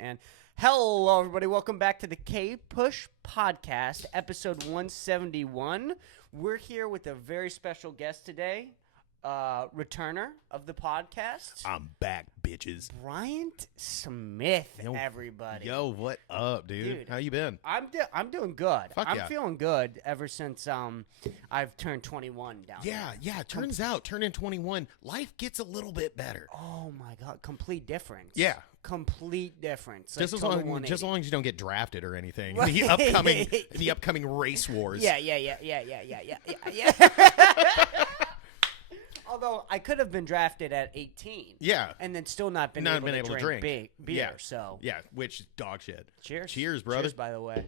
And hello, everybody. Welcome back to the Kpush podcast, episode 171. We're here with a very special guest today, returner of the podcast. I'm back, bitches. Bryant Smith, everybody. Yo, what up, dude? How you been? I'm doing good. Fuck I'm yeah. feeling good ever since I've turned 21 down Yeah. Turns out, turning 21, life gets a little bit better. Oh my God, complete difference. Yeah. Complete difference. Just as total long 180. as you don't get drafted or anything. Right. The upcoming race wars. Yeah. Although I could have been drafted at 18. Yeah. And then still not been able to drink beer. Yeah. So Yeah, which dog shit. Cheers. Cheers, brother. Cheers, by the way.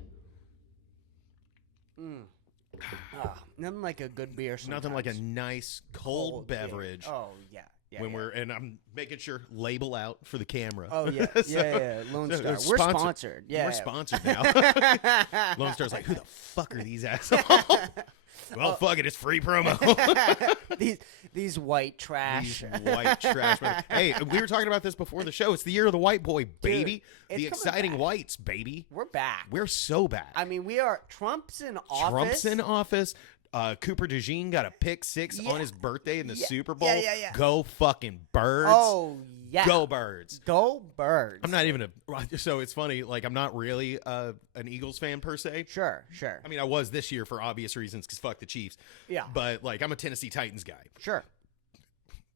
Nothing like a good beer sometimes. Nothing like a nice cold beverage. Beer. Oh, yeah. And I'm making sure label out for the camera. Oh, yeah. Yeah. Lone Star. We're sponsored. Yeah. We're sponsored now. Lone Star's like, who the fuck are these assholes? Well, fuck it. It's free promo. These white trash. These white trash. Hey, we were talking about this before the show. It's the year of the white boy, baby. Dude, the exciting back. Whites, baby. We're back. We're so back. I mean, we are. Trump's in office. Trump's in office. Cooper DeJean got a pick six on his birthday in the Super Bowl. Yeah. Go fucking Birds. Oh, yeah. Go Birds. Go Birds. I'm not even so it's funny, like I'm not really an Eagles fan per se. Sure. I mean, I was this year for obvious reasons because fuck the Chiefs. Yeah. But like I'm a Tennessee Titans guy. Sure.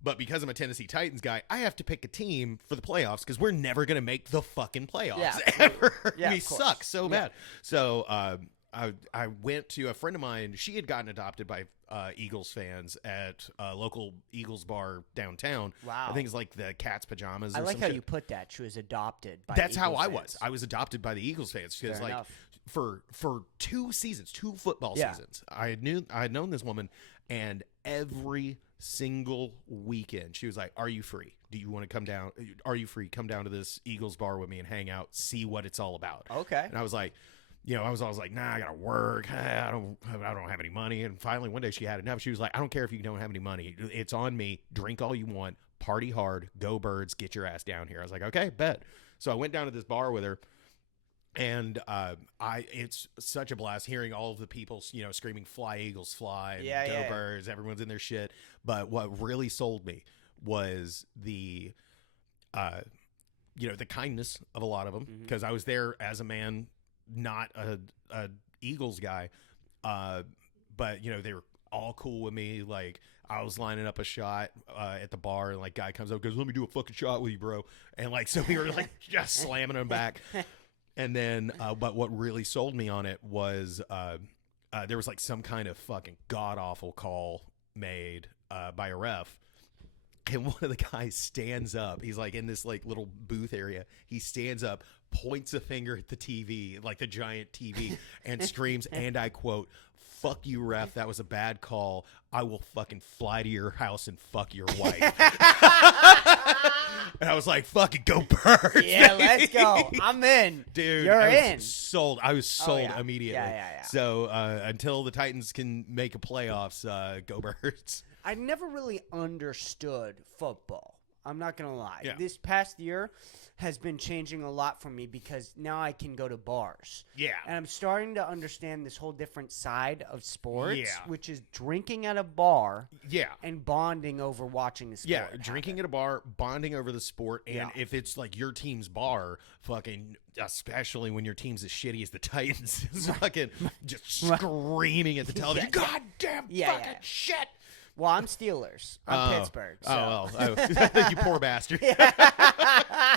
But because I'm a Tennessee Titans guy, I have to pick a team for the playoffs because we're never going to make the fucking playoffs ever. Yeah, we suck so bad. So I went to a friend of mine. She had gotten adopted by Eagles fans at a local Eagles bar downtown. Wow. I think it's like the Cat's Pajamas. I or like some how shit. you put that. She was adopted by That's Eagles how I fans. was. I was adopted by the Eagles fans because Fair like enough. for 2 seasons, 2 football seasons, I had known this woman, and every single weekend she was like, "Are you free? Do you want to come down? Are you free? Come down to this Eagles bar with me and hang out, see what it's all about." Okay. And I was like, I was always like, "Nah, I gotta work. I don't have any money." And finally, one day she had enough. She was like, "I don't care if you don't have any money. It's on me. Drink all you want. Party hard. Go Birds. Get your ass down here." I was like, "Okay, bet." So I went down to this bar with her. And it's such a blast hearing all of the people, screaming "Fly Eagles, fly!" and "Go Birds!" Everyone's in their shit. But what really sold me was the kindness of a lot of them, because I was there as a man, not a Eagles guy. But they were all cool with me. Like I was lining up a shot at the bar, and like guy comes up, goes, "Let me do a fucking shot with you, bro." And like so we were like just slamming him back. And then, but what really sold me on it was there was like some kind of fucking god awful call made by a ref, and one of the guys stands up. He's like in this like little booth area. He stands up, points a finger at the TV, like the giant TV, and screams, and I quote, "Fuck you, ref. That was a bad call. I will fucking fly to your house and fuck your wife." And I was like, "Fucking go Birds!" Yeah, baby. let's go. I'm in, dude. You're I was in. Sold. I was sold immediately. Yeah. So until the Titans can make a playoffs, go Birds. I never really understood football. I'm not gonna lie. Yeah. This past year has been changing a lot for me because now I can go to bars. Yeah. And I'm starting to understand this whole different side of sports, Yeah. which is drinking at a bar. Yeah. And bonding over watching the sport. Yeah, drinking at a bar, bonding over the sport, and Yeah. if it's like your team's bar, fucking, especially when your team's as shitty as the Titans, is fucking just screaming at the television, "Goddamn fucking shit!" Well, I'm Steelers. I'm Pittsburgh. So. You poor bastard. I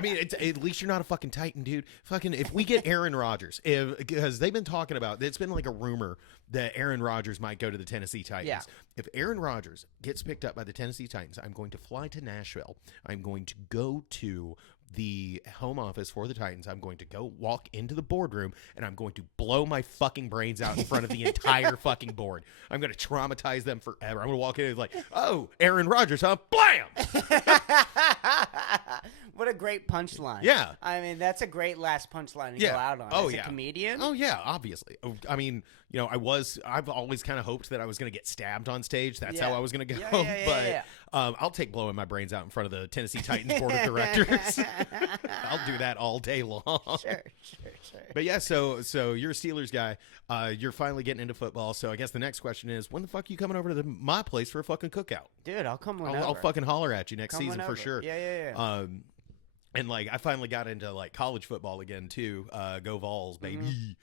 mean, at least you're not a fucking Titan, dude. Fucking, if we get Aaron Rodgers, because they've been talking about, it's been like a rumor that Aaron Rodgers might go to the Tennessee Titans. Yeah. If Aaron Rodgers gets picked up by the Tennessee Titans, I'm going to fly to Nashville. I'm going to go to the home office for the Titans. I'm going to go walk into the boardroom, and I'm going to blow my fucking brains out in front of the entire fucking board. I'm going to traumatize them forever. I'm going to walk in and like, "Oh, Aaron Rodgers, huh? Blam!" What a great punchline. Yeah. I mean, that's a great last punchline to Yeah. go out on. Oh, As a yeah. comedian? Oh yeah, obviously. I mean, I've always kind of hoped that I was going to get stabbed on stage. That's how I was going to go. Yeah. I'll take blowing my brains out in front of the Tennessee Titans board of directors. I'll do that all day long. Sure. But yeah, so you're a Steelers guy. You're finally getting into football. So I guess the next question is, when the fuck are you coming over to my place for a fucking cookout? Dude, I'll come whenever. I'll fucking holler at you next Come season whenever. for sure. Yeah. And like I finally got into like college football again too. Go Vols, baby.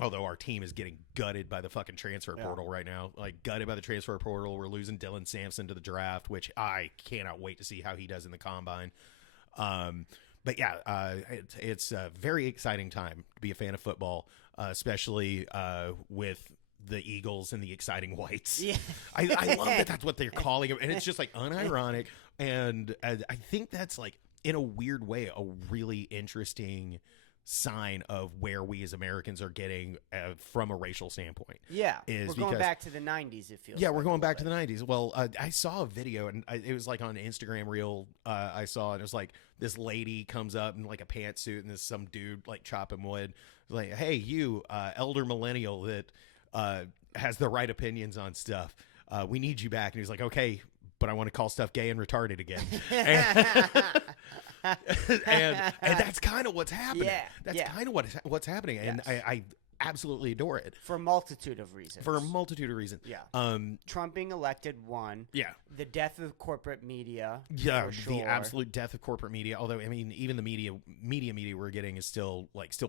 Although our team is getting gutted by the fucking transfer portal right now. Like gutted by the transfer portal. We're losing Dylan Sampson to the draft, which I cannot wait to see how he does in the combine. But yeah, it's a very exciting time to be a fan of football, especially with the Eagles and the exciting whites. Yeah. I love that that's what they're calling it. And it's just like unironic. And I think that's like, in a weird way, a really interesting sign of where we as Americans are getting from a racial standpoint. Yeah. We're going back to the 90s, it feels like. We're going back to the 90s. Well, I saw a video, and it was like on an Instagram reel I saw, and it was like this lady comes up in like a pantsuit, and there's some dude like chopping wood. Like, hey, you, elder millennial that has the right opinions on stuff. We need you back. And he's like, okay, but I want to call stuff gay and retarded again. and that's kind of what's happening. Yeah, that's kind of what's happening. And I absolutely adore it. For a multitude of reasons. Yeah. Trump being elected, one. Yeah. The death of corporate media. Yeah, for sure. the absolute death of corporate media. Although, I mean, even the media we're getting is still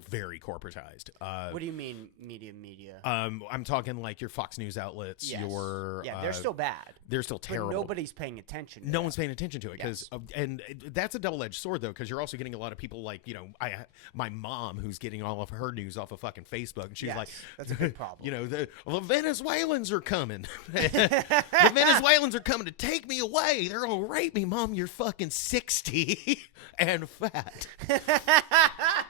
very corporatized. What do you mean media? I'm talking like your Fox News outlets, Yes. your they're still bad. They're still terrible. But nobody's paying attention. No one's paying attention to it because, Yes. and that's a double-edged sword though, because you're also getting a lot of people like my mom who's getting all of her news off of fucking Facebook, and she's Yes, like, that's a big problem. the Venezuelans are coming. The Venezuelans are coming to take me away. They're gonna rape me, Mom. You're fucking 60 and fat.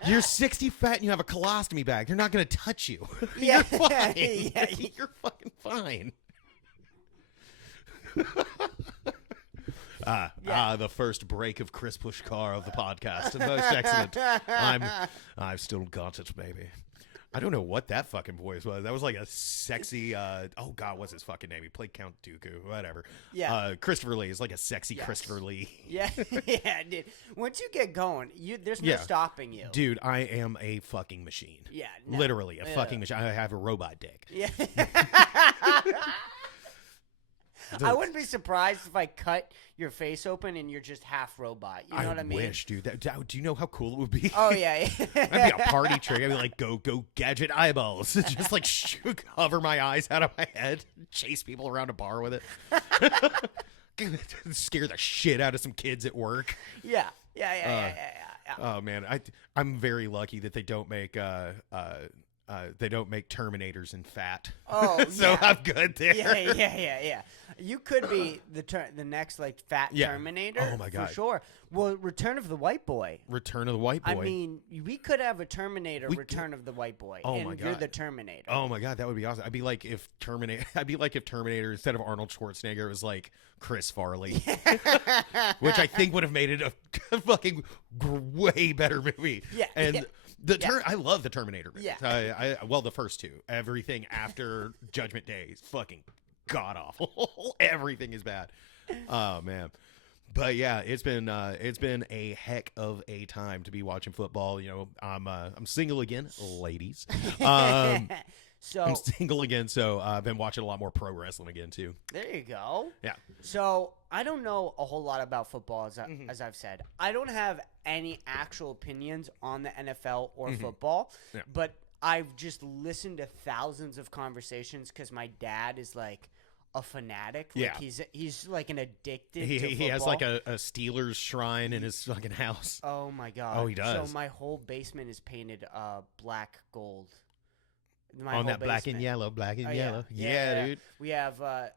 You're 60, fat, and you have a colostomy bag. They're not gonna touch you. Yeah. You're fine. Yeah. You're fucking fine. The first break of Chris Pushkar of the podcast. Most excellent. I've still got it, baby. I don't know what that fucking voice was. That was like a sexy, oh God, what's his fucking name? He played Count Dooku, whatever. Yeah. Christopher Lee is like a sexy Christopher Lee. Yeah, dude. Once you get going, there's no stopping you. Dude, I am a fucking machine. Yeah. No. Literally a fucking machine. I have a robot dick. Yeah. I wouldn't be surprised if I cut your face open and you're just half robot. You know what I mean? I wish, dude. Do you know how cool it would be? Oh, yeah. That'd be a party trick. I'd be like, go gadget eyeballs. Just like cover my eyes out of my head. Chase people around a bar with it. Scare the shit out of some kids at work. Yeah. Oh, man. I'm very lucky that they don't make Terminators in fat. Oh, so yeah. I'm good there. Yeah. You could be the next like fat Terminator. Oh my God. For sure. Well, Return of the White Boy. Return of the White Boy. I mean, we could have a Terminator Return of the White Boy. Oh and my God. You're the Terminator. Oh my God, that would be awesome. I'd be like if Terminator instead of Arnold Schwarzenegger was like Chris Farley, which I think would have made it a fucking way better movie. Yeah. And I love the Terminator movies. Yeah. Well, the first two. Everything after Judgment Day is fucking god awful. Everything is bad. Oh man. But yeah, it's been a heck of a time to be watching football. I'm single again, ladies. So I'm single again, so I've been watching a lot more pro wrestling again too. There you go. Yeah. So I don't know a whole lot about football, as I've said. I don't have any actual opinions on the NFL or football, but I've just listened to thousands of conversations because my dad is like a fanatic. Like he's like an addicted to football. He has like a Steelers shrine in his fucking house. Oh my God. Oh, he does. So my whole basement is painted black gold. On that black and yellow. Yeah, dude. We have a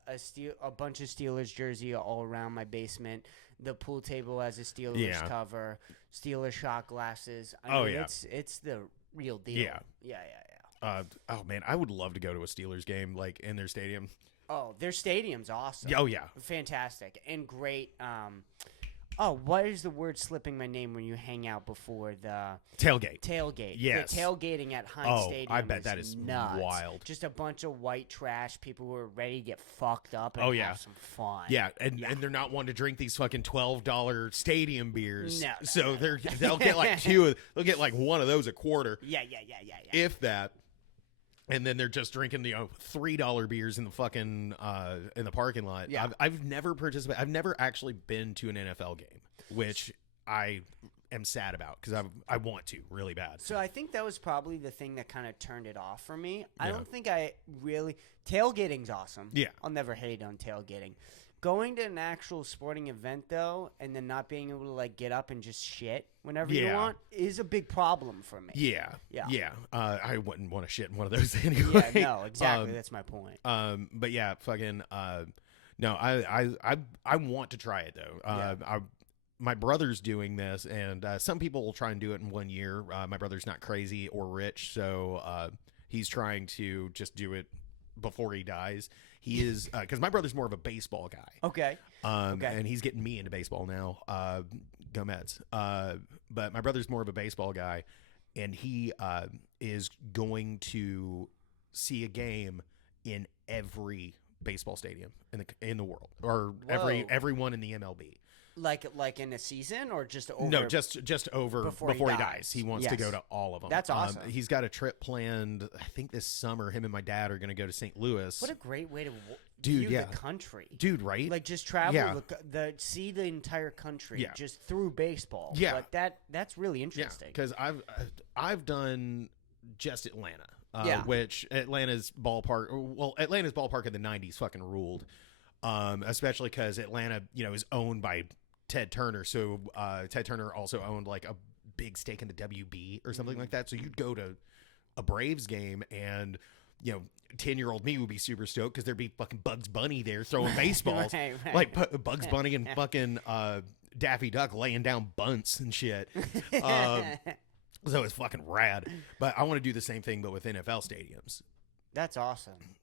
bunch of Steelers jersey all around my basement. The pool table has a Steelers cover. Steelers shot glasses. I mean, it's the real deal. Yeah. Oh man, I would love to go to a Steelers game like in their stadium. Oh, their stadium's awesome. Oh yeah, fantastic and great. Oh, what is the word slipping my name when you hang out before the Tailgate. tailgate? Yes. The tailgating at Heinz Stadium. I bet that is nuts. wild. Just a bunch of white trash people who are ready to get fucked up and have some fun. Yeah, and they're not wanting to drink these fucking $12 stadium beers. No. So they'll get like they'll get like one of those a quarter. Yeah. If that. And then they're just drinking $3 beers in the fucking in the parking lot. Yeah. I've never participated. I've never actually been to an NFL game, which I am sad about because I want to really bad. So I think that was probably the thing that kind of turned it off for me. I Yeah. don't think I really tailgating's awesome. Yeah. I'll never hate on tailgating. Going to an actual sporting event though, and then not being able to like get up and just shit whenever you want is a big problem for me. Yeah. I wouldn't want to shit in one of those anyway. Yeah, no, exactly. That's my point. But yeah, fucking. No, I want to try it though. My brother's doing this, and some people will try and do it in 1 year. My brother's not crazy or rich, so he's trying to just do it before he dies. He is because my brother's more of a baseball guy. Okay. And he's getting me into baseball now. Go Mets. But my brother's more of a baseball guy, and he is going to see a game in every baseball stadium in the world, or everyone in the MLB. Like in a season or just over? No, just over before he dies. He wants to go to all of them. That's awesome. He's got a trip planned. I think this summer, him and my dad are going to go to St. Louis. What a great way to view the country. Dude, right? Like just travel, see the entire country just through baseball. Yeah. But that's really interesting. Because I've done just Atlanta. Which Atlanta's ballpark in the 90s fucking ruled. Especially because Atlanta, is owned by Ted Turner. So Ted Turner also owned like a big stake in the WB or something like that. So you'd go to a Braves game and 10-year-old me would be super stoked because there'd be fucking Bugs Bunny there throwing baseballs. Right. Like Bugs Bunny and fucking Daffy Duck laying down bunts and shit. So it's fucking rad. But I want to do the same thing but with NFL stadiums. That's awesome.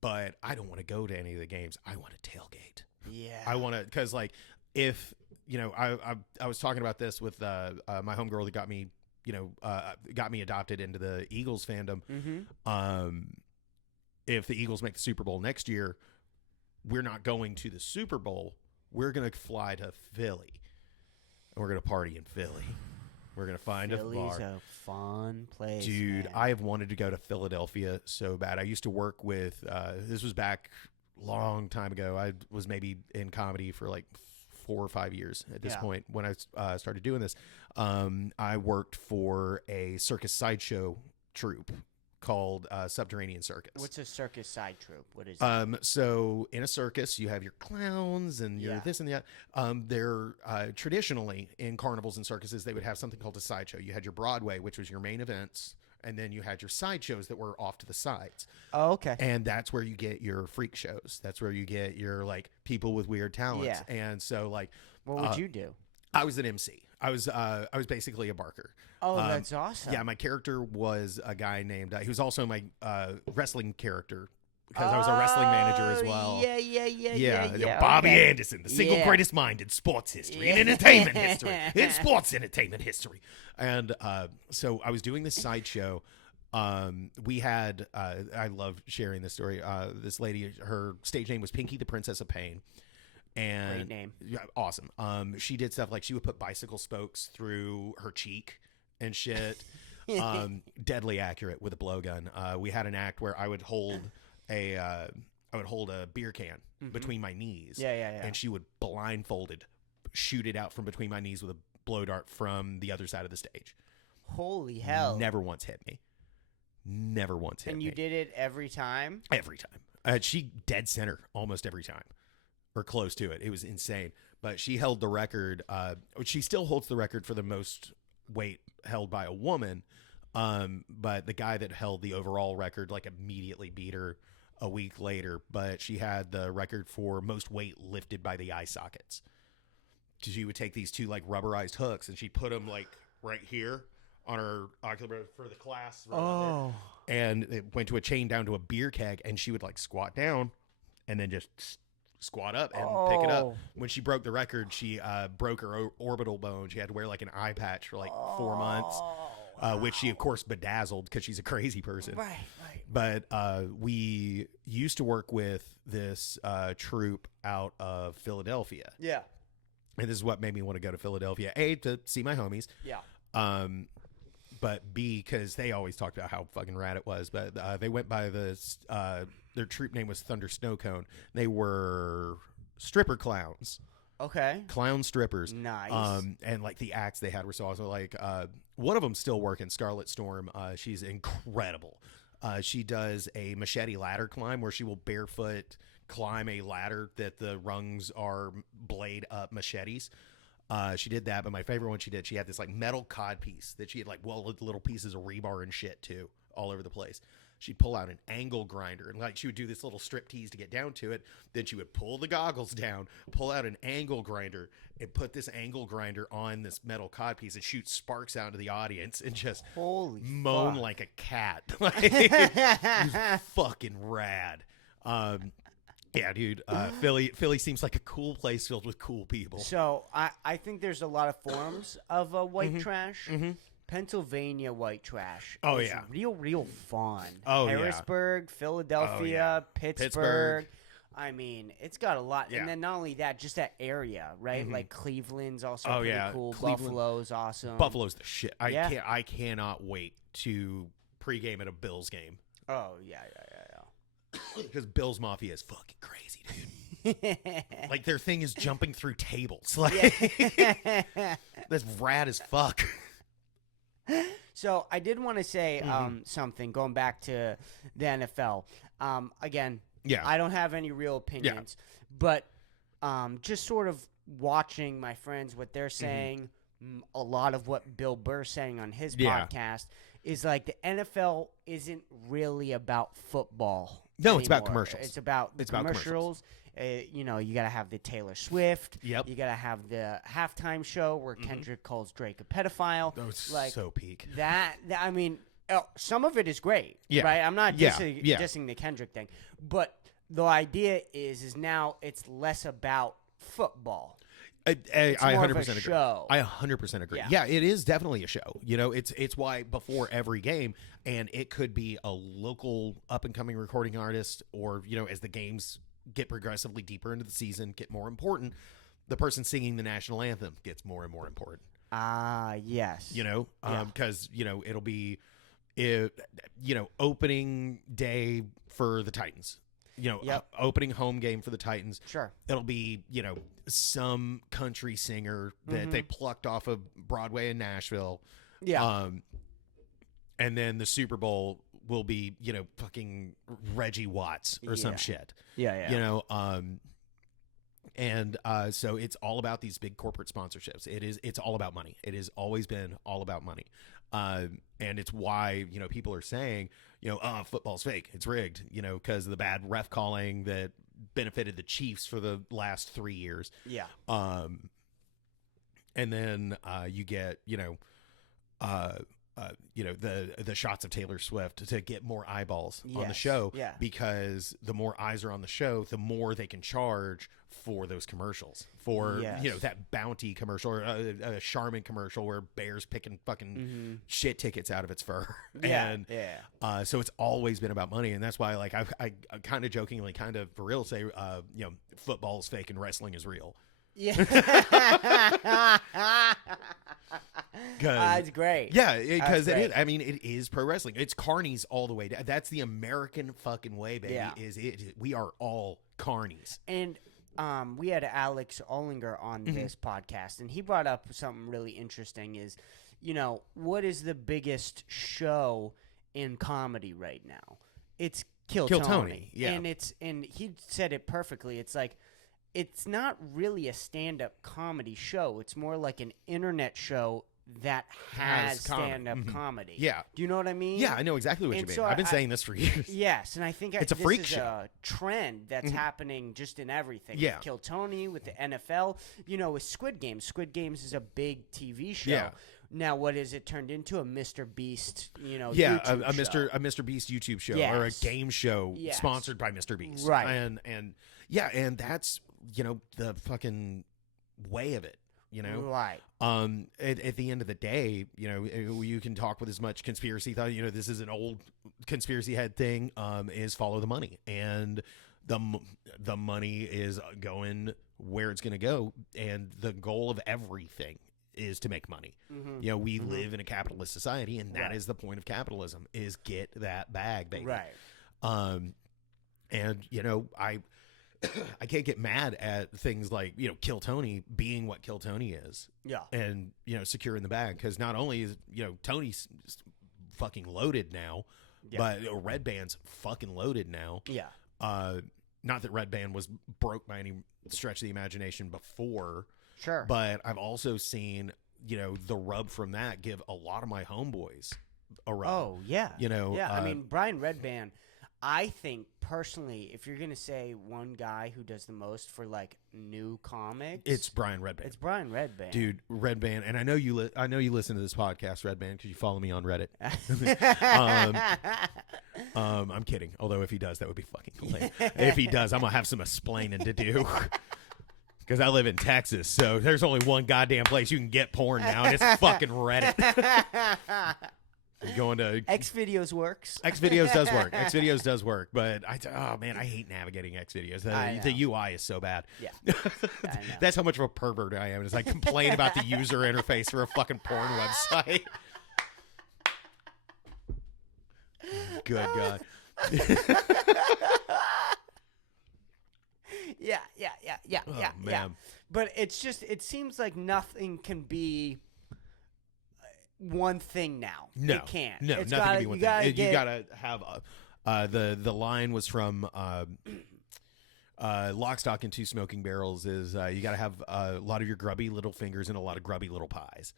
But I don't want to go to any of the games. I want to tailgate. Yeah. I want to, because like if I was talking about this with my homegirl that got me adopted into the Eagles fandom. Mm-hmm. If the Eagles make the Super Bowl next year, we're not going to the Super Bowl. We're gonna fly to Philly, and we're gonna party in Philly. We're gonna find Philly's a bar. a fun place, dude. man. I have wanted to go to Philadelphia so bad. I used to work with. This was back long time ago. I was maybe in comedy for like 4 or 5 years at this point when I started doing this. I worked for a circus sideshow troupe called Subterranean Circus. What's a circus side troupe? What is it? So in a circus, you have your clowns and your this and that. They're traditionally in carnivals and circuses, they would have something called a sideshow. You had your Broadway, which was your main events, and then you had your sideshows that were off to the sides. Oh, okay. And that's where you get your freak shows. That's where you get your like people with weird talents. Yeah. And so like, what would you do? I was an MC. I was basically a barker. Oh, that's awesome. Yeah, my character was a guy named. He was also my wrestling character because I was a wrestling manager as well. Yeah. Bobby Anderson, the single greatest mind in sports history and entertainment history. In sports entertainment history. And so I was doing this sideshow. We had. I love sharing this story. This lady, her stage name was Pinky the Princess of Pain. And great name. Yeah, awesome. She did stuff like she would put bicycle spokes through her cheek and shit. Deadly accurate with a blowgun. We had an act where I would hold a beer can between my knees. Yeah. And she would blindfolded shoot it out from between my knees with a blow dart from the other side of the stage. Holy hell. Never once hit me. And you did it every time? Every time. She dead center almost every time. Or close to it. It was insane. But she held the record. She still holds the record for the most weight held by a woman. But the guy that held the overall record like immediately beat her a week later. But she had the record for most weight lifted by the eye sockets. Because she would take these two like rubberized hooks and she'd put them like right here on her ocular for the class. Right there. And it went to a chain down to a beer keg and she would like squat down and then just squat up and pick it up. Oh. When she broke the record, she broke her orbital bone. She had to wear like an eye patch for like 4 months, which she of course bedazzled because she's a crazy person. Right. But we used to work with this troupe out of Philadelphia. Yeah. And this is what made me want to go to Philadelphia. A, to see my homies. Yeah. But B, because they always talked about how fucking rad it was. But they went by this, their troupe name was Thunder Snow Cone. They were stripper clowns. Okay. Clown strippers. Nice. And like the acts they had were so awesome. Like one of them still working, Scarlet Storm. She's incredible. She does a machete ladder climb where she will barefoot climb a ladder that the rungs are blade up machetes. She did that, but my favorite one she had this like metal cod piece that she had like welded little pieces of rebar and shit too all over the place. She'd pull out an angle grinder and like she would do this little strip tease to get down to it. Then she would pull the goggles down, pull out an angle grinder, and put this angle grinder on this metal cod piece and shoot sparks out into the audience and just moan like a cat. Like, it was fucking rad. Yeah, dude. Philly seems like a cool place filled with cool people. So I think there's a lot of forms of white trash. Pennsylvania white trash. Oh, is yeah. real fun. Oh, yeah. Harrisburg, Philadelphia, Pittsburgh. I mean, it's got a lot. Yeah. And then not only that, just that area, right? Like Cleveland's also Oh, pretty yeah. cool. Cleveland. Buffalo's awesome. Buffalo's the shit. Yeah. I cannot wait to pregame at a Bills game. Oh, yeah. Because Bills Mafia is fucking crazy, dude. Like their thing is jumping through tables. Like that's rad as fuck. So I did want to say something going back to the NFL. Again, I don't have any real opinions, but just sort of watching my friends, what they're saying, a lot of what Bill Burr's saying on his podcast is like the NFL isn't really about football. No, anymore. it's about commercials. It's about commercials. You know, you got to have the Taylor Swift. Yep. You got to have the halftime show where Kendrick calls Drake a pedophile. That was like, so peak. That I mean, some of it is great. Yeah. Right? I'm not dissing the Kendrick thing. But the idea is now it's less about football. I 100% agree. Show. I 100% agree. Yeah, it is definitely a show. You know, it's why before every game, and it could be a local up and coming recording artist, or you know, as the games get progressively deeper into the season, get more important, the person singing the national anthem gets more and more important. Yes. You know, because you know it'll be, opening day for the Titans. You know, opening home game for the Titans. Sure. It'll be, some country singer that they plucked off of Broadway in Nashville. Yeah. And then the Super Bowl will be, fucking Reggie Watts or some shit. Yeah. So it's all about these big corporate sponsorships. It's all about money. It has always been all about money. And it's why, people are saying, football's fake. It's rigged, because of the bad ref calling that benefited the Chiefs for the last 3 years. Yeah. And then you get, the shots of Taylor Swift to get more eyeballs on the show. Yeah. Because the more eyes are on the show, the more they can charge for those commercials. For that Bounty commercial or a Charmin commercial where Bear's picking fucking shit tickets out of its fur. So it's always been about money, and that's why I kind of jokingly, kind of for real say football is fake and wrestling is real. Yeah. It's great. Yeah, because it is. I mean, it is pro wrestling. It's carnies all the way down. That's the American fucking way, baby. Yeah. We are all carnies. And we had Alex Ollinger on this podcast, and he brought up something really interesting is, what is the biggest show in comedy right now? It's Kill Tony. Yeah. And he said it perfectly. It's like, it's not really a stand-up comedy show. It's more like an internet show that has stand-up comedy. Yeah. Do you know what I mean? Yeah, I know exactly what you mean. So I've been saying this for years. Yes, and I think it's a this freak is show. a trend that's happening just in everything. Yeah. With Kill Tony, with the NFL, with Squid Games. Squid Games is a big TV show. Yeah. Now, what is it turned into? A Mr. Beast, YouTube show. a Mr. Beast YouTube show Yes. or a game show Yes. sponsored by Mr. Beast. Right. And that's, the fucking way of it, Right. At the end of the day, you can talk with as much conspiracy thought, this is an old conspiracy head thing, is follow the money. And the money is going where it's going to go. And the goal of everything is to make money. Mm-hmm. We live in a capitalist society, and that is the point of capitalism, is get that bag, baby. Right. And I can't get mad at things like, Kill Tony being what Kill Tony is. Yeah. And, securing the bag, because not only is, Tony's fucking loaded now, but Red Band's fucking loaded now. Yeah. Not that Red Band was broke by any stretch of the imagination before. Sure. But I've also seen, the rub from that give a lot of my homeboys a rub. Oh, yeah. Yeah. I mean, Brian Redband, I think personally, if you're going to say one guy who does the most for like new comics, it's Brian Redband. It's Brian Redband. Dude, Redband. And I know you listen to this podcast, Redband, because you follow me on Reddit. I'm kidding. Although if he does, that would be fucking hilarious. If he does, I'm going to have some explaining to do. Because I live in Texas, so there's only one goddamn place you can get porn now, and it's fucking Reddit. Going to Xvideos works. Xvideos does work, but I hate navigating Xvideos. The UI is so bad. Yeah, that's how much of a pervert I am. Is I complain about the user interface for a fucking porn website. Good God. Yeah. But it seems like nothing can be one thing now. No, it can't. No, it's nothing gotta, can be one thing. You gotta have the line was from Lock, Stock, and Two Smoking Barrels. Is you gotta have a lot of your grubby little fingers and a lot of grubby little pies.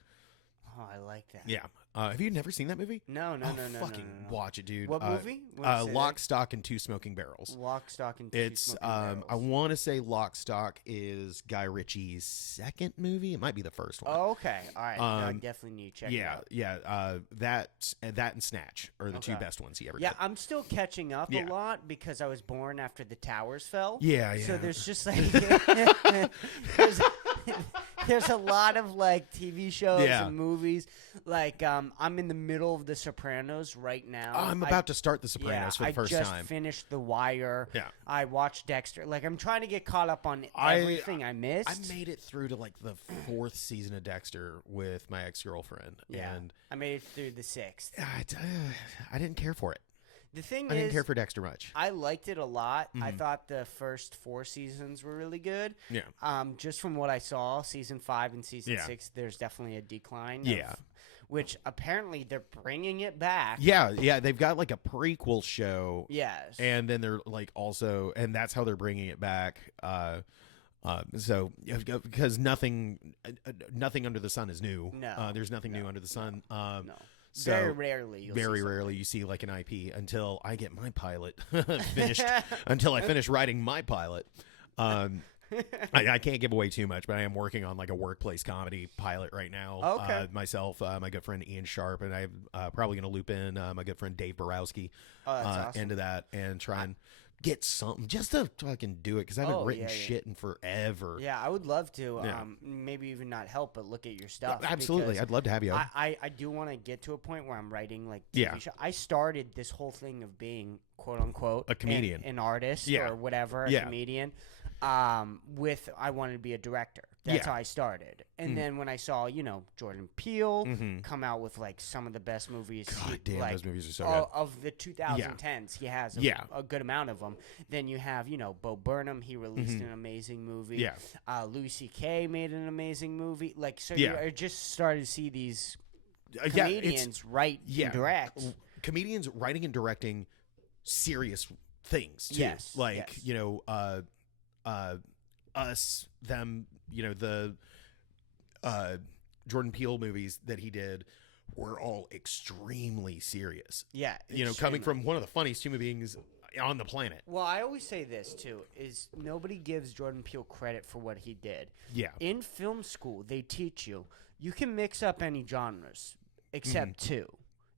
Oh, I like that. Yeah. Have you never seen that movie? No. Fucking watch it, dude. What movie? Lock, Stock, and Two Smoking Barrels. Lock, Stock, and Two Smoking Barrels. I want to say Lock, Stock is Guy Ritchie's second movie. It might be the first one. Oh, okay. All right. I definitely need to check it out. Yeah. That and Snatch are the two best ones he ever did. Yeah, I'm still catching up a lot because I was born after the towers fell. Yeah. So there's just like there's a lot of like TV shows and movies. Like I'm in the middle of The Sopranos right now. Oh, I'm about to start The Sopranos for the first time. I just finished The Wire. Yeah. I watched Dexter. Like I'm trying to get caught up on everything I missed. I made it through to like the 4th season of Dexter with my ex-girlfriend. Yeah. And I made it through the 6th. I didn't care for it. The thing I didn't care for Dexter much. I liked it a lot. I thought the first 4 seasons were really good. Yeah. Just from what I saw, season 5 and season 6, there's definitely a decline. Yeah. Which apparently they're bringing it back. Yeah. They've got like a prequel show. Yes. And then they're like also, and that's how they're bringing it back. So because nothing under the sun is new. No. There's nothing new under the sun. No. So very rarely you see like an IP until I get my pilot finished. Until I finish writing my pilot. I can't give away too much, but I am working on like a workplace comedy pilot right now. Okay. Myself, my good friend Ian Sharp, and I'm probably going to loop in my good friend Dave Borowski awesome. into that and try and get something just to fucking do it because I haven't written shit in forever. Yeah, I would love to. Maybe even not help, but look at your stuff. Absolutely, I'd love to have you. I do want to get to a point where I'm writing like TV show. I started this whole thing of being quote unquote a comedian, an artist or whatever, a comedian. With I wanted to be a director. That's how I started. And then when I saw, Jordan Peele come out with like some of the best movies. God damn, like, those movies are so good. Of the 2010s, he has a good amount of them. Then you have, Bo Burnham. He released an amazing movie. Yeah. Louis C.K. made an amazing movie. Like, so you just started to see these comedians write and direct. Comedians writing and directing serious things too. Yes. Like, us, them, the Jordan Peele movies that he did were all extremely serious. Yeah. Coming from one of the funniest human beings on the planet. Well, I always say this too, is nobody gives Jordan Peele credit for what he did. Yeah. In film school, they teach you you can mix up any genres except two.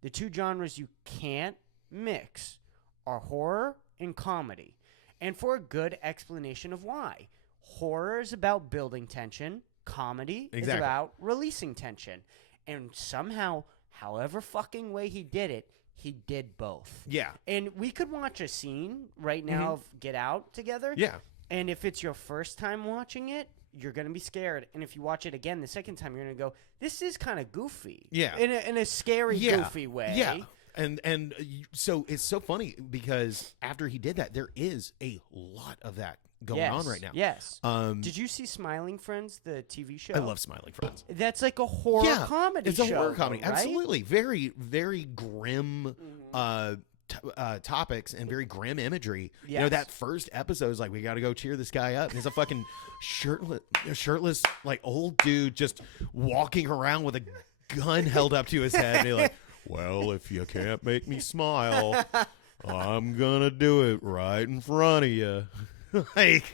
The two genres you can't mix are horror and comedy. And for a good explanation of why. Horror is about building tension. Comedy is about releasing tension. And somehow, however fucking way he did it, he did both. Yeah. And we could watch a scene right now of Get Out together. Yeah. And if it's your first time watching it, you're going to be scared. And if you watch it again the second time, you're going to go, this is kind of goofy. Yeah. In a scary, goofy way. Yeah. And so it's so funny because after he did that, there is a lot of that going on right now. Yes. Did you see Smiling Friends, the TV show? I love Smiling Friends. That's like a horror comedy It's show. a horror comedy. Right? Absolutely. Very, very grim topics and very grim imagery. Yes. You know, that first episode is like, we got to go cheer this guy up. And there's a fucking shirtless, like, old dude just walking around with a gun held up to his head. And he's like, well, if you can't make me smile, I'm going to do it right in front of you. Like,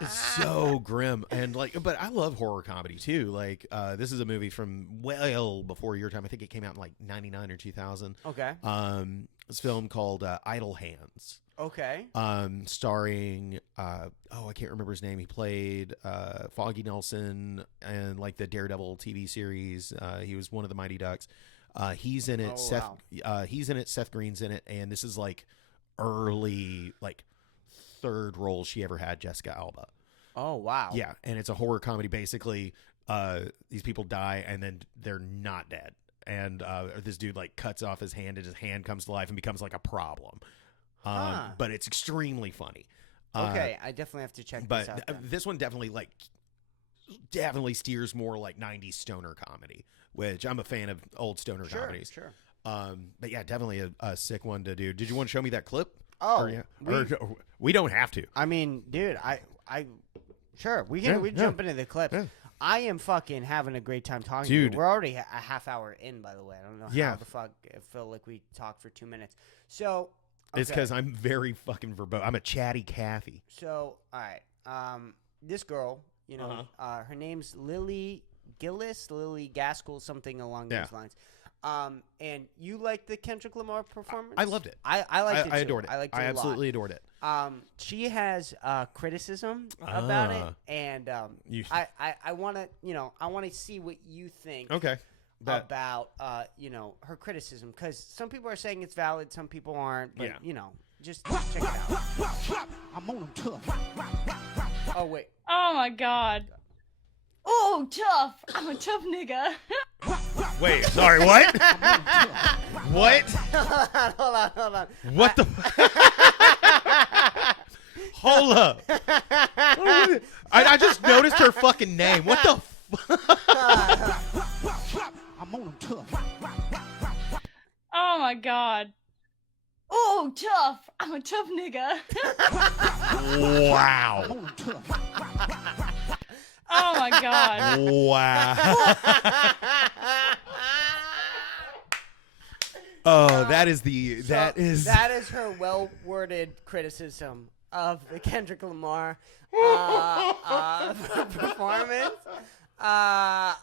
it's so grim. And like, but I love horror comedy too. Like, this is a movie from well before your time. I think it came out in like 99 or 2000. Okay. This film called Idle Hands. Okay. Starring I can't remember his name. He played Foggy Nelson and like the Daredevil TV series. He was one of the Mighty Ducks. He's in it. He's in it. Seth Green's in it, and this is like early, like third role she ever had. Jessica Alba. Oh wow. Yeah, and it's a horror comedy. Basically, these people die and then they're not dead, and this dude like cuts off his hand, and his hand comes to life and becomes like a problem. But it's extremely funny. Okay, I definitely have to check this out. But this one definitely steers more like 90s stoner comedy, which I'm a fan of old stoner comedies. Sure. But yeah, definitely a sick one to do. Did you want to show me that clip? Oh, we don't have to. I mean, dude, sure, we can jump into the clips. Yeah. I am fucking having a great time talking Dude. to you. We're already a half hour in, by the way. I don't know how the fuck it felt like we talked for 2 minutes. So it's because I'm very fucking verbose. I'm a chatty Cathy. So all right, this girl, you know, her name's Lily Gillis, Lily Gaskell, something along those lines. And you like the Kendrick Lamar performance? I loved it. I liked it too. I adored it. I liked it I a absolutely lot. adored it. She has criticism about it, and I want to, I want to see what you think. Okay. About her criticism, because some people are saying it's valid, some people aren't. But just check it out. I'm on them tough. Oh wait. Oh my god. Oh, tough. I'm a tough nigga. Wait, sorry, what? What? Hold on. What the? Hold up. I just noticed her fucking name. What the? I'm on them tough. Oh my god. Oh, tough. I'm a tough nigga. Wow. I'm on them tough. Oh my god. Wow. Oh, that is her well-worded criticism of the Kendrick Lamar performance. Oh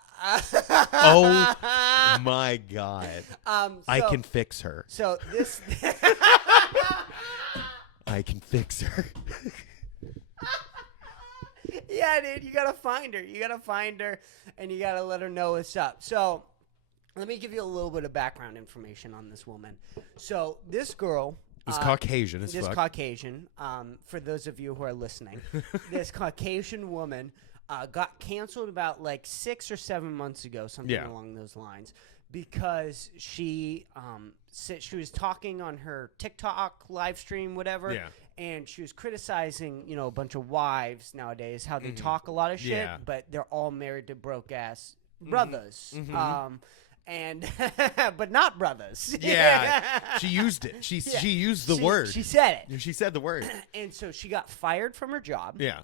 my god. I can fix her. So this I can fix her. Yeah, dude, you gotta find her. And you gotta let her know what's up. So let me give you a little bit of background information on this woman. So this girl is Caucasian as this fuck. Caucasian, for those of you who are listening, this Caucasian woman got canceled about like 6 or 7 months ago, something along those lines, because she was talking on her TikTok live stream, whatever, and she was criticizing, a bunch of wives nowadays, how they talk a lot of shit, but they're all married to broke ass brothers. And but not brothers. Yeah, she used it. She used the word. She said it. She said the word. And so she got fired from her job. Yeah.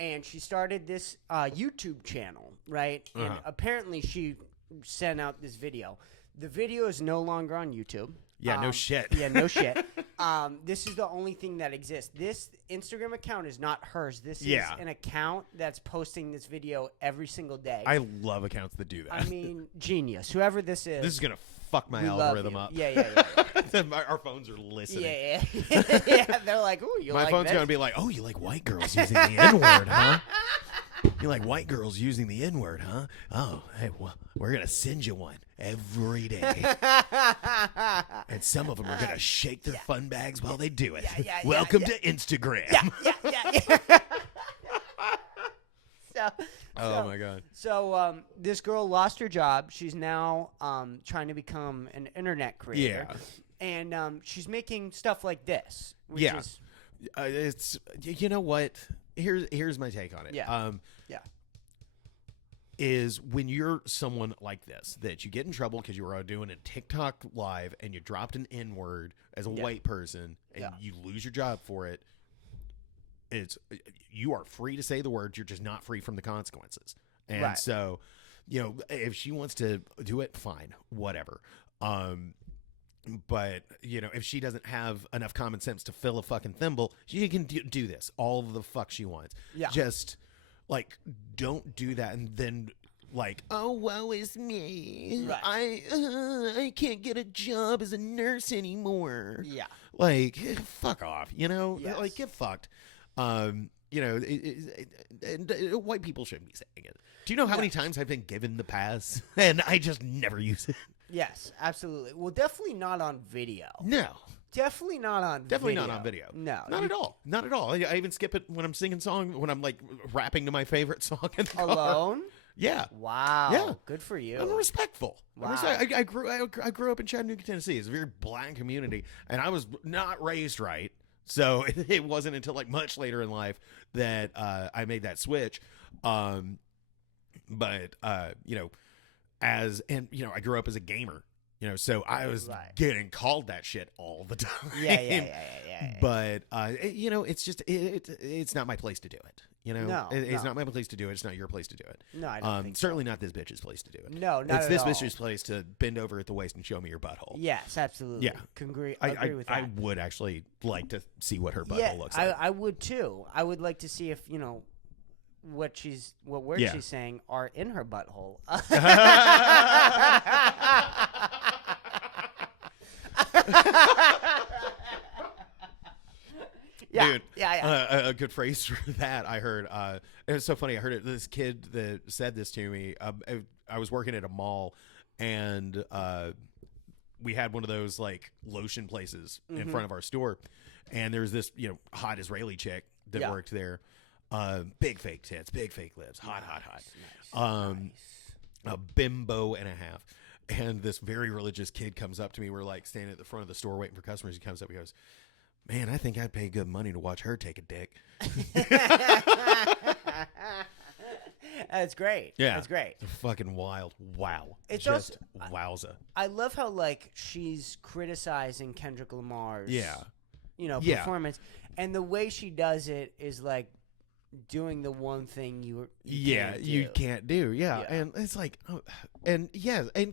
And she started this YouTube channel, right? And apparently she sent out this video. The video is no longer on YouTube. Yeah, no shit. Yeah, no shit. This is the only thing that exists. This Instagram account is not hers. This is an account that's posting this video every single day. I love accounts that do that. I mean, genius. Whoever this is. This is going to fuck my we algorithm love up. Yeah. Our phones are listening. Yeah. They're like, ooh, you my like phone's this? going to be like, oh, you like white girls using the N-word, huh? You like white girls using the N-word, huh? Oh, hey, well, we're going to send you one every day. And some of them are going to shake their fun bags while they do it. Welcome to Instagram. Yeah. Oh, my God. So this girl lost her job. She's now trying to become an internet creator. Yeah. And she's making stuff like this. Which is, it's, you know what? Here's my take on it. Yeah. Is when you're someone like this, that you get in trouble because you were doing a TikTok live and you dropped an N-word as a white person and you lose your job for it. You are free to say the words. You're just not free from the consequences. And so, you know, if she wants to do it, fine, whatever. But, you know, if she doesn't have enough common sense to fill a fucking thimble, she can do this all the fuck she wants. Yeah. Just, like, don't do that and then, like, oh, woe is me. Right. I can't get a job as a nurse anymore. Yeah. Like, fuck off, you know? Yes. Like, get fucked. You know, white people shouldn't be saying it. Do you know how many times I've been given the pass and I just never use it? Yes, absolutely. Well, definitely not on video. No. Definitely not on video. No. Not at all. Not at all. I even skip it when I'm singing when I'm like rapping to my favorite song in the car. Alone? Yeah. Wow. Yeah. Good for you. I'm respectful. Wow. I grew up in Chattanooga, Tennessee. It's a very black community, and I was not raised right. So it wasn't until like much later in life that I made that switch. But you know, I grew up as a gamer. You know, so I was getting called that shit all the time. Yeah. But you know, it's just it's not my place to do it. You know, No, it's not my place to do it. It's not your place to do it. No, I don't think so. Certainly not this bitch's place to do it. No, not it's at this all. bitch's place to bend over at the waist and show me your butthole. Yes, absolutely. Yeah. Agree with that. I would actually like to see what her butthole looks like. I would too. I would like to see if, you know, what words she's saying are in her butthole. Dude, a good phrase for that I heard. It was so funny. I heard it. This kid that said this to me. I was working at a mall, and we had one of those like lotion places in front of our store, and there was this hot Israeli chick that worked there. Big fake tits, big fake lips, hot. Nice. A bimbo and a half. And this very religious kid comes up to me. We're like standing at the front of the store waiting for customers. He comes up. He goes, "Man, I think I'd pay good money to watch her take a dick." That's great. Yeah, that's great. Fucking wild. Wow. It's just also, wowza. I love how like she's criticizing Kendrick Lamar's performance, and the way she does it is like doing the one thing you can't do. Yeah. And it's like, and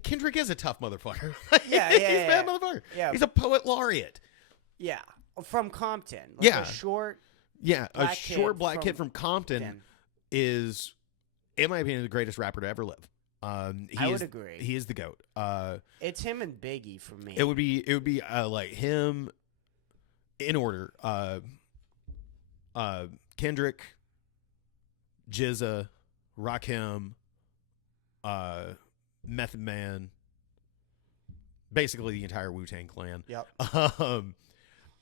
Kendrick is a tough motherfucker. He's a bad motherfucker. Yeah, he's a poet laureate. Yeah, from Compton. A short black kid from Compton is, in my opinion, the greatest rapper to ever live. I would agree. He is the GOAT. It's him and Biggie for me. It would be like him in order. Kendrick, Jizza, Rakim, Method Man, basically the entire Wu-Tang Clan. Yep.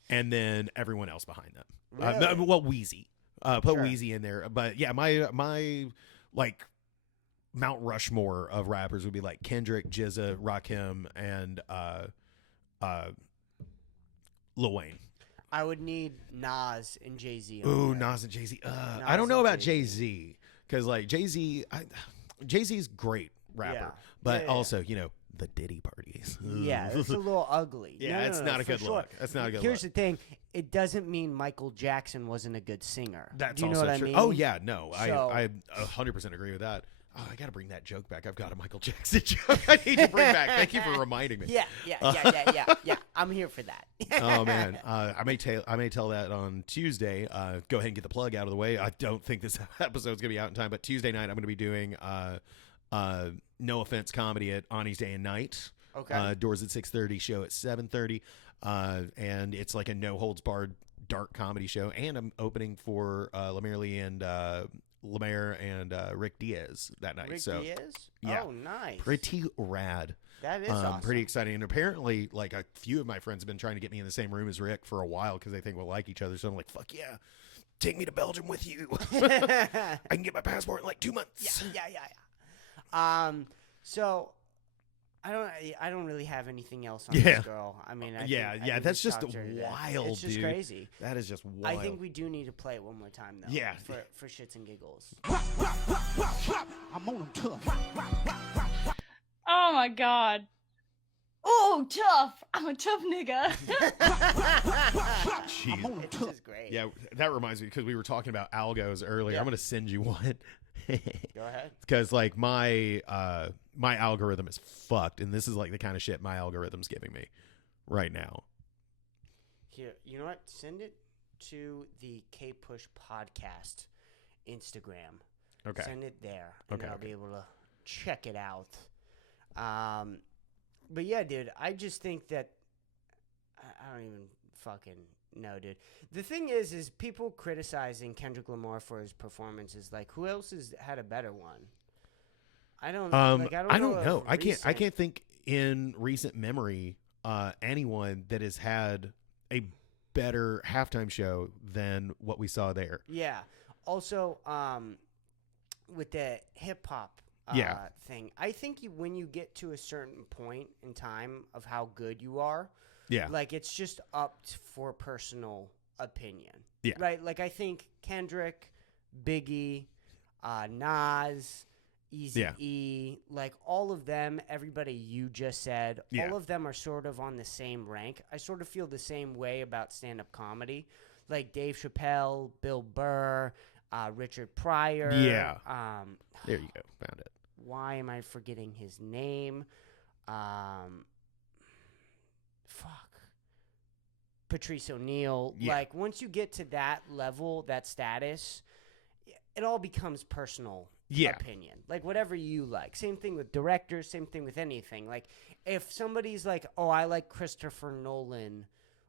And then everyone else behind them. Really? Wheezy. Put Wheezy in there. But yeah, my like Mount Rushmore of rappers would be like Kendrick, Jizza, Rakim, and Lil Wayne. I would need Nas and Jay-Z. Ooh, Nas and Jay-Z. I don't know about Jay-Z because like Jay-Z's great rapper, but also the Diddy parties. Yeah, it's a little ugly. Yeah, it's not a good look. That's not a good look. Here's the thing. It doesn't mean Michael Jackson wasn't a good singer. That's Do you know also what true. I mean? Oh, yeah, no. I 100% agree with that. Oh, I got to bring that joke back. I've got a Michael Jackson joke I need to bring back. Thank you for reminding me. Yeah. I'm here for that. Oh man, I may tell that on Tuesday. Go ahead and get the plug out of the way. I don't think this episode's gonna be out in time, but Tuesday night I'm gonna be doing No Offense comedy at Ani's Day and Night. Okay. Doors at 6:30, show at 7:30, and it's like a no holds barred dark comedy show. And I'm opening for Lemaire and Rick Diaz that night. Rick so Diaz? yeah, Oh, nice. pretty rad. That is awesome. Pretty exciting. And apparently, like, a few of my friends have been trying to get me in the same room as Rick for a while because they think we'll like each other. So I'm like, fuck yeah, take me to Belgium with you. I can get my passport in like 2 months. Yeah. So I don't really have anything else on Yeah. this girl. I mean, I think that's we just talked to her to death. wild, It's just dude. crazy. That is just wild. I think we do need to play it one more time, though. Yeah. For shits and giggles. I'm on them tough. Oh my god. Oh, tough. I'm a tough nigga. Jeez. I'm on them It's tough. just great. Yeah, that reminds me because we were talking about algos earlier. Yeah. I'm gonna send you one. Go ahead. Because like my algorithm is fucked, and this is like the kind of shit my algorithm's giving me right now. Here, you know what? Send it to the Kpush podcast Instagram. Okay. Send it there, and Okay, I'll okay. be able to check it out. But yeah, dude, I just think that I don't even fucking know, dude. The thing is people criticizing Kendrick Lamar for his performances. Like, who else has had a better one? I don't. I don't know. of I recent- can't think in recent memory anyone that has had a better halftime show than what we saw there. Yeah. Also, with the hip hop Yeah. thing, I think when you get to a certain point in time of how good you are, Yeah. like it's just up for personal opinion. Yeah. Right? Like I think Kendrick, Biggie, Nas, Eazy-E, like all of them, everybody you just said, Yeah. all of them are sort of on the same rank. I sort of feel the same way about stand-up comedy. Like Dave Chappelle, Bill Burr, Richard Pryor. Yeah. There you go. Found it. Why am I forgetting his name? Patrice O'Neal. Yeah. Like, once you get to that level, that status, it all becomes personal opinion. Like, whatever you like. Same thing with directors, same thing with anything. Like, if somebody's like, oh, I like Christopher Nolan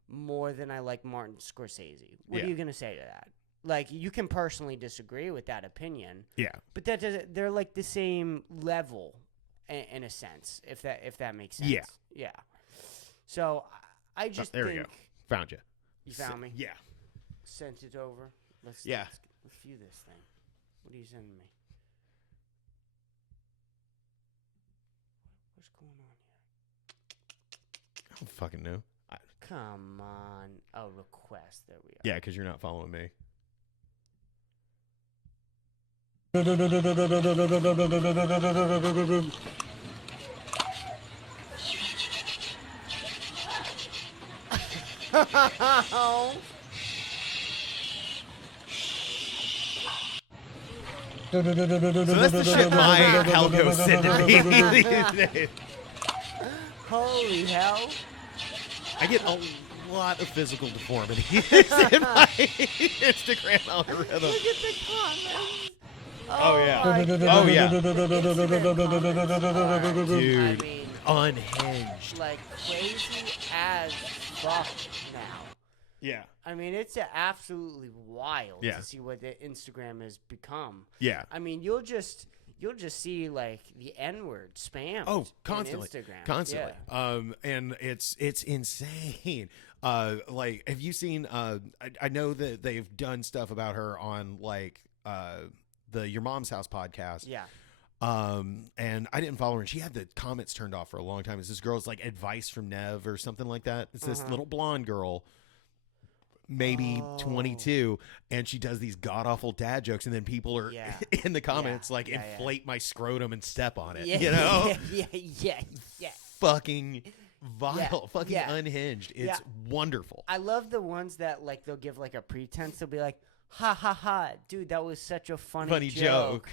more than I like Martin Scorsese, what Yeah. are you going to say to that? Like, you can personally disagree with that opinion, Yeah. but that doesn't. They're like the same level, in a sense. If that makes sense. Yeah. Yeah. So I just there we think go. Found you. you found me. Yeah. Sent it over. Let's Yeah. let's view this thing. What are you sending me? What's going on here? I don't fucking know. Come on. Oh, request. There we are. Yeah, because you're not following me. So that's the shit my Helgo sent to me. Holy hell. I get a lot of physical deformities in my Instagram algorithm. Look at the comments. Oh, yeah. my Oh, God. yeah. The Instagram comments are, Dude. I mean, Unhinged. like crazy as fuck now. Yeah. I mean, it's absolutely wild Yeah. to see what the Instagram has become. Yeah. I mean, you'll just see like the N-word spammed. Oh, in constantly. Instagram. Constantly. Yeah. And it's insane. Like, have you seen, I know that they've done stuff about her on like, the Your Mom's House podcast. Yeah. And I didn't follow her, and she had the comments turned off for a long time. It's this girl's like advice from Nev or something like that. It's this little blonde girl, maybe 22, and she does these god awful dad jokes, and then people are Yeah. in the comments Yeah. like Yeah, yeah. inflate my scrotum and step on it. Yeah. You know, Yeah. fucking vile, Yeah. fucking Yeah. unhinged. It's Yeah. wonderful. I love the ones that like they'll give like a pretense. They'll be like, "Ha ha ha, dude, that was such a funny Funny joke.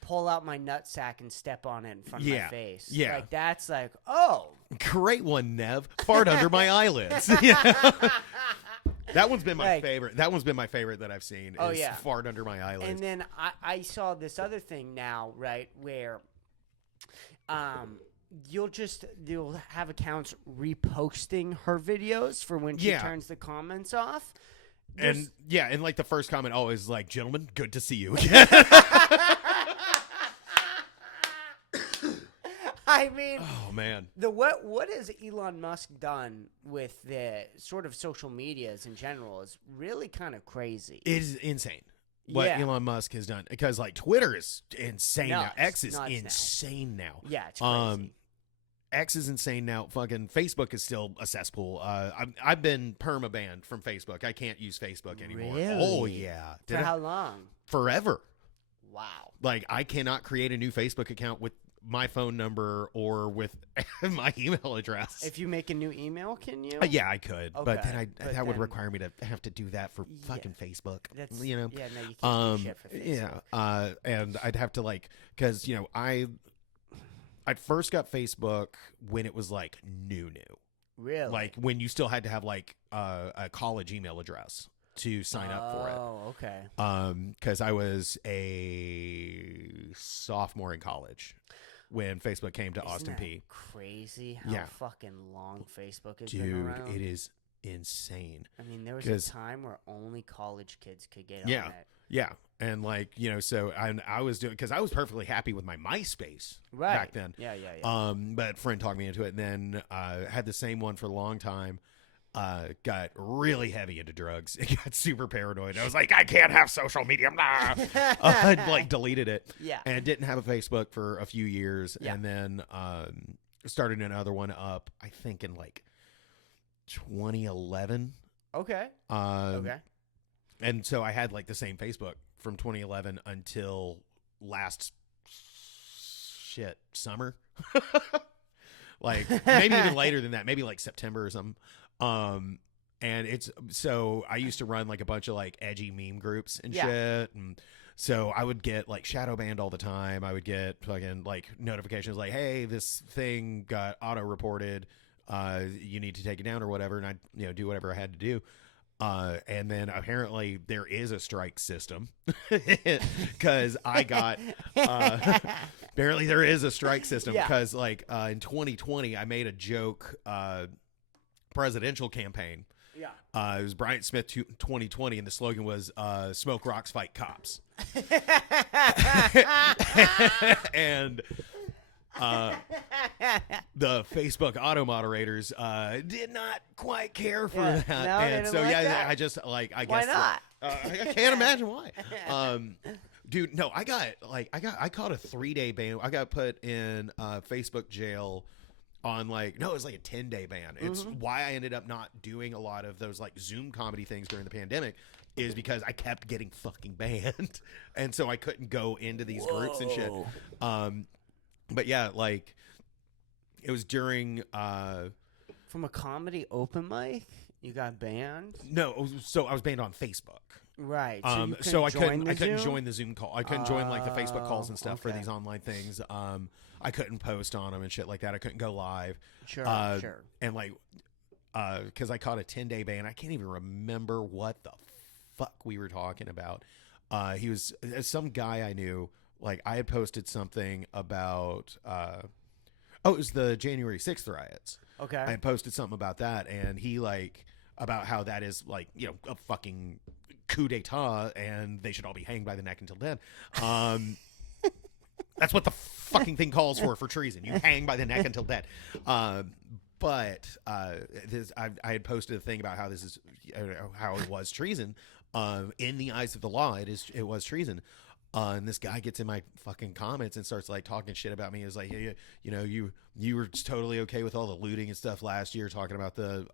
pull out my nutsack and step on it in front of my face. Yeah. Like, that's like, oh. Great one, Nev. Fart under my eyelids. Yeah. That one's been my favorite. That one's been my favorite that I've seen. Oh, is yeah. Fart under my eyelids. And then I saw this other thing now, right, where you'll have accounts reposting her videos for when she turns the comments off. And like the first comment always like, gentlemen, good to see you. I mean, oh man, what has Elon Musk done with the sort of social medias in general is really kind of crazy. It is insane what Elon Musk has done, because like Twitter is insane now. X is insane now. Yeah, it's crazy. X is insane now. Fucking Facebook is still a cesspool. I've been perma-banned from Facebook. I can't use Facebook anymore. Really? Oh yeah. For how long? Forever. Wow. Like I cannot create a new Facebook account with my phone number or with my email address. If you make a new email, can you? Yeah, I could, Okay, but then that would require me to have to do that for fucking Facebook. You know, yeah, no, you can't do shit for Facebook. Yeah, and I'd have to like, because you know, I first got Facebook when it was like new, really, like when you still had to have like a college email address to sign up for it. Oh, okay. Because I was a sophomore in college when Facebook came to Austin P. Crazy how fucking long Facebook has been Dude, around. it is insane. I mean, there was a time where only college kids could get on it. Yeah, and like, you know, so I was doing, because I was perfectly happy with my MySpace back then. Yeah. But a friend talked me into it, and then had the same one for a long time. Got really heavy into drugs. It got super paranoid. I was like, I can't have social media. I like deleted it. Yeah. And didn't have a Facebook for a few years. Yeah. And then started another one up, I think in like 2011. Okay. Okay. And so I had like the same Facebook from 2011 until last summer. Like maybe even later than that, maybe like September or something. And it's, so I used to run like a bunch of like edgy meme groups and shit. And so I would get like shadow banned all the time. I would get fucking like notifications like, hey, this thing got auto reported. You need to take it down or whatever. And I'd, you know, do whatever I had to do. And then apparently there is a strike system because I got, apparently there is a strike system because like, in 2020, I made a joke, presidential campaign. Yeah. It was Bryant Smith 2020, and the slogan was "Smoke rocks, fight cops." And the Facebook auto moderators did not quite care for that, no, and so like that. I just like I Why guess not? I can't imagine why. Dude, no, I caught a 3-day ban. I got put in Facebook jail on like, no, it was like a 10-day ban. It's why I ended up not doing a lot of those like Zoom comedy things during the pandemic, is because I kept getting fucking banned. And so I couldn't go into these groups and shit. But yeah, like it was during from a comedy open mic, you got banned? No, so I was banned on Facebook. Right. So I couldn't Zoom? join the Zoom call. I couldn't join like the Facebook calls and stuff for these online things. I couldn't post on them and shit like that. I couldn't go live. Sure. And like, because I caught a 10-day ban. I can't even remember what the fuck we were talking about. He was some guy I knew. Like I had posted something about, it was the January 6th riots. Okay. I had posted something about that, and he like, about how that is like, you know, a fucking coup d'etat and they should all be hanged by the neck until dead. That's what the fucking thing calls for treason. You hang by the neck until dead. But I had posted a thing about how this is, how it was treason. In the eyes of the law, it was treason. And this guy gets in my fucking comments and starts like talking shit about me. It's like, hey, you know, you were totally okay with all the looting and stuff last year, talking about the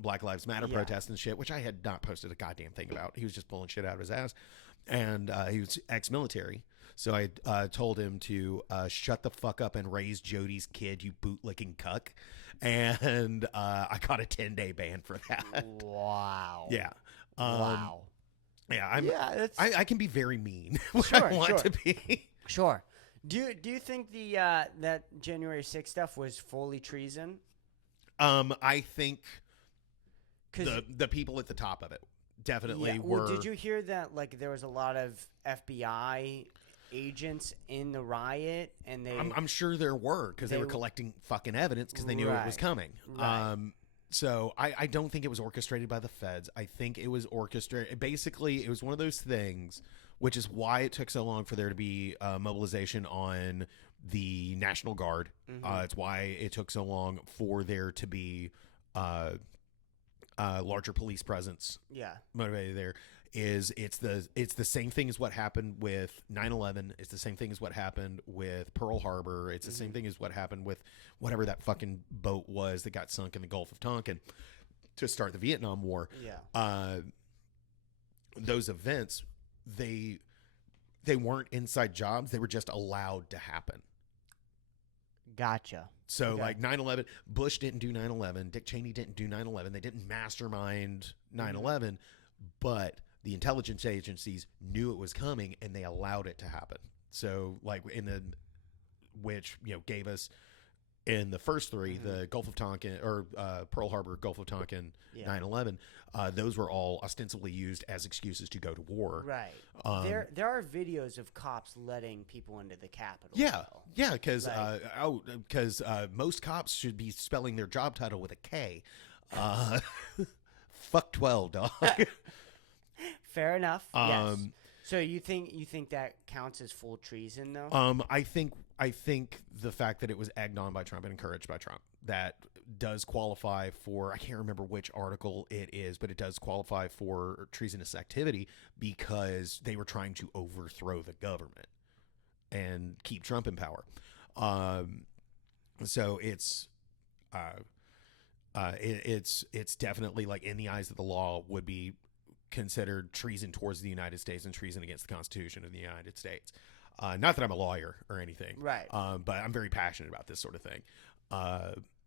Black Lives Matter protests and shit, which I had not posted a goddamn thing about. He was just pulling shit out of his ass, and he was ex-military. So I told him to shut the fuck up and raise Jody's kid, you bootlicking cuck. And I got a 10-day ban for that. Wow. Yeah. Wow. Yeah, Yeah, that's I can be very mean when Sure, I want sure. to be. sure. Do you think the that January 6th stuff was fully treason? I think 'Cause the people at the top of it definitely yeah. were. Well, did you hear that? Like, there was a lot of FBI agents in the riot, and they. I'm sure there were because they were They- collecting fucking evidence because they knew it was Right, coming. right. So I don't think it was orchestrated by the feds. I think it was orchestrated. Basically, it was one of those things, which is why it took so long for there to be mobilization on the National Guard. It's why it took so long for there to be larger police presence yeah. motivated there. It's the same thing as what happened with 9/11. It's the same thing as what happened with Pearl Harbor. It's the same thing as what happened with whatever that fucking boat was that got sunk in the Gulf of Tonkin to start the Vietnam War. Yeah. Those events, they weren't inside jobs. They were just allowed to happen. Gotcha. So Okay. like 9/11, Bush didn't do 9/11. Dick Cheney didn't do 9/11. They didn't mastermind 9/11, but the intelligence agencies knew it was coming and they allowed it to happen. So like which, gave us in the first three, the Gulf of Tonkin or Pearl Harbor, Gulf of Tonkin, Yeah. 9/11, those were all ostensibly used as excuses to go to war. Right. Um, there are videos of cops letting people into the Capitol. Yeah, though. yeah, because Like- most cops should be spelling their job title with a K. Fuck 12, dog. Fair enough. Yes. Um, So you think that counts as full treason, though? I think the fact that it was egged on by Trump and encouraged by Trump, that does qualify for, I can't remember which article it is, but it does qualify for treasonous activity because they were trying to overthrow the government and keep Trump in power. So it's definitely, like, in the eyes of the law, would be considered treason towards the United States and treason against the Constitution of the United States. Not that I'm a lawyer or anything, Right. but I'm very passionate about this sort of thing.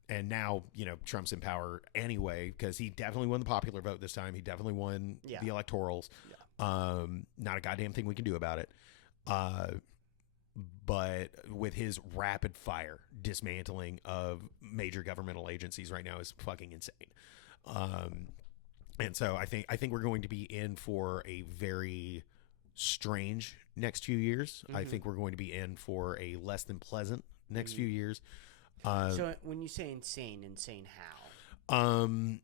And now, Trump's in power anyway because he definitely won the popular vote this time. He definitely won Yeah. the electorals. Not a goddamn thing we can do about it. But with his rapid fire dismantling of major governmental agencies right now is fucking insane. And so I think we're going to be in for a very strange next few years. I think we're going to be in for a less than pleasant next few years. So when you say insane how? I'm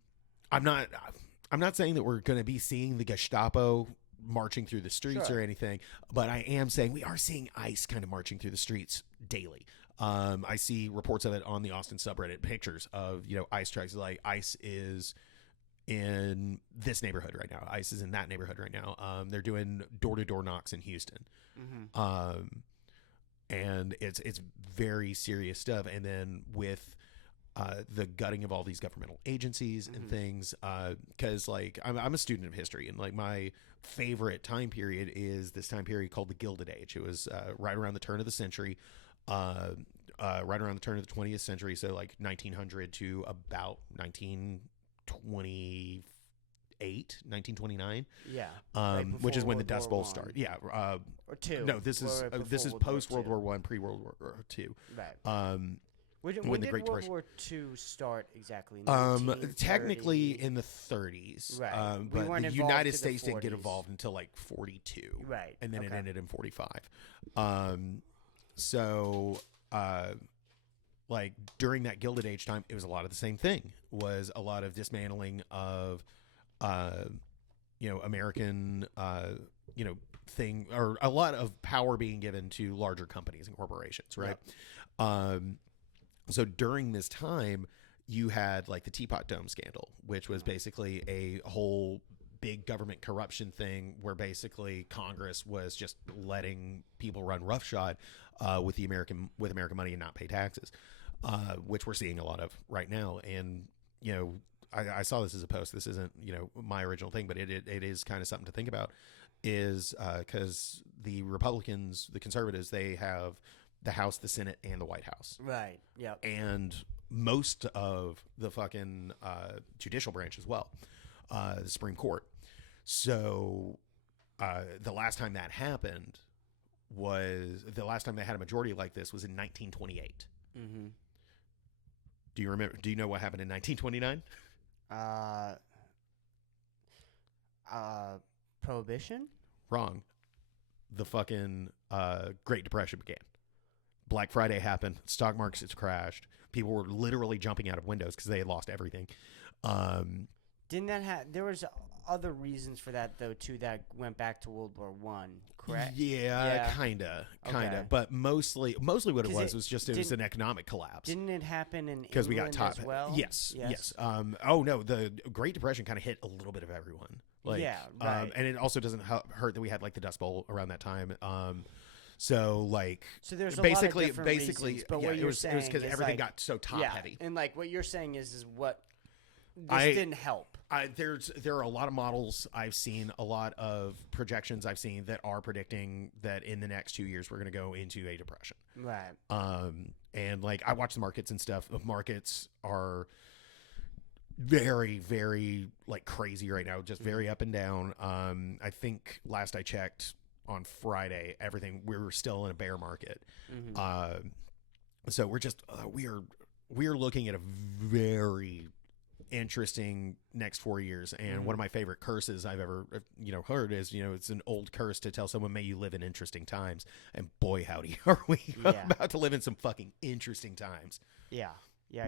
not saying that we're going to be seeing the Gestapo marching through the streets Sure. or anything, but I am saying we are seeing ICE kind of marching through the streets daily. I see reports of it on the Austin subreddit, pictures of, ICE trucks. Like, ICE is in this neighborhood right now. ICE is in that neighborhood right now. They're doing door-to-door knocks in Houston. And it's very serious stuff. And then with the gutting of all these governmental agencies and things, because like I'm a student of history, and like my favorite time period is this time period called the Gilded Age. It was right around the turn of the century, right around the turn of the 20th century, so like 1900 to about 1929. Yeah. Which is when the World Dust War Bowl I. started. Yeah. Or two. No, this is Before post World II. War I, pre World War II. Right. When when the did Great World Depression- War II start exactly? Technically 1930? in the 30s, Right. We but weren't the involved United to the States didn't get 40s. involved until like 42, Right. and then it Okay. ended in 45. Like during that Gilded Age time, it was a lot of the same thing. Was a lot of dismantling of, American, thing, or a lot of power being given to larger companies and corporations, right? So during this time, you had like the Teapot Dome scandal, which was basically a whole big government corruption thing where basically Congress was just letting people run roughshod with American money and not pay taxes, which we're seeing a lot of right now. And I saw this as a post. This isn't my original thing, but it is kind of something to think about. Is because the Republicans, the conservatives, they have the House, the Senate, and the White House. Right. Yep. And most of the fucking judicial branch as well, the Supreme Court. So the last time that happened was the last time they had a majority like this was in 1928. Mm-hmm. Do you remember? Do you know what happened in 1929? Prohibition? Wrong. The fucking Great Depression began. Black Friday happened. Stock markets crashed. People were literally jumping out of windows because they had lost everything. Didn't that have? There was other reasons for that though too. That went back to World War One, correct? Yeah, kinda. Okay. But mostly what it 'Cause was just it was an economic collapse. Didn't it happen in Because we got England top. as well? Yes. Oh no, the Great Depression kind of hit a little bit of everyone. Like, yeah, right. And it also doesn't hurt that we had like the Dust Bowl around that time. So like, So there's basically, a lot of different reasons, but what it you're was saying because is everything like, got so top heavy. And like what you're saying is what this didn't help. There are a lot of models I've seen, a lot of projections I've seen that are predicting that in the next 2 years we're going to go into a depression. Right. And like I watch the markets and stuff. The markets are very, very like crazy right now, just very up and down. I think last I checked on Friday, we were still in a bear market. Mm-hmm. So we're just we are looking at a very interesting next 4 years. And one of my favorite curses I've ever heard is it's an old curse to tell someone, may you live in interesting times. And boy howdy are we about to live in some fucking interesting times. Yeah. All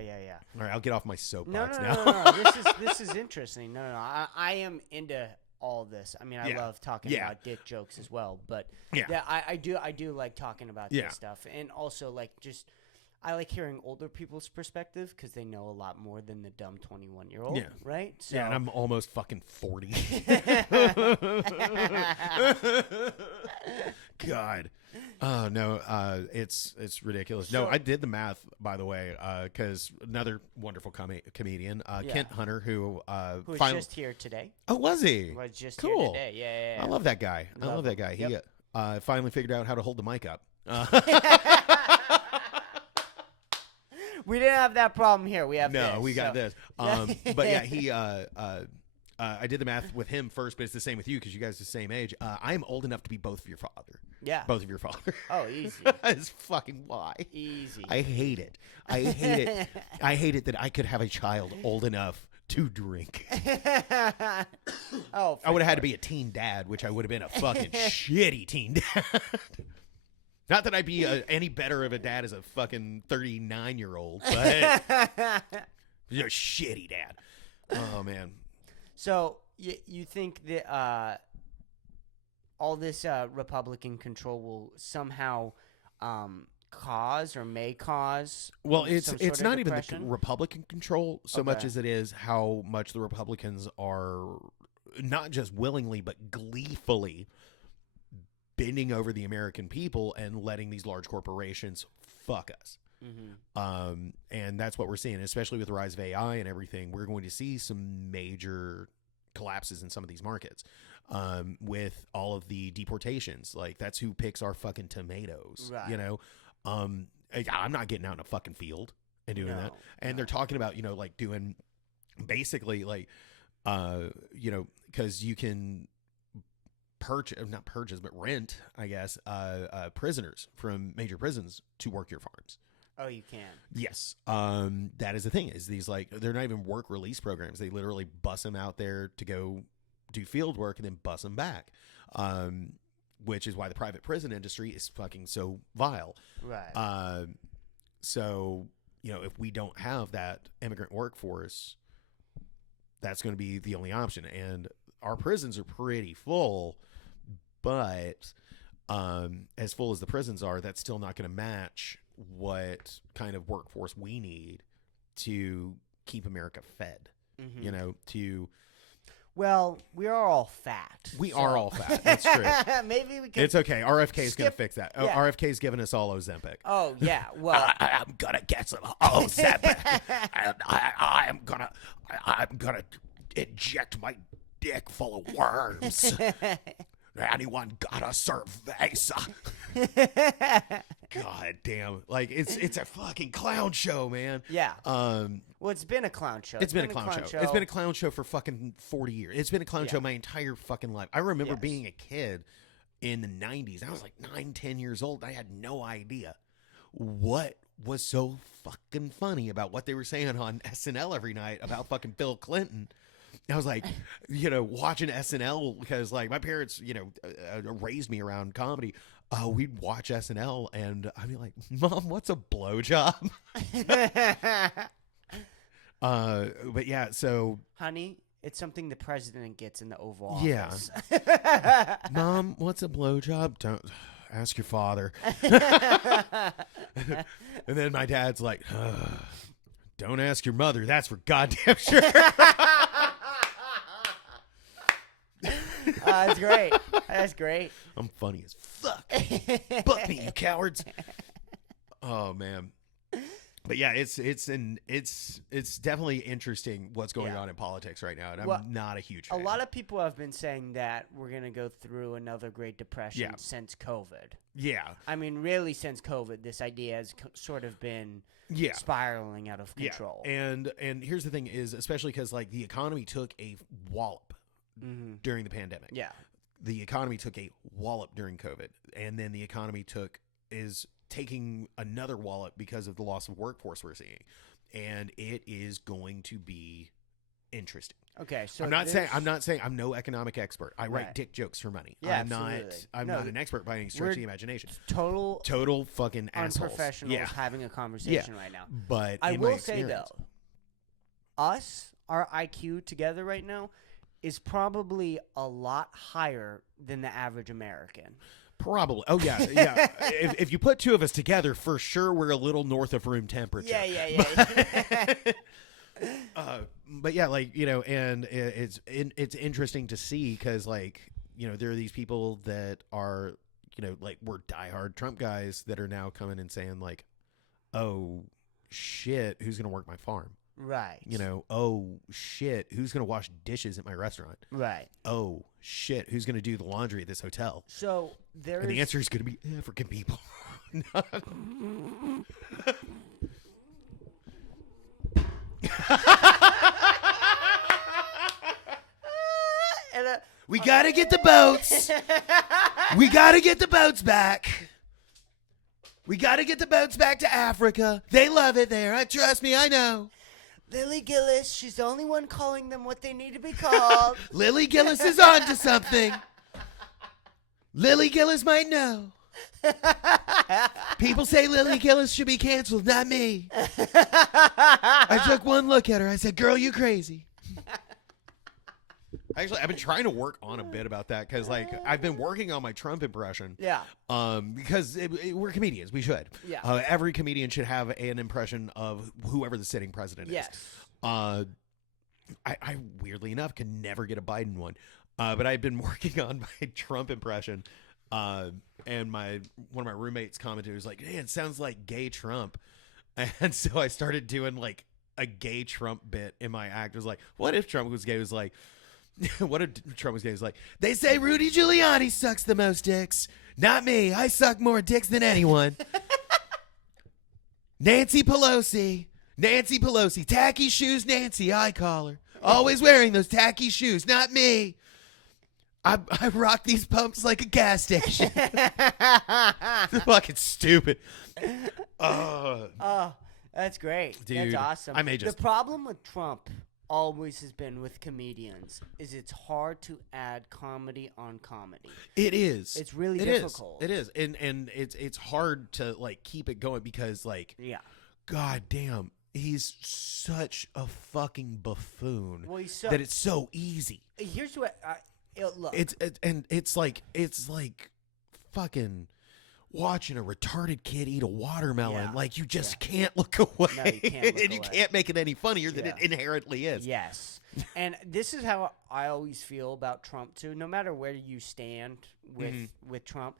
right, I'll get off my soapbox no, now. No. This is interesting. No. I am into all this. I mean, I love talking about dick jokes as well. But I do like talking about this stuff, and also like I like hearing older people's perspective because they know a lot more than the dumb 21-year-old. Yeah. Right. So, yeah, and I'm almost fucking 40. God. Oh no, it's ridiculous. No, I did the math, by the way, because another wonderful comedian, Kent Hunter, who was just here today. Oh, was he? Was just cool. here today. Yeah. I love that guy. He finally figured out how to hold the mic up. We didn't have that problem here. We have this. We got this. But yeah, he. I did the math with him first, but it's the same with you because you guys are the same age. I am old enough to be both of your father. Yeah. Both of your father. Oh, easy. It's fucking why. Easy. I hate it. I hate it that I could have a child old enough to drink. Oh, I would have had to be a teen dad, which I would have been a fucking shitty teen dad. Not that I'd be any better of a dad as a fucking 39-year-old, but you're a shitty dad. Oh, man. So you think that all this Republican control will somehow cause or may cause? Well, it's not even the Republican Republican control so much as it is how much the Republicans are not just willingly but gleefully bending over the American people and letting these large corporations fuck us. Mm-hmm. And that's what we're seeing, especially with the rise of AI and everything. We're going to see some major collapses in some of these markets with all of the deportations. Like, that's who picks our fucking tomatoes, right. I'm not getting out in a fucking field and doing that. And they're talking about, like doing basically like, because you can not purchase, but rent, I guess, prisoners from major prisons to work your farms. Oh, you can. Yes. That is the thing, is these, like, they're not even work release programs. They literally bus them out there to go do field work and then bus them back. Which is why the private prison industry is fucking so vile. Right. So, if we don't have that immigrant workforce, that's going to be the only option. And our prisons are pretty full, but as full as the prisons are, that's still not going to match what kind of workforce we need to keep America fed. Mm-hmm. Well, we are all fat. We are all fat. That's true. Maybe we can. It's okay. RFK is going to fix that. Yeah. RFK's giving us all Ozempic. Oh, yeah. Well, I'm going to get some Ozempic. I'm going to inject my dick full of worms. anyone got a cerveza? God damn. Like, it's a fucking clown show, man. Yeah. Well, it's been a clown show. It's been a clown show. It's been a clown show for fucking 40 years. It's been a clown show my entire fucking life. I remember being a kid in the 90s. I was like 9, 10 years old. I had no idea what was so fucking funny about what they were saying on SNL every night about fucking Bill Clinton. I was like, watching SNL because, like, my parents, raised me around comedy. We'd watch SNL and I'd be like, Mom, what's a blowjob? But yeah, so. Honey, it's something the president gets in the Oval Office. Yeah. Mom, what's a blowjob? Don't ask your father. And then my dad's like, don't ask your mother. That's for goddamn sure. That's great. That's great. I'm funny as fuck. Buck me, you cowards. Oh man. But yeah, it's definitely interesting what's going on in politics right now, and I'm not a huge fan. A lot of people have been saying that we're gonna go through another Great Depression since COVID. Yeah. I mean, really, since COVID, this idea has sort of been spiraling out of control. Yeah. And here's the thing is, especially because, like, the economy took a wallop during the pandemic. Yeah. The economy took a wallop during COVID, and then the economy is taking another wallop because of the loss of workforce we're seeing, and it is going to be interesting. Okay, so I'm not saying I'm no economic expert. I write dick jokes for money. Yeah, I'm not an expert by any stretch of the imagination. Total fucking assholes. Unprofessionals having a conversation right now. But I will say though, our IQ together right now is probably a lot higher than the average American. Probably. Oh, yeah. Yeah. if you put two of us together, for sure, we're a little north of room temperature. Yeah. But yeah, like, and it's interesting to see because, like, there are these people that are, like, we're diehard Trump guys that are now coming and saying, like, oh, shit, who's going to work my farm? Right. Oh, shit, who's going to wash dishes at my restaurant? Right. Oh, shit, who's going to do the laundry at this hotel? So and the answer is going to be African people. We got to get the boats. We got to get the boats back. We got to get the boats back to Africa. They love it there. Trust me, I know. Lily Gillis, she's the only one calling them what they need to be called. Lily Gillis is on to something. Lily Gillis might know. People say Lily Gillis should be canceled, not me. I took one look at her. I said, girl, you crazy. Actually, I've been trying to work on a bit about that because, like, I've been working on my Trump impression. Yeah. Because we're comedians. We should. Yeah. Every comedian should have an impression of whoever the sitting president is. Yes. I weirdly enough can never get a Biden one. But I've been working on my Trump impression. And one of my roommates commented, was like, "Hey, it sounds like gay Trump." And so I started doing, like, a gay Trump bit in my act. It was like, what if Trump was gay? It was like, what if Trump was gay? It was like, they say Rudy Giuliani sucks the most dicks. Not me. I suck more dicks than anyone. Nancy Pelosi. Tacky shoes Nancy, I call her. Always wearing those tacky shoes. Not me. I rock these pumps like a gas station. Fucking stupid. That's great. Dude, that's awesome. The problem with Trump always has been with comedians is it's hard to add comedy on comedy. It is. It's really difficult. It is. And it's hard to, like, keep it going because, like, God damn, he's such a fucking buffoon. Well, that it's so easy. Here's what look. It's like fucking watching a retarded kid eat a watermelon. Like, you just can't look away. No, you can't look and you can't make it any funnier than it inherently is. Yes. And this is how I always feel about Trump too. No matter where you stand with Trump,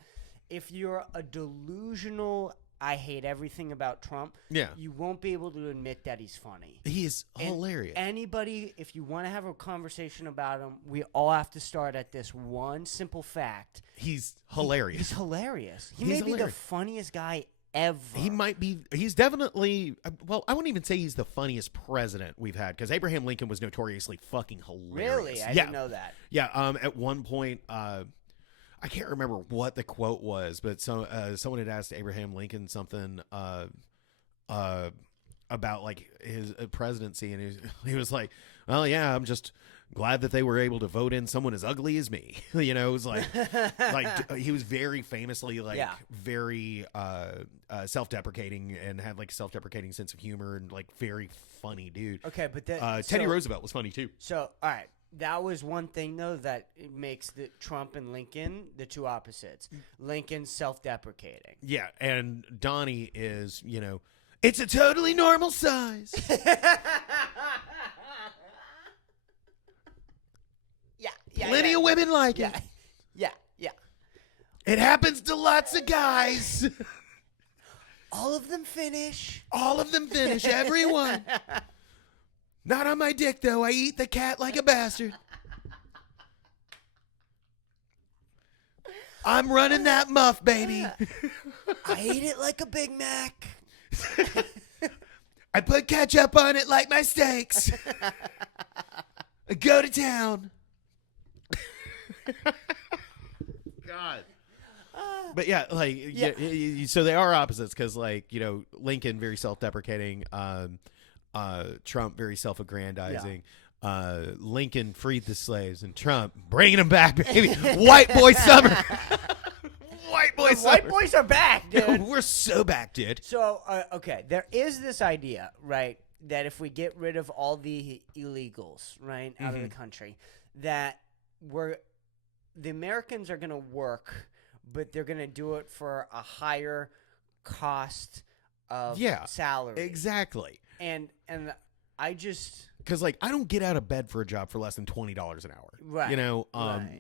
if you're a delusional I hate everything about Trump. Yeah. You won't be able to admit that he's funny. He's And hilarious. Anybody, if you want to have a conversation about him, we all have to start at this one simple fact. He's hilarious. He's hilarious. He He's may be the hilarious. funniest guy ever. He might be. He's definitely. Well, I wouldn't even say he's the funniest president we've had, because Abraham Lincoln was notoriously fucking hilarious. Really? I didn't know that. Yeah. At one point, I can't remember what the quote was, but someone had asked Abraham Lincoln something about like his presidency, and he was like, "Well, yeah, I'm just glad that they were able to vote in someone as ugly as me." It was like he was very famously very self-deprecating, and had like a self-deprecating sense of humor, and like very funny dude. Okay, but then Teddy Roosevelt was funny too. So, all right. That was one thing, though, that it makes the Trump and Lincoln the two opposites. Lincoln's self-deprecating. Yeah, and Donnie is, it's a totally normal size. Yeah. Plenty of women like it. Yeah. It happens to lots of guys. All of them finish. All of them finish, everyone. Not on my dick, though. I eat the cat like a bastard. I'm running that muff, baby. I eat it like a Big Mac. I put ketchup on it like my steaks. I go to town. God. But yeah, so they are opposites, because Lincoln very self-deprecating, Trump very self-aggrandizing. Lincoln freed the slaves, and Trump bringing them back, baby. White boy summer. White boy summer. White boys are back, dude. We're so back, dude. So, okay, there is this idea, right, that if we get rid of all the illegals, right, out of the country, that the Americans are going to work, but they're going to do it for a higher cost of salary. Exactly. And I just... Because, I don't get out of bed for a job for less than $20 an hour. Right.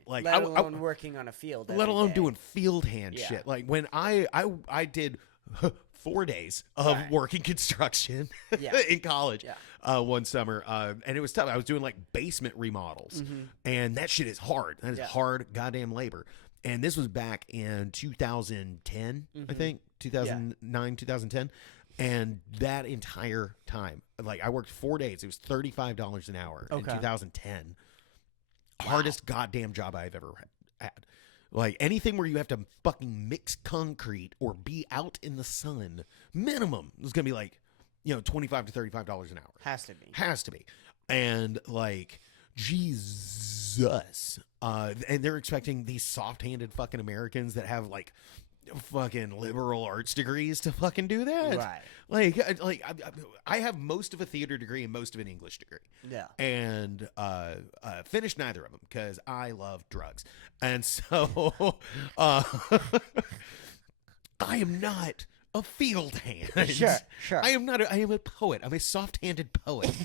Right. Let alone working on a field. Let alone day. doing field hand shit. Like, when I did 4 days of working construction in college one summer, and it was tough. I was doing, basement remodels. And that shit is hard. That is hard goddamn labor. And this was back in 2010, I think. 2009, 2010. And that entire time, I worked 4 days. It was $35 an hour in 2010. Hardest goddamn job I've ever had. Anything where you have to fucking mix concrete or be out in the sun, minimum is going to be $25 to $35 an hour. Has to be. And Jesus. And they're expecting these soft-handed fucking Americans that have fucking liberal arts degrees to fucking do that. Right. I have most of a theater degree and most of an English degree. Yeah. And finished neither of them because I love drugs. And so I am not a field hand. Sure. I am a poet. I'm a soft-handed poet.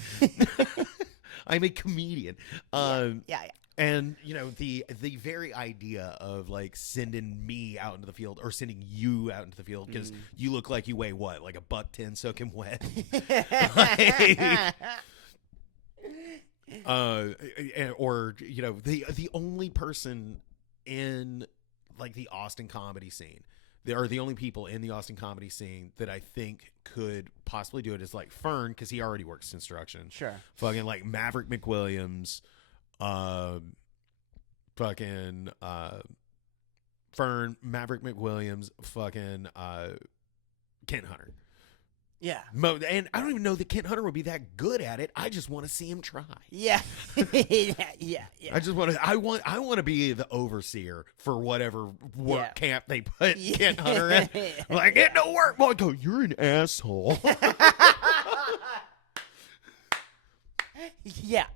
I'm a comedian. Yeah. And the very idea of sending me out into the field, or sending you out into the field, because you look like you weigh what, like $110 soaking wet. Or the only person in the Austin comedy scene, there are the only people in the Austin comedy scene that I think could possibly do it is Fern, because he already works construction. Sure. Fucking Maverick McWilliams. Fern, Maverick McWilliams, fucking Kent Hunter. Yeah. And I don't even know that Kent Hunter would be that good at it. I just want to see him try. Yeah. yeah. I just want to. I want to be the overseer for whatever work camp they put Kent Hunter in. Get no work, boy. Go. You're an asshole. Yeah.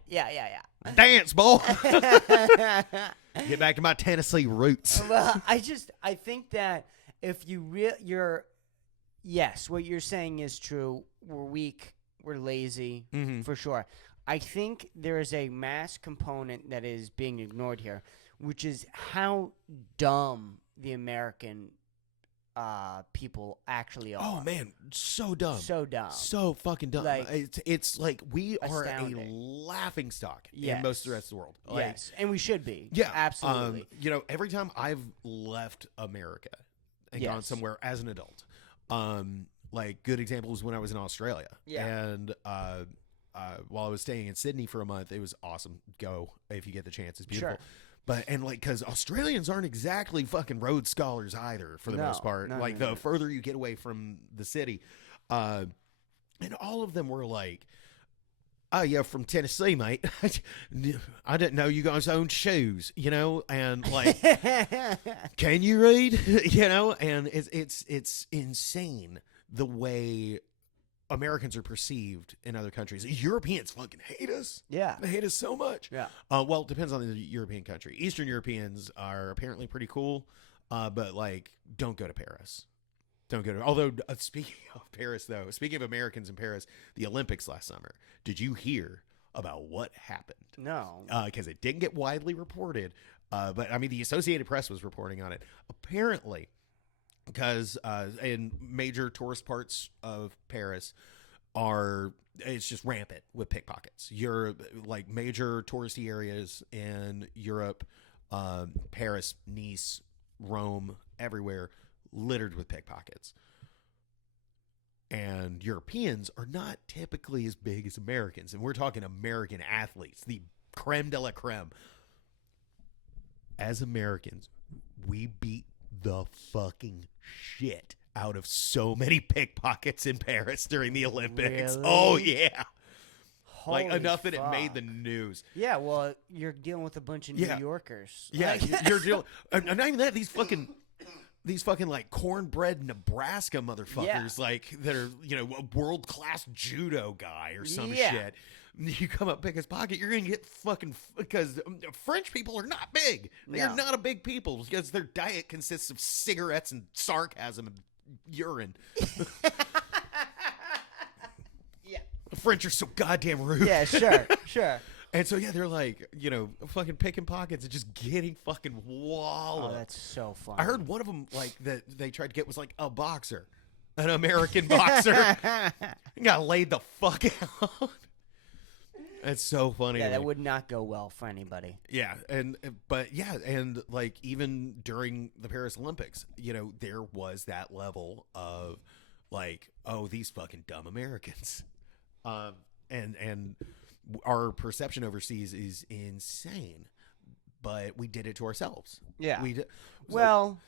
Dance, boy. Get back to my Tennessee roots. Well, I think that if yes, what you're saying is true. We're weak. We're lazy, for sure. I think there is a mass component that is being ignored here, which is how dumb the American people actually are. Oh man, so dumb. So dumb. So fucking dumb. Like, it's like we are a astounding. laughing stock Yes. in most of the rest of the world. Like, Yes, and we should be. yeah, Absolutely. You know, every time I've left America and gone Yes. somewhere as an adult, like good example was when I was in Australia. Yeah. And while I was staying in Sydney for a month, it was awesome. Go if you get the chance. It's beautiful. Sure. But and like because Australians aren't exactly fucking Rhodes scholars either for the No, most part. no, Like no, the no. further you get away from the city, and all of them were like, "Oh yeah, from Tennessee, mate. I didn't know you guys owned shoes, you know." And like, can you read? You know, and it's insane the way Americans are perceived in other countries. Europeans fucking hate us. Yeah. They hate us so much. Yeah. Well, it depends on the European country. Eastern Europeans are apparently pretty cool, but like, don't go to Paris. Don't go to. Although, speaking of Paris, though, speaking of Americans in Paris, the Olympics last summer. Did you hear about what happened? No. Because it didn't get widely reported, but I mean, the Associated Press was reporting on it. Apparently, because in major tourist parts of Paris it's just rampant with pickpockets. You're like major touristy areas in Europe, Paris, Nice, Rome, everywhere littered with pickpockets. And Europeans are not typically as big as Americans, and we're talking American athletes, the creme de la creme. As Americans, we beat the fucking shit out of so many pickpockets in Paris during the Olympics. Really? Oh yeah. Like Holy enough that it made fuck. the news. Yeah, well, you're dealing with a bunch of Yeah. New Yorkers. Yeah, Like- you're dealing. And not even that. These fucking like cornbread Nebraska motherfuckers, Yeah. like that are a world class judo guy or some Yeah. shit. You come up pick his pocket, you're gonna get fucking because French people are not big. They're No. not a big people because their diet consists of cigarettes and sarcasm and urine. Yeah. The French are so goddamn rude. Yeah, sure, sure. And so yeah, they're like fucking picking pockets and just getting fucking walloped. Oh, that's so funny. I heard one of them like that they tried to get was like a boxer, an American boxer. He got laid the fuck out. It's so funny. Yeah, to that me. would not go well for anybody. Yeah, and like even during the Paris Olympics, there was that level of like, oh, these fucking dumb Americans, and our perception overseas is insane, but we did it to ourselves. Yeah. We did. Well,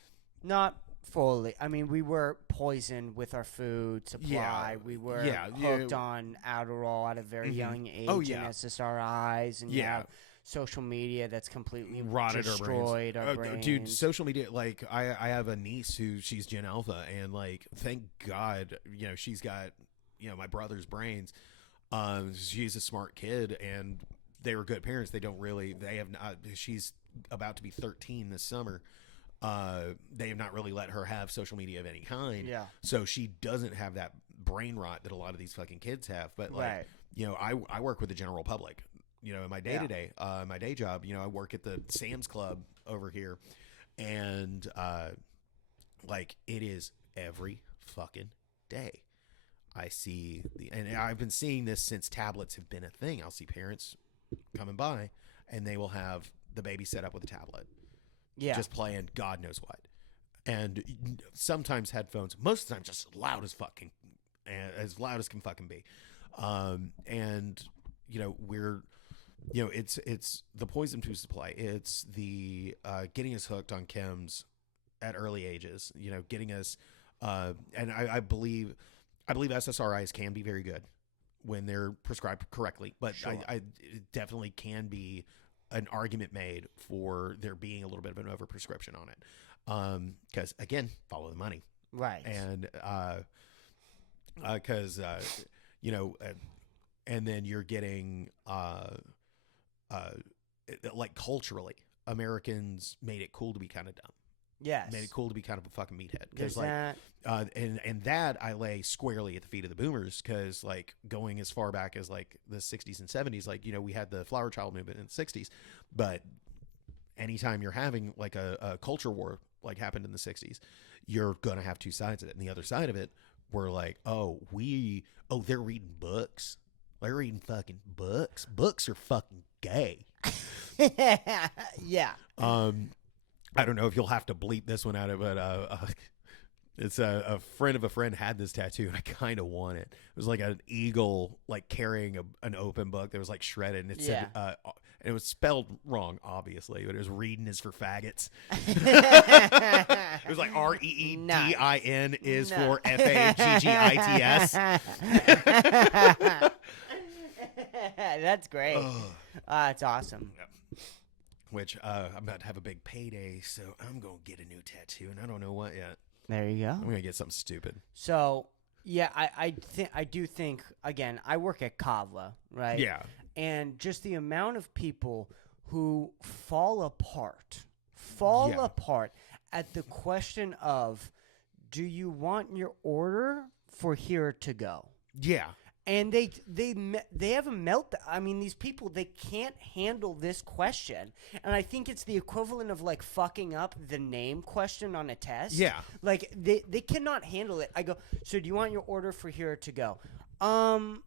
not fully. I mean, we were poisoned with our food supply. Yeah, We were yeah, hooked yeah. on Adderall at a very young age Oh, yeah. and SSRIs. And you Yeah. have social media that's completely Rotted our brains. destroyed our brains. Dude, social media, like I have a niece she's Gen Alpha, and like thank God, she's got my brother's brains. She's a smart kid, and they were good parents. They have not. She's about to be 13 this summer. They have not really let her have social media of any kind. Yeah. So she doesn't have that brain rot that a lot of these fucking kids have. But like, Right. I work with the general public. In my day to day, my day job. I work at the Sam's Club over here, and like it is every fucking day. I see and I've been seeing this since tablets have been a thing. I'll see parents coming by, and they will have the baby set up with a tablet. Yeah. Just playing God knows what. And sometimes headphones, most of the time just loud as fucking, as loud as can fucking be. And, we're, it's the poison to supply. It's the getting us hooked on chems at early ages, getting us, and I believe SSRIs can be very good when they're prescribed correctly, but Sure. it definitely can be an argument made for there being a little bit of an overprescription on it. Because again, follow the money. Right. And because and then you're getting like culturally, Americans made it cool to be kind of dumb. yes. Made it cool to be kind of a fucking meathead. There's Because like, that. and that I lay squarely at the feet of the boomers, because like going as far back as like the 60s and 70s, like we had the flower child movement in the 60s, but anytime you're having like a culture war like happened in the 60s, you're gonna have two sides of it, and the other side of it, we're like, they're reading books. They're reading fucking books. Books are fucking gay. Yeah. I don't know if you'll have to bleep this one out of it. It's a friend of a friend had this tattoo, and I kind of want it. It was like an eagle, like carrying an open book that was like shredded, and it said, and it was spelled wrong, obviously, but it was "reading is for faggots." It was like REEDIN is for FAGGITS. That's great. It's awesome. Yep. Which I'm about to have a big payday, so I'm gonna get a new tattoo, and I don't know what yet. There you go. I'm gonna get something stupid. So, yeah, I do think, again, I work at Kavla, right? Yeah. And just the amount of people who fall apart at the question of, do you want your order for here to go? Yeah. And they have a meltdown. I mean, these people, they can't handle this question. And I think it's the equivalent of, like, fucking up the name question on a test. Yeah. Like, they cannot handle it. I go, so do you want your order for here to go?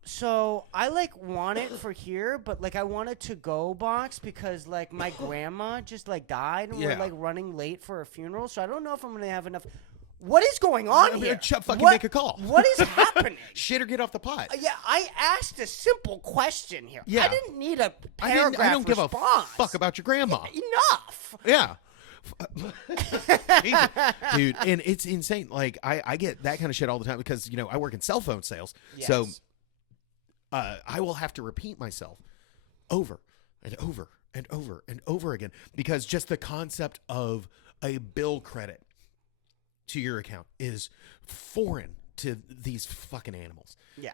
So I, like, want it for here, but, like, I want a to-go box because, like, my grandma just, like, died and we're, like, running late for a funeral. So I don't know if I'm going to have enough. What is going on here? Make a call. What is happening? Shit or get off the pot. Yeah, I asked a simple question here. Yeah. I didn't need a paragraph I don't give a response. fuck about your grandma. Enough. Yeah. Dude, and it's insane. Like, I get that kind of shit all the time because, I work in cell phone sales. Yes. So I will have to repeat myself over and over and over and over again because just the concept of a bill credit to your account is foreign to these fucking animals. Yeah.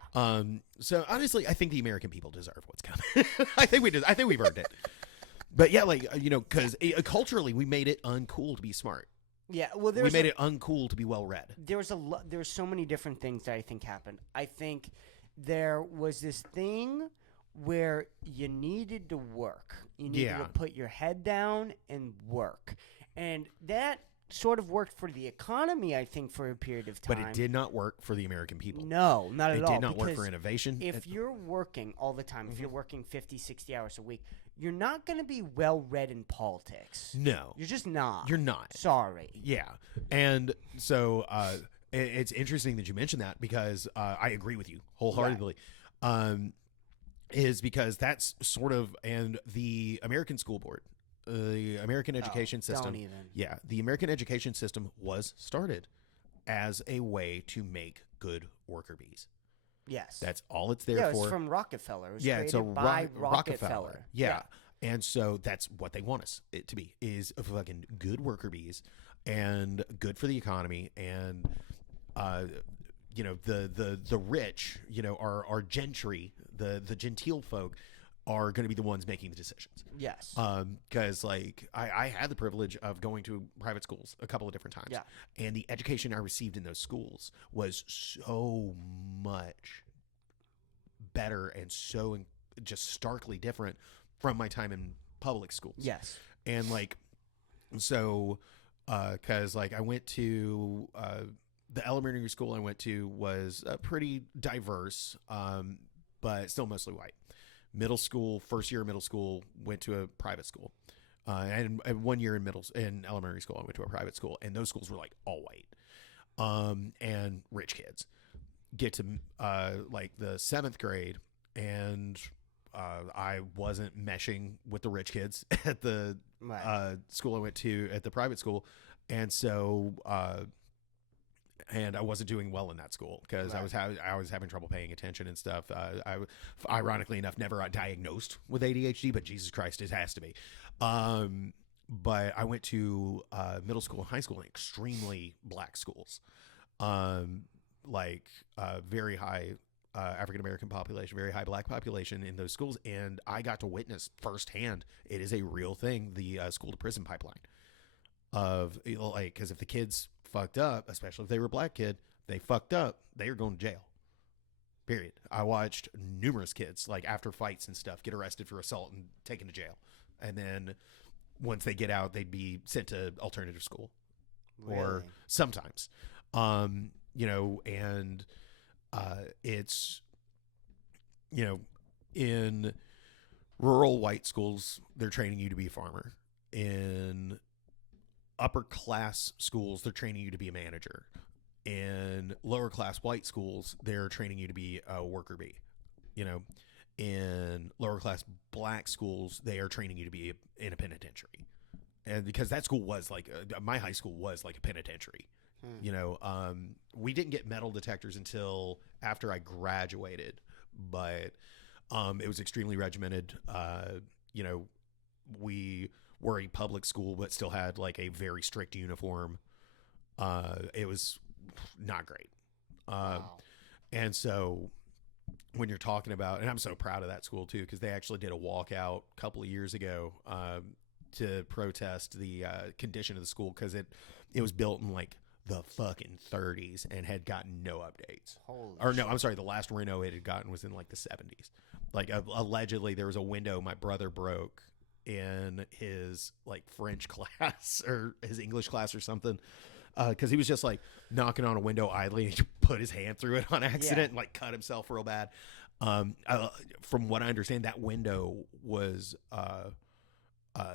So honestly, I think the American people deserve what's coming. I think we've earned it. But yeah, like, because culturally we made it uncool to be smart. Yeah. Well, we made it uncool to be well read. There's so many different things that I think happened. I think there was this thing where you needed to work. You needed to put your head down and work, and that sort of worked for the economy, I think, for a period of time. But it did not work for the American people. No, not at all. It did not work for innovation. If you're working all the time, if you're working 50, 60 hours a week, you're not going to be well-read in politics. No. You're just not. You're not. Sorry. Yeah. And so it's interesting that you mentioned that because I agree with you wholeheartedly. Right. Is because that's sort of, and the American school board, the American education system. Don't even. Yeah, the American education system was started as a way to make good worker bees. Yes. That's all it's there for. Yeah, for. It's from Rockefeller. It was it's a by Rockefeller. Yeah. And so that's what they want it to be, is a fucking good worker bees and good for the economy. And, the rich, our gentry, the genteel folk, are going to be the ones making the decisions. Yes. Because, like, I had the privilege of going to private schools a couple of different times. Yeah. And the education I received in those schools was so much better and so just starkly different from my time in public schools. Yes. And, like, so, because, like, I went to the elementary school I went to was pretty diverse, but still mostly white. Middle school, first year of middle school, went to a private school, and 1 year in elementary school, I went to a private school, and those schools were like all white, and rich kids. Get to like the 7th grade, and I wasn't meshing with the rich kids at the school I went to at the private school, and so. And I wasn't doing well in that school because I was having trouble paying attention and stuff. I ironically enough never diagnosed with ADHD, but Jesus Christ, it has to be. But I went to middle school and high school in extremely black schools, very high African American population, very high black population in those schools, and I got to witness firsthand. It is a real thing, the school to prison pipeline. Because if the kids fucked up, especially if they were a black kid, they fucked up, they are going to jail. Period. I watched numerous kids, like, after fights and stuff, get arrested for assault and taken to jail. And then once they get out, they'd be sent to alternative school. or sometimes, you know, and it's, you know, in rural white schools, they're training you to be a farmer. In upper class schools, they're training you to be a manager. In lower class white schools, they're training you to be a worker bee. You know, in lower class black schools, they are training you to be in a penitentiary. And because that school was like, my high school was like a penitentiary. You know, we didn't get metal detectors until after I graduated, but it was extremely regimented. You know, we were a public school, but still had like a very strict uniform. It was not great. And so when you're talking about, and I'm so proud of that school too, because they actually did a walkout a couple of years ago to protest the condition of the school, because it was built in like the fucking 30s and had gotten no updates. The last reno it had gotten was in like the 70s. Like allegedly there was a window my brother broke in his like French class or his English class or something, because he was just like knocking on a window idly and he put his hand through it on accident and like cut himself real bad. From what I understand, that window was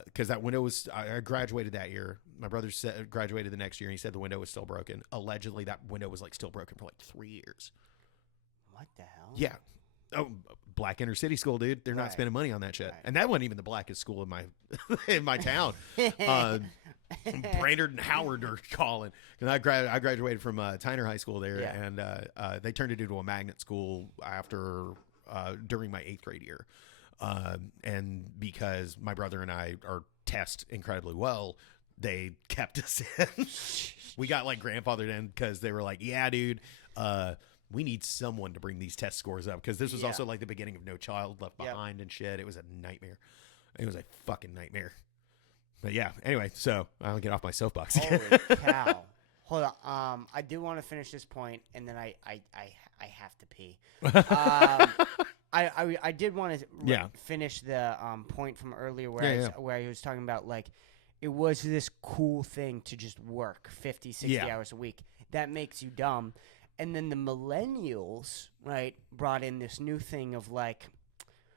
because that window was, I graduated that year. My brother graduated the next year, and he said the window was still broken. Allegedly, that window was like still broken for like 3 years. What the hell? Yeah. Oh, black inner city school, dude. They're not spending money on that shit. Right. And that wasn't even the blackest school in my in my town. Brainerd and Howard are calling. And I graduated from Tyner High School there, and they turned it into a magnet school after during my 8th grade year. And because my brother and I are test incredibly well, they kept us in. We got like grandfathered in because they were like, yeah, dude, we need someone to bring these test scores up, because this was also like the beginning of No Child Left Behind and shit. It was a nightmare. It was a fucking nightmare. But yeah, anyway, so I'll get off my soapbox. Holy cow. Hold on. I do want to finish this point, and then I have to pee. I did want to finish the point from earlier where I was talking about, like, it was this cool thing to just work 50, 60 hours a week. That makes you dumb. And then the millennials, right, brought in this new thing of, like,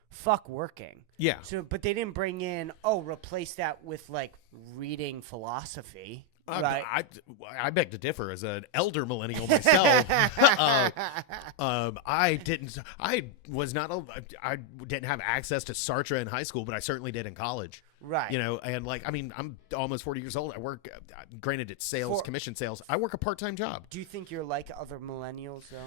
fuck working. Yeah. So, but they didn't bring in, replace that with, like, reading philosophy. Right. I beg to differ. As an elder millennial myself, I didn't have access to Sartre in high school, but I certainly did in college. Right. You know, and like, I mean, I'm almost 40 years old. I work, granted it's sales, commission sales. I work a part-time job. Do you think you're like other millennials though?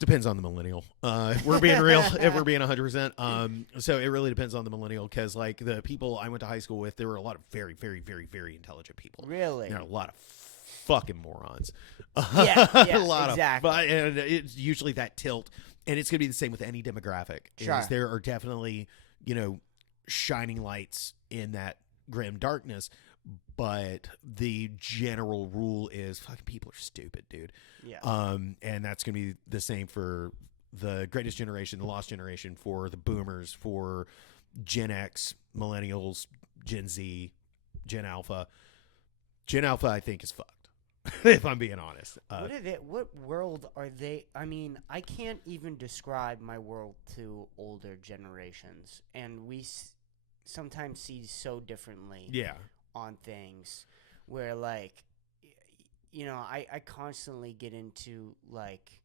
Depends on the millennial. If we're being real, if we're being 100%. So it really depends on the millennial, because like the people I went to high school with, there were a lot of very, very, very, very intelligent people. Really? There are a lot of fucking morons. Yeah, a lot exactly. And it's usually that tilt, and it's going to be the same with any demographic. Sure. There are definitely, you know, shining lights in that grim darkness, but the general rule is fucking people are stupid, dude. Yeah. And that's going to be the same for the greatest generation, the lost generation, for the boomers, for Gen X, millennials, Gen Z, Gen Alpha. Gen Alpha, I think, is fucked, if I'm being honest. What world are they? I mean, I can't even describe my world to older generations, and we sometimes see so differently on things where, like, you know, I constantly get into, like,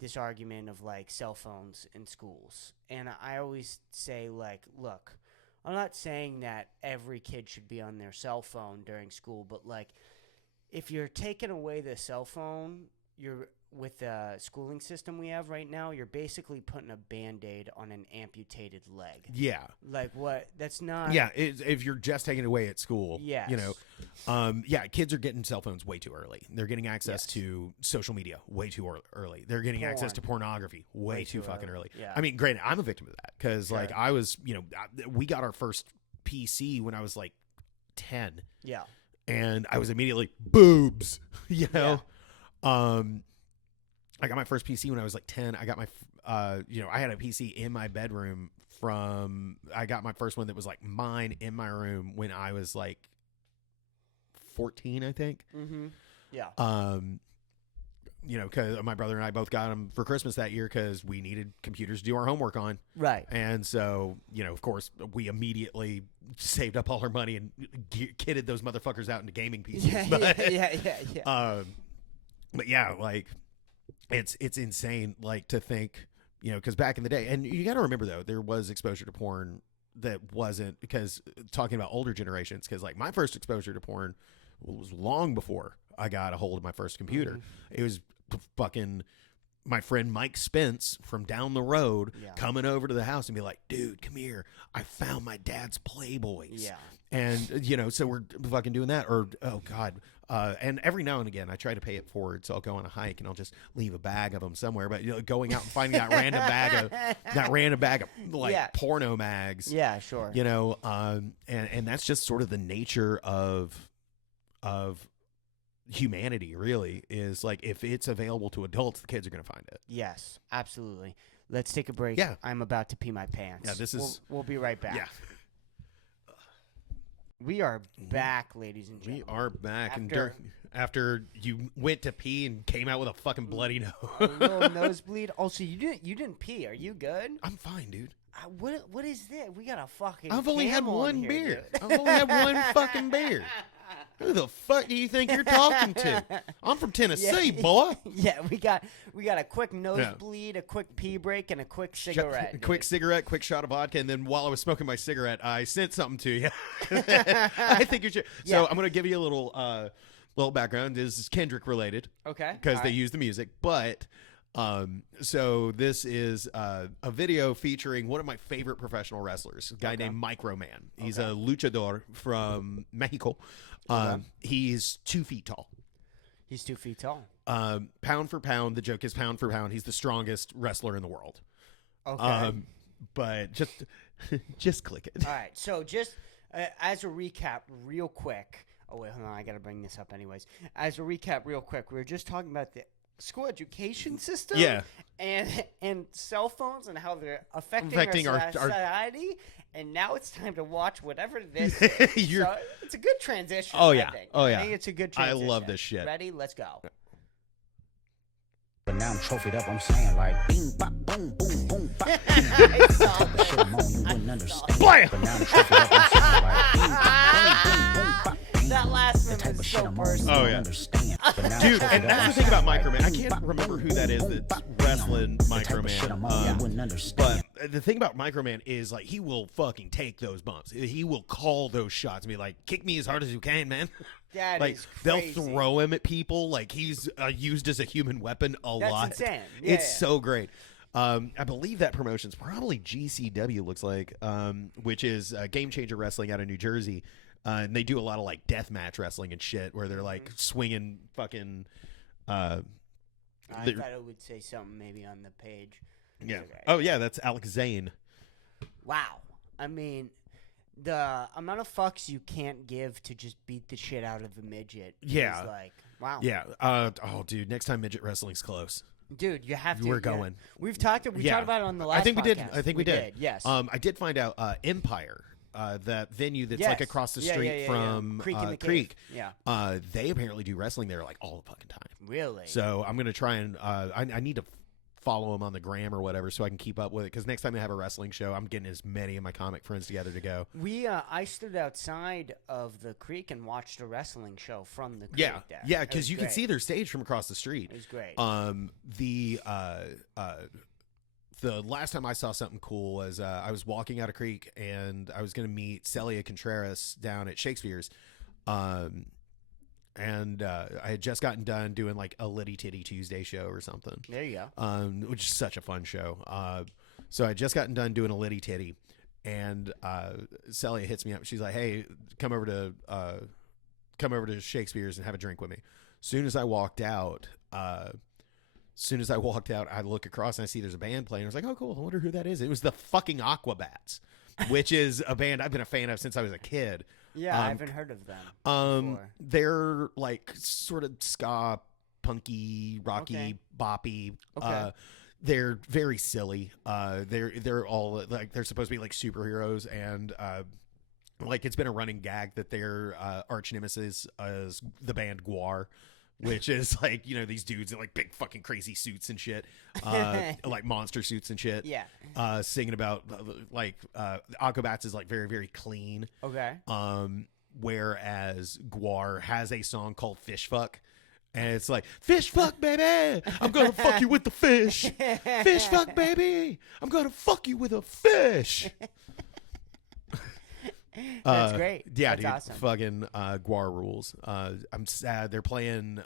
this argument of, like, cell phones in schools. And I always say, like, look, I'm not saying that every kid should be on their cell phone during school, but, like, if you're taking away the cell phone, with the schooling system we have right now, you're basically putting a Band-Aid on an amputated leg. Yeah. Like, what? That's not... Yeah, if you're just taking it away at school, yes. You know, kids are getting cell phones way too early. They're getting access to social media way too early. They're getting access to pornography way too fucking early. Yeah. I mean, granted, I'm a victim of that, because, like, I was, you know, we got our first PC when I was, like, 10. Yeah. And I was immediately, boobs, you know? Yeah. I got my first PC when I was like 10. I got my, I had a PC in my bedroom I got my first one that was like mine in my room when I was like 14, I think. Yeah. Because my brother and I both got them for Christmas that year because we needed computers to do our homework on. Right. And so, of course, we immediately saved up all our money and kitted those motherfuckers out into gaming PCs. But yeah, like it's insane, like to think, because back in the day, and you got to remember though, there was exposure to porn that wasn't, because talking about older generations, because like my first exposure to porn was long before I got a hold of my first computer. It was fucking my friend Mike Spence from down the road coming over to the house and be like, dude, come here, I found my dad's Playboys. And so we're fucking doing that. Or oh god, and every now and again I try to pay it forward, so I'll go on a hike and I'll just leave a bag of them somewhere. But going out and finding that random bag of like porno mags, sure, and that's just sort of the nature of humanity, really, is like if it's available to adults, the kids are going to find it. Yes, absolutely. Let's take a break. I'm about to pee my pants. We'll be right back. We are back, ladies and gentlemen. We are back. After you went to pee and came out with a fucking bloody nose. A little nosebleed. Also, you didn't pee. Are you good? I'm fine, dude. What is this? We got a fucking I've only had camel in one here, beer. dude. I've only had one fucking beer. Who the fuck do you think you're talking to? I'm from Tennessee, boy. Yeah, we got a quick nosebleed, a quick pee break, and a quick cigarette. Quick cigarette, quick shot of vodka, and then while I was smoking my cigarette, I sent something to you. I think you should. So I'm going to give you a little background. This is Kendrick related. Okay. Because they use the music. But so this is a video featuring one of my favorite professional wrestlers, a guy named Microman. He's a luchador from Mexico. He's 2 feet tall. He's 2 feet tall. Pound for pound, the joke is pound for pound, he's the strongest wrestler in the world. Okay. But just click it. All right. So just as a recap, real quick. Oh wait, hold on. I got to bring this up anyways. As a recap, real quick, we were just talking about the school education system. And cell phones and how they're affecting our society. And now it's time to watch whatever this is. So it's a good transition. Oh yeah. I think. I think it's a good transition. I love this shit. Ready? Let's go. But now I'm trophied up, I'm saying like bing bop boom boom boom bop. I saw that. Shit, I'm on, you wouldn't understand. Blam! But now I'm trophied up, I'm saying like bing bop boom boom boom bop. That last one was so personal. Oh yeah. Dude, and that's the thing about Microman. I can't remember who that is that's wrestling Microman. But the thing about Microman is like he will fucking take those bumps. He will call those shots and be like, "Kick me as hard as you can, man." That like is they'll crazy. throw him at people. Like he's used as a human weapon a That's lot. insane. It's so great. I believe that promotion's probably GCW. Looks like, which is Game Changer Wrestling out of New Jersey. And they do a lot of like deathmatch wrestling and shit where they're like swinging fucking. I thought it would say something maybe on the page. Yeah. Oh yeah, that's Alex Zane. Wow. I mean, the amount of fucks you can't give to just beat the shit out of a midget. Yeah. Is like, wow. Yeah. Oh, dude. Next time midget wrestling's close. Dude, you have to. We're going. We've talked about it on the last. I think we did. podcast. I think we did. Yes. I did find out Empire. That venue that's like across the street from Creek in the Creek. Cave. Yeah. They apparently do wrestling there like all the fucking time. Really? So I'm gonna try and I need to follow them on the gram or whatever so I can keep up with it, because next time they have a wrestling show, I'm getting as many of my comic friends together to go. I stood outside of the Creek and watched a wrestling show from the Creek. Yeah, because you could see their stage from across the street. It was great. The last time I saw something cool was I was walking out of Creek and I was going to meet Celia Contreras down at Shakespeare's. And I had just gotten done doing like a Litty Titty Tuesday show or something. There you go. Which is such a fun show. So I had just gotten done doing a Litty Titty, and Celia hits me up. She's like, "Hey, come over to Shakespeare's and have a drink with me." Soon as I walked out, I look across and I see there's a band playing. I was like, "Oh, cool. I wonder who that is." It was the fucking Aquabats, which is a band I've been a fan of since I was a kid. Yeah, I haven't heard of them before. They're like sort of ska, punky, rocky, boppy. Okay. They're very silly. They're all like they're supposed to be like superheroes, and like it's been a running gag that their arch nemesis is the band Guar, which is like, you know, these dudes in like big fucking crazy suits and shit, like monster suits and shit. Yeah. Singing about like Aquabats is like very, very clean. Okay. Whereas Guar has a song called Fish Fuck. And it's like, fish fuck, baby. I'm going to fuck you with the fish. Fish fuck, baby. I'm going to fuck you with a fish. That's great. Yeah, That's dude. awesome. Fucking Guar rules. I'm sad. They're playing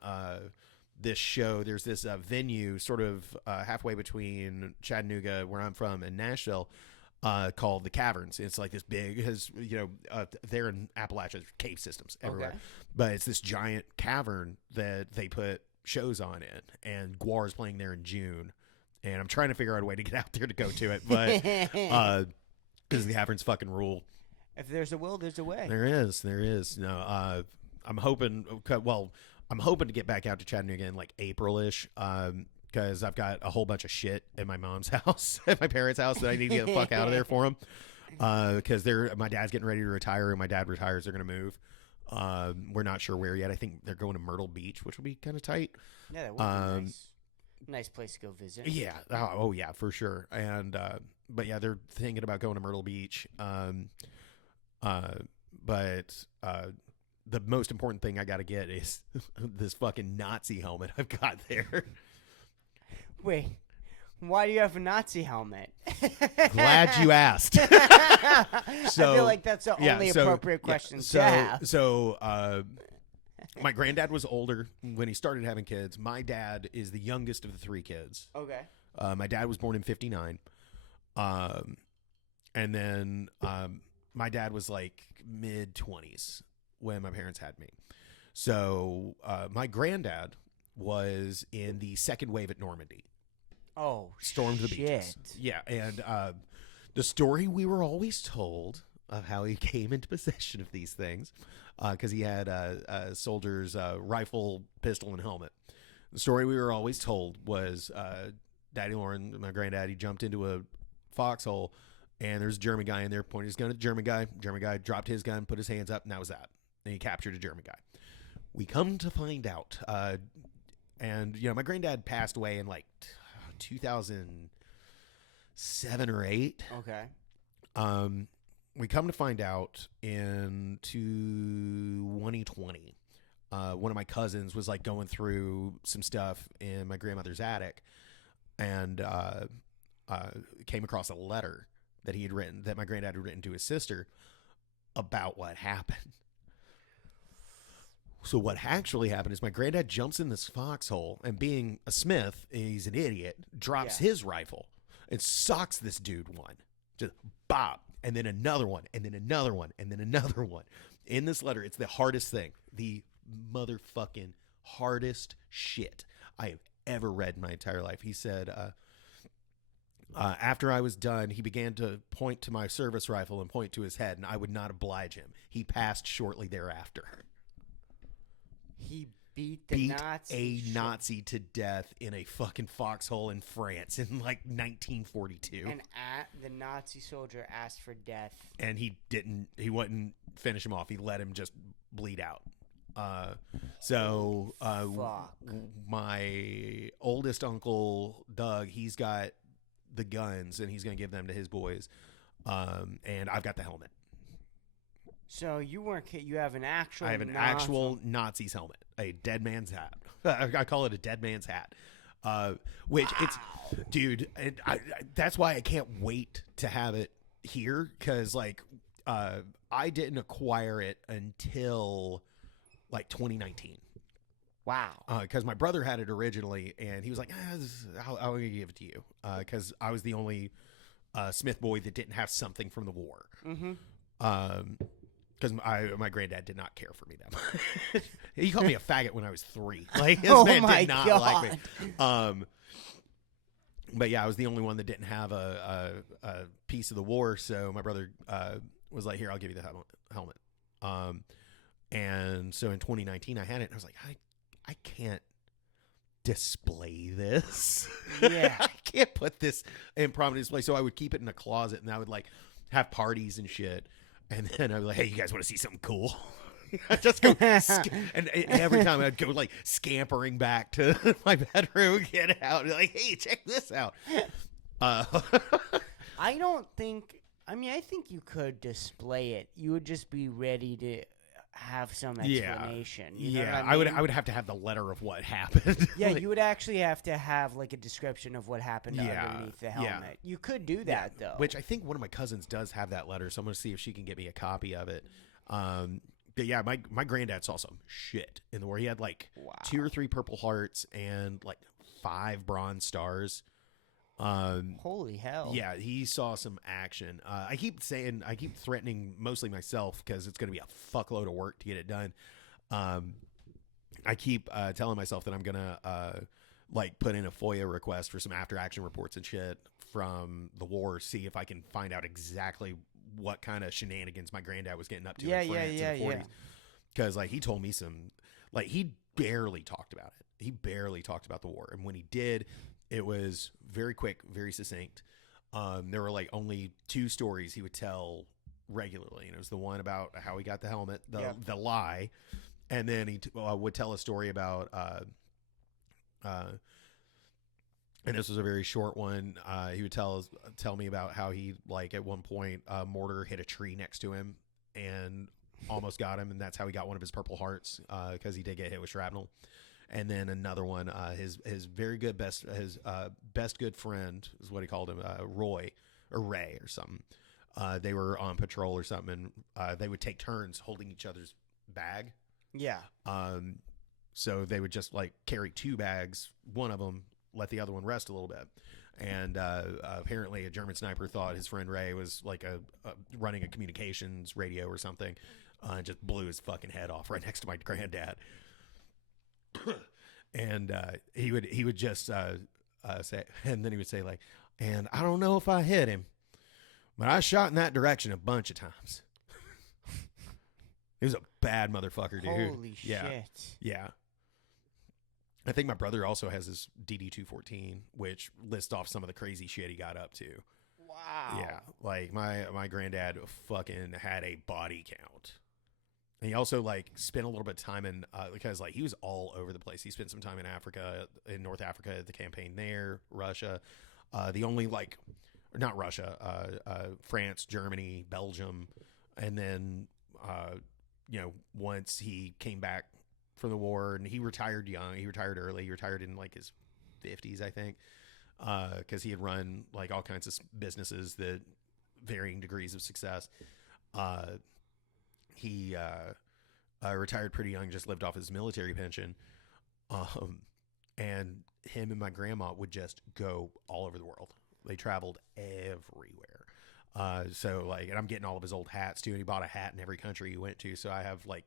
this show. There's this venue sort of halfway between Chattanooga, where I'm from, and Nashville, called the Caverns. It's like this big, they're in Appalachia, cave systems everywhere. Okay. But it's this giant cavern that they put shows on in, and Guar is playing there in June. And I'm trying to figure out a way to get out there to go to it, but because the Caverns fucking rule. If there's a will, there's a way. There is. No, I'm hoping to get back out to Chattanooga in like April-ish, because I've got a whole bunch of shit at my mom's house, at my parents' house, that I need to get the fuck out of there for them. Because my dad's getting ready to retire, and my dad retires, they're gonna move. We're not sure where yet. I think they're going to Myrtle Beach, which will be kind of tight. Yeah, that would be nice. Nice place to go visit. Yeah. Oh yeah, for sure. And but yeah, they're thinking about going to Myrtle Beach. But the most important thing I got to get is this fucking Nazi helmet I've got there. Wait, why do you have a Nazi helmet? Glad you asked. I feel like that's the only appropriate question to have. So, my granddad was older when he started having kids. My dad is the youngest of the three kids. Okay. My dad was born in 1959. And then my dad was like mid-20s when my parents had me. So my granddad was in the second wave at Normandy. Oh, stormed the beaches. Yeah, and the story we were always told of how he came into possession of these things, because he had a soldier's rifle, pistol, and helmet. The story we were always told was Daddy Lauren, my granddad, he jumped into a foxhole, and there's a German guy in there, pointed his gun at the German guy. German guy dropped his gun, put his hands up, and that was that. And he captured a German guy. We come to find out, and my granddad passed away in like 2007 or 8. Okay. We come to find out in 2020, one of my cousins was like going through some stuff in my grandmother's attic, and came across a letter that he had written, that my granddad had written to his sister about what happened. So what actually happened is my granddad jumps in this foxhole, and being a smith, he's an idiot, drops his rifle and socks this dude one. Just bop. And then another one, and then another one, and then another one. In this letter, it's the hardest thing. The motherfucking hardest shit I have ever read in my entire life. He said, after I was done, he began to point to my service rifle and point to his head, and I would not oblige him. He passed shortly thereafter. He beat a Nazi to death in a fucking foxhole in France in like 1942. And the Nazi soldier asked for death. And he wouldn't finish him off. He let him just bleed out. My oldest uncle, Doug, he's got the guns, and he's going to give them to his boys. And I've got the helmet. So you have an actual... I have an actual Nazi's helmet, a dead man's hat. I call it a dead man's hat. Which it's, dude, that's why I can't wait to have it here, because like I didn't acquire it until like 2019. Wow. Because my brother had it originally, and he was like, I'm going to give it to you, because I was the only Smith boy that didn't have something from the war. Mm-hmm. Because my granddad did not care for me that much. He called me a faggot when I was 3. Like, this man did not like me. But yeah, I was the only one that didn't have a piece of the war. So my brother was like, "Here, I'll give you the helmet." And so in 2019, I had it. And I was like, I can't display this. Yeah, I can't put this in prominent display. So I would keep it in a closet, and I would like have parties and shit. And then I'd be like, hey, you guys want to see something cool? I just go, and every time I'd go like scampering back to my bedroom, get out, and be like, hey, check this out. I don't think. I mean, I think you could display it. You would just be ready to have some explanation. You know what I mean? I would have to have the letter of what happened. Yeah, Like, you would actually have to have like a description of what happened underneath the helmet. You could do that though. which I think one of my cousins does have that letter, so I'm gonna see if she can get me a copy of it. But yeah, my granddad saw some shit in the war. He had like 2 or 3 Purple Hearts and like 5 Bronze Stars. Holy hell! Yeah, he saw some action. I keep threatening mostly myself because it's going to be a fuckload of work to get it done. I keep telling myself that I'm gonna like put in a FOIA request for some after action reports and shit from the war, see if I can find out exactly what kind of shenanigans my granddad was getting up to in France in the 40s. Because like he told me some, like he barely talked about it. He barely talked about the war, and when he did, it was very quick, very succinct. There were like only 2 stories he would tell regularly, and it was the one about how he got the helmet, the lie, and then he would tell a story about and this was a very short one. He would tell me about how he, like, at one point a mortar hit a tree next to him and almost got him, and that's how he got one of his Purple Hearts, because he did get hit with shrapnel. And then another one, his very good best good friend is what he called him, Roy or Ray or something. They were on patrol or something, and they would take turns holding each other's bag. Yeah. So they would just like carry 2 bags, one of them, let the other one rest a little bit. And apparently a German sniper thought his friend Ray was like running a communications radio or something, and just blew his fucking head off right next to my granddad. And he would just say, and then he would say like, and I don't know if I hit him, but I shot in that direction a bunch of times. He was a bad motherfucker, dude. Holy shit. Yeah. I think my brother also has his DD-214, which lists off some of the crazy shit he got up to. Wow. Yeah, like my granddad fucking had a body count. And he also like spent a little bit of time in because like he was all over the place. He spent some time in Africa, in North Africa, at the campaign there, Russia. The only like, not Russia, France, Germany, Belgium, and then once he came back from the war, and he retired young. He retired early. He retired in like his 50s, I think, because he had run like all kinds of businesses that varying degrees of success. He retired pretty young, just lived off his military pension. And him and my grandma would just go all over the world. They traveled everywhere. So like, and I'm getting all of his old hats too. And he bought a hat in every country he went to. So I have like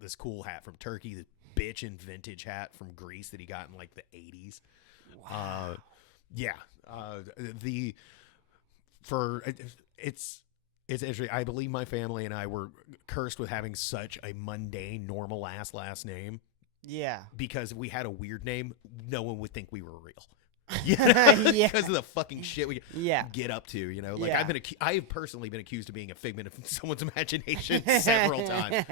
this cool hat from Turkey, this bitchin' vintage hat from Greece that he got in like the 80s. Wow. It's interesting. I believe my family and I were cursed with having such a mundane, normal ass last name. Yeah. Because if we had a weird name, no one would think we were real. Yeah. Because of the fucking shit we get up to, you know? Like I've personally been accused of being a figment of someone's imagination several times.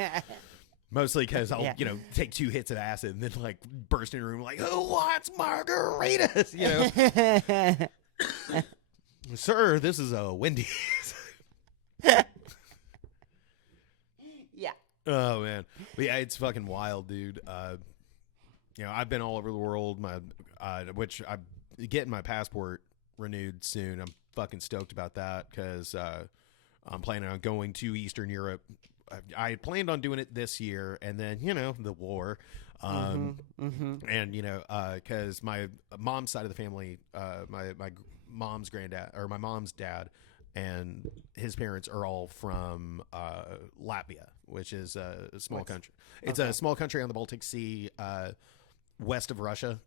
Mostly because I'll, take 2 hits of acid and then like burst in a room like, who wants margaritas? Sir, this is a Wendy's. Yeah. Oh man. But yeah, it's fucking wild, dude. I've been all over the world. Which I'm getting my passport renewed soon. I'm fucking stoked about that because I'm planning on going to Eastern Europe. I had planned on doing it this year, and then the war, and because my mom's side of the family, my mom's granddad or my mom's dad and his parents are all from Latvia, which is a small country. It's a small country on the Baltic Sea, west of Russia.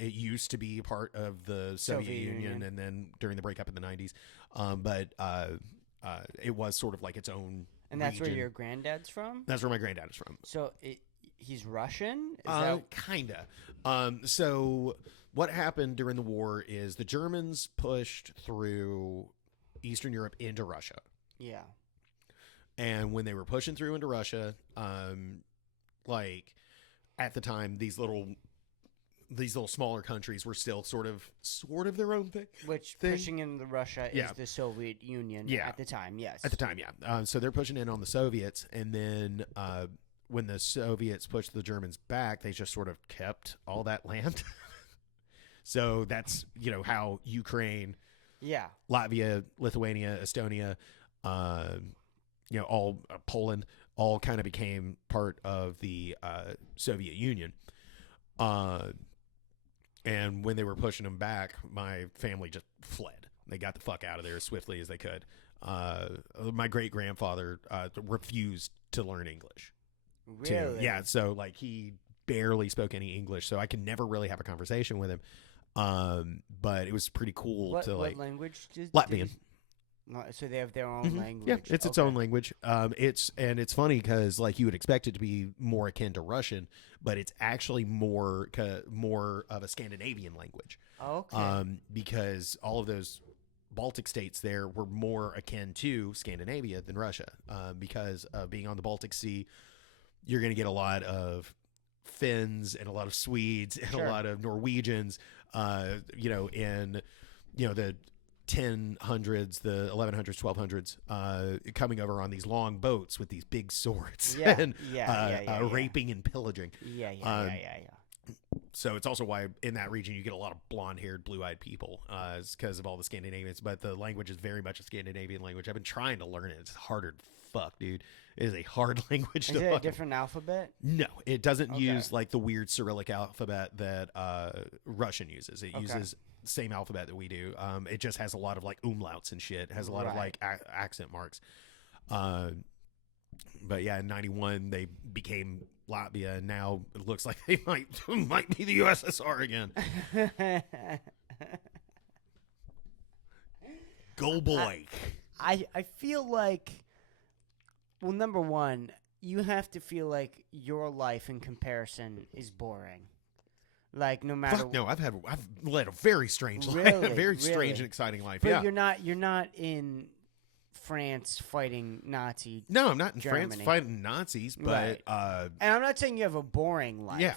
It used to be part of the Soviet Union, and then during the breakup in the 90s, but it was sort of like its own. And that's region. where your granddad's from? That's where my granddad is from. So he's Russian? Kinda. So what happened during the war is the Germans pushed through Eastern Europe into Russia. Yeah. And when they were pushing through into Russia, like at the time, these little smaller countries were still sort of their own thing. Which pushing into Russia is the Soviet Union at the time, yes. At the time, yeah. So they're pushing in on the Soviets, and then when the Soviets pushed the Germans back, they just sort of kept all that land. So that's, how Ukraine, Latvia, Lithuania, Estonia, all Poland, all kind of became part of the Soviet Union. And when they were pushing them back, my family just fled. They got the fuck out of there as swiftly as they could. My great-grandfather refused to learn English. Really? Yeah, so like he barely spoke any English, so I could never really have a conversation with him. But it was pretty cool to like. What language? Latvian. So they have their own language. Yeah, it's its own language. It's funny because like you would expect it to be more akin to Russian, but it's actually more of a Scandinavian language. Okay. Because all of those Baltic states there were more akin to Scandinavia than Russia. Because of being on the Baltic Sea, you're going to get a lot of Finns and a lot of Swedes and a lot of Norwegians. In the 1000s, the 1100s, 1200s, coming over on these long boats with these big swords and raping and pillaging. Yeah. So it's also why in that region you get a lot of blonde-haired, blue-eyed people, because of all the Scandinavians. But the language is very much a Scandinavian language. I've been trying to learn it. It's harder fuck, dude. It is a hard language to Is it a different alphabet? No, it doesn't use like the weird Cyrillic alphabet that Russian uses. It uses the same alphabet that we do. It just has a lot of like umlauts and shit. It has a lot of like accent marks. But yeah, in 91 they became Latvia, and now it looks like they might be the USSR again. Go boy. I feel like, well, number one, you have to feel like your life in comparison is boring. Like no matter. Fuck no, I've led a very strange life, Really? strange and exciting life. But yeah, you're not in France fighting Nazi. No, I'm not in Germany. France fighting Nazis, but and I'm not saying you have a boring life. Yeah.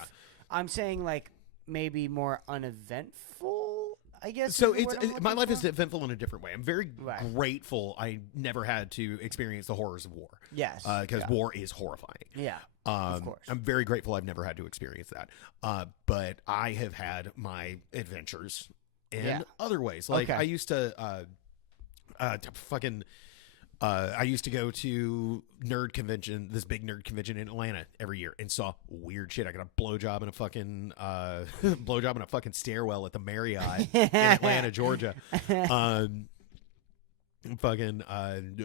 I'm saying like maybe more uneventful, I guess. so is the word I'm my looking life for. is eventful in a different way. I'm very grateful I never had to experience the horrors of war. Yes, because war is horrifying. Yeah, of course. I'm very grateful I've never had to experience that. But I have had my adventures in other ways. Like I used to I used to go to this big nerd convention in Atlanta every year, and saw weird shit. I got a blowjob in a fucking stairwell at the Marriott in Atlanta, Georgia. A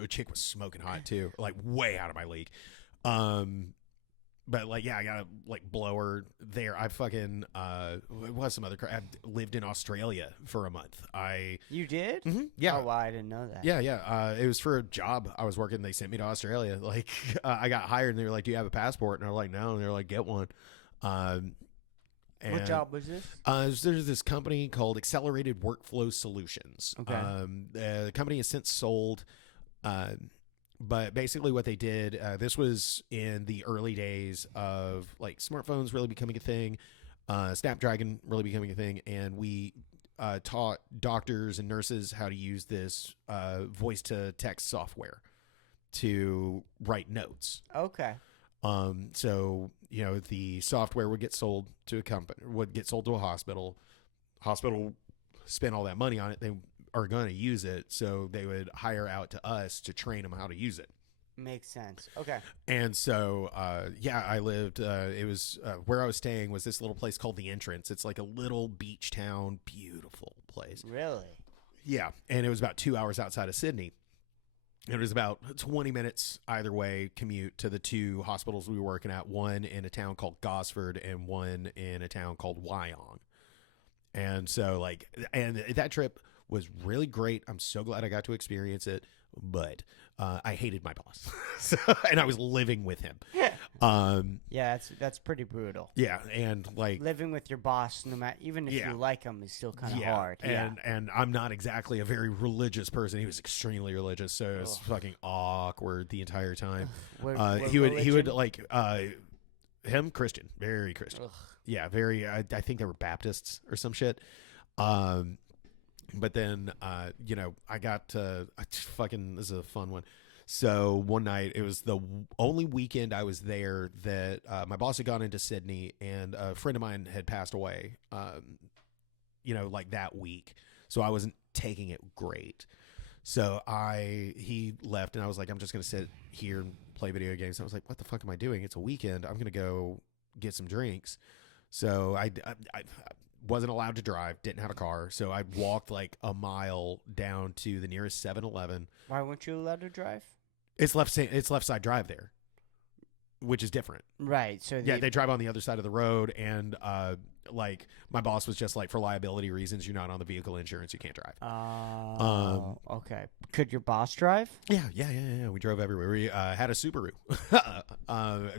chick was smoking hot too, like way out of my league. But like, yeah, I got a like blower there. I fucking what was some other crap? I lived in Australia for a month. You did? Mm-hmm, yeah. Oh, well, I didn't know that. Yeah. It was for a job I was working. They sent me to Australia. Like, I got hired, and they were like, "Do you have a passport?" And I was like, "No." And they were like, "Get one." And, what job was this? There's this company called Accelerated Workflow Solutions. Okay. The company has since sold. But basically what they did, this was in the early days of like smartphones really becoming a thing, Snapdragon really becoming a thing, and we taught doctors and nurses how to use this voice to text software to write notes. Okay. So the software would get sold to a company, would get sold to a hospital. Hospital spent all that money on it. They are going to use it, so they would hire out to us to train them how to use it. Makes sense. Okay. And so I lived it was where I was staying was this little place called The Entrance. It's like a little beach town, beautiful place. Really? Yeah. And it was about 2 hours outside of Sydney. It was about 20 minutes either way commute to the two hospitals we were working at, one in a town called Gosford and one in a town called Wyong. And so and that trip was really great. I'm so glad I got to experience it. but I hated my boss, so, and I was living with him. Yeah, that's pretty brutal. Yeah, and like Living with your boss, no matter even if Yeah. you like him, is still kind of yeah, hard. and I'm not exactly a very religious person. He was extremely religious, so it was Ugh. fucking awkward the entire time. What He would religion? like him Christian, very Christian. Ugh. Yeah, very. I think they were Baptists or some shit. But then, I got fucking. This is a fun one. So one night, it was the only weekend I was there that my boss had gone into Sydney, and a friend of mine had passed away. Like that week, so I wasn't taking it great. So he left, and I was like, I'm just gonna sit here and play video games. And I was like, what the fuck am I doing? It's a weekend. I'm gonna go get some drinks. So I wasn't allowed to drive, didn't have a car, so I walked like a mile down to the nearest 7-Eleven. Why weren't you allowed to drive? It's left side drive there, which is different. Right. So Yeah, they drive on the other side of the road, and like my boss was just like, for liability reasons, you're not on the vehicle insurance, you can't drive. Okay. Could your boss drive? Yeah. We drove everywhere. We had a Subaru,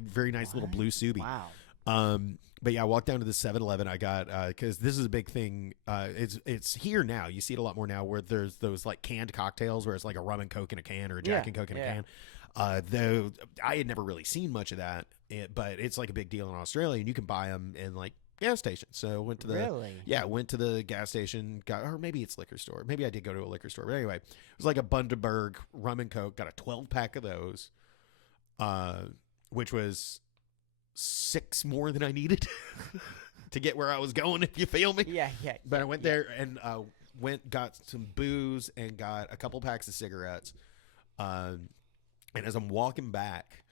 very nice little blue Subi. Wow. But yeah, I walked down to the 7-Eleven. I got because this is a big thing. It's here now. You see it a lot more now, where there's those like canned cocktails, where it's like a rum and Coke in a can or a Jack and Coke in a can. Though I had never really seen much of that, but it's like a big deal in Australia, and you can buy them in like gas stations. So I went to the gas station, or maybe it's liquor store. Maybe I did go to a liquor store, but anyway, it was like a Bundaberg rum and Coke. Got a 12-pack of those, which was 6 more than I needed to get where I was going, if you feel me. Yeah. But I went there and got some booze and got a couple packs of cigarettes. And as I'm walking back,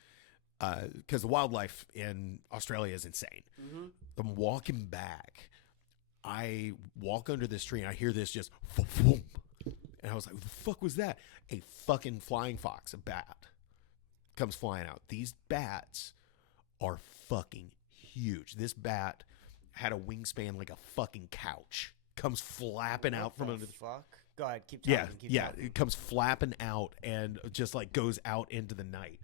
because the wildlife in Australia is insane, I'm walking back. I walk under this tree and I hear this just boom, and I was like, "What the fuck was that?" A fucking flying fox, a bat, comes flying out. These bats are fucking huge. This bat had a wingspan like a fucking couch. Comes flapping out from under the fuck. Go ahead, keep talking. Talking. It comes flapping out and just like goes out into the night.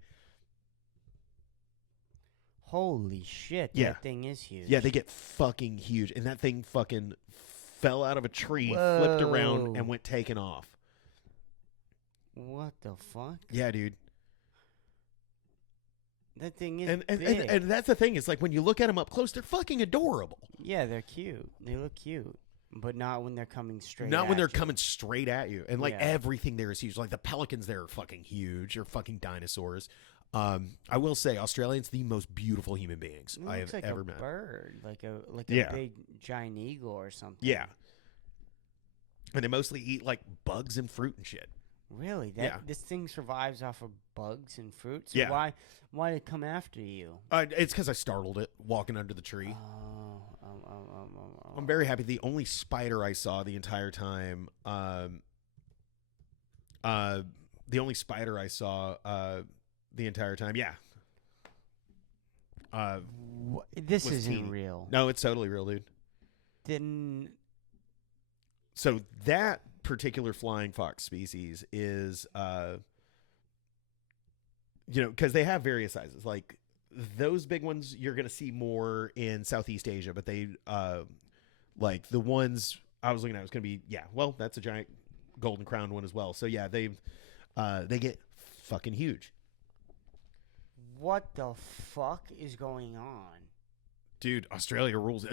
Holy shit! Yeah. That thing is huge. Yeah, they get fucking huge, and that thing fucking fell out of a tree, flipped around, and went taking off. What the fuck? Yeah, dude. That thing is And big. that's the thing. Is like when you look at them up close, they're fucking adorable. Yeah, they're cute. They look cute, but not when they're coming straight. Not when at they're you. coming straight at you. And like Yeah. everything there is huge. Like the pelicans there are fucking huge. They're fucking dinosaurs. I will say Australians the most beautiful human beings It I looks have like ever a met. bird, like a Yeah. big giant eagle or something. Yeah. And they mostly eat like bugs and fruit and shit. Really? Yeah. This thing survives off of bugs and fruit. So Yeah. why did it come after you? It's because I startled it walking under the tree. I'm very happy. The only spider I saw the entire time, yeah. This was isn't teeny. real. No, it's totally real, dude. Didn't. So that particular flying fox species is, because they have various sizes. Like those big ones, you're going to see more in Southeast Asia, but they, like the ones I was looking at was going to be, that's a giant golden crowned one as well. So yeah, they get fucking huge. What the fuck is going on? Dude, Australia rules.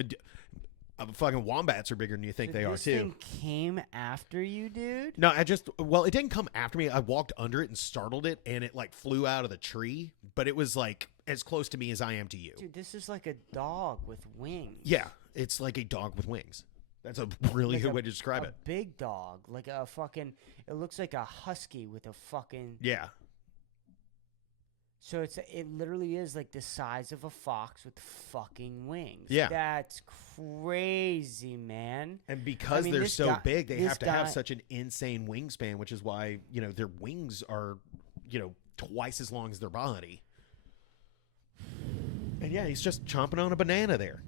Fucking wombats are bigger than you think So they are this too. thing came after you, dude? No, it didn't come after me. I walked under it and startled it, and it like flew out of the tree, but it was like as close to me as I am to you. Dude, this is like a dog with wings. Yeah, it's like a dog with wings. That's a really good way to describe a it. Big dog, like a fucking. It looks like a husky with a fucking. Yeah. So it literally is like the size of a fox with fucking wings. Yeah. That's crazy, man. And because they're this so guy- big, they this have to have guy- such an insane wingspan, which is why, their wings are, twice as long as their body. And yeah, he's just chomping on a banana there.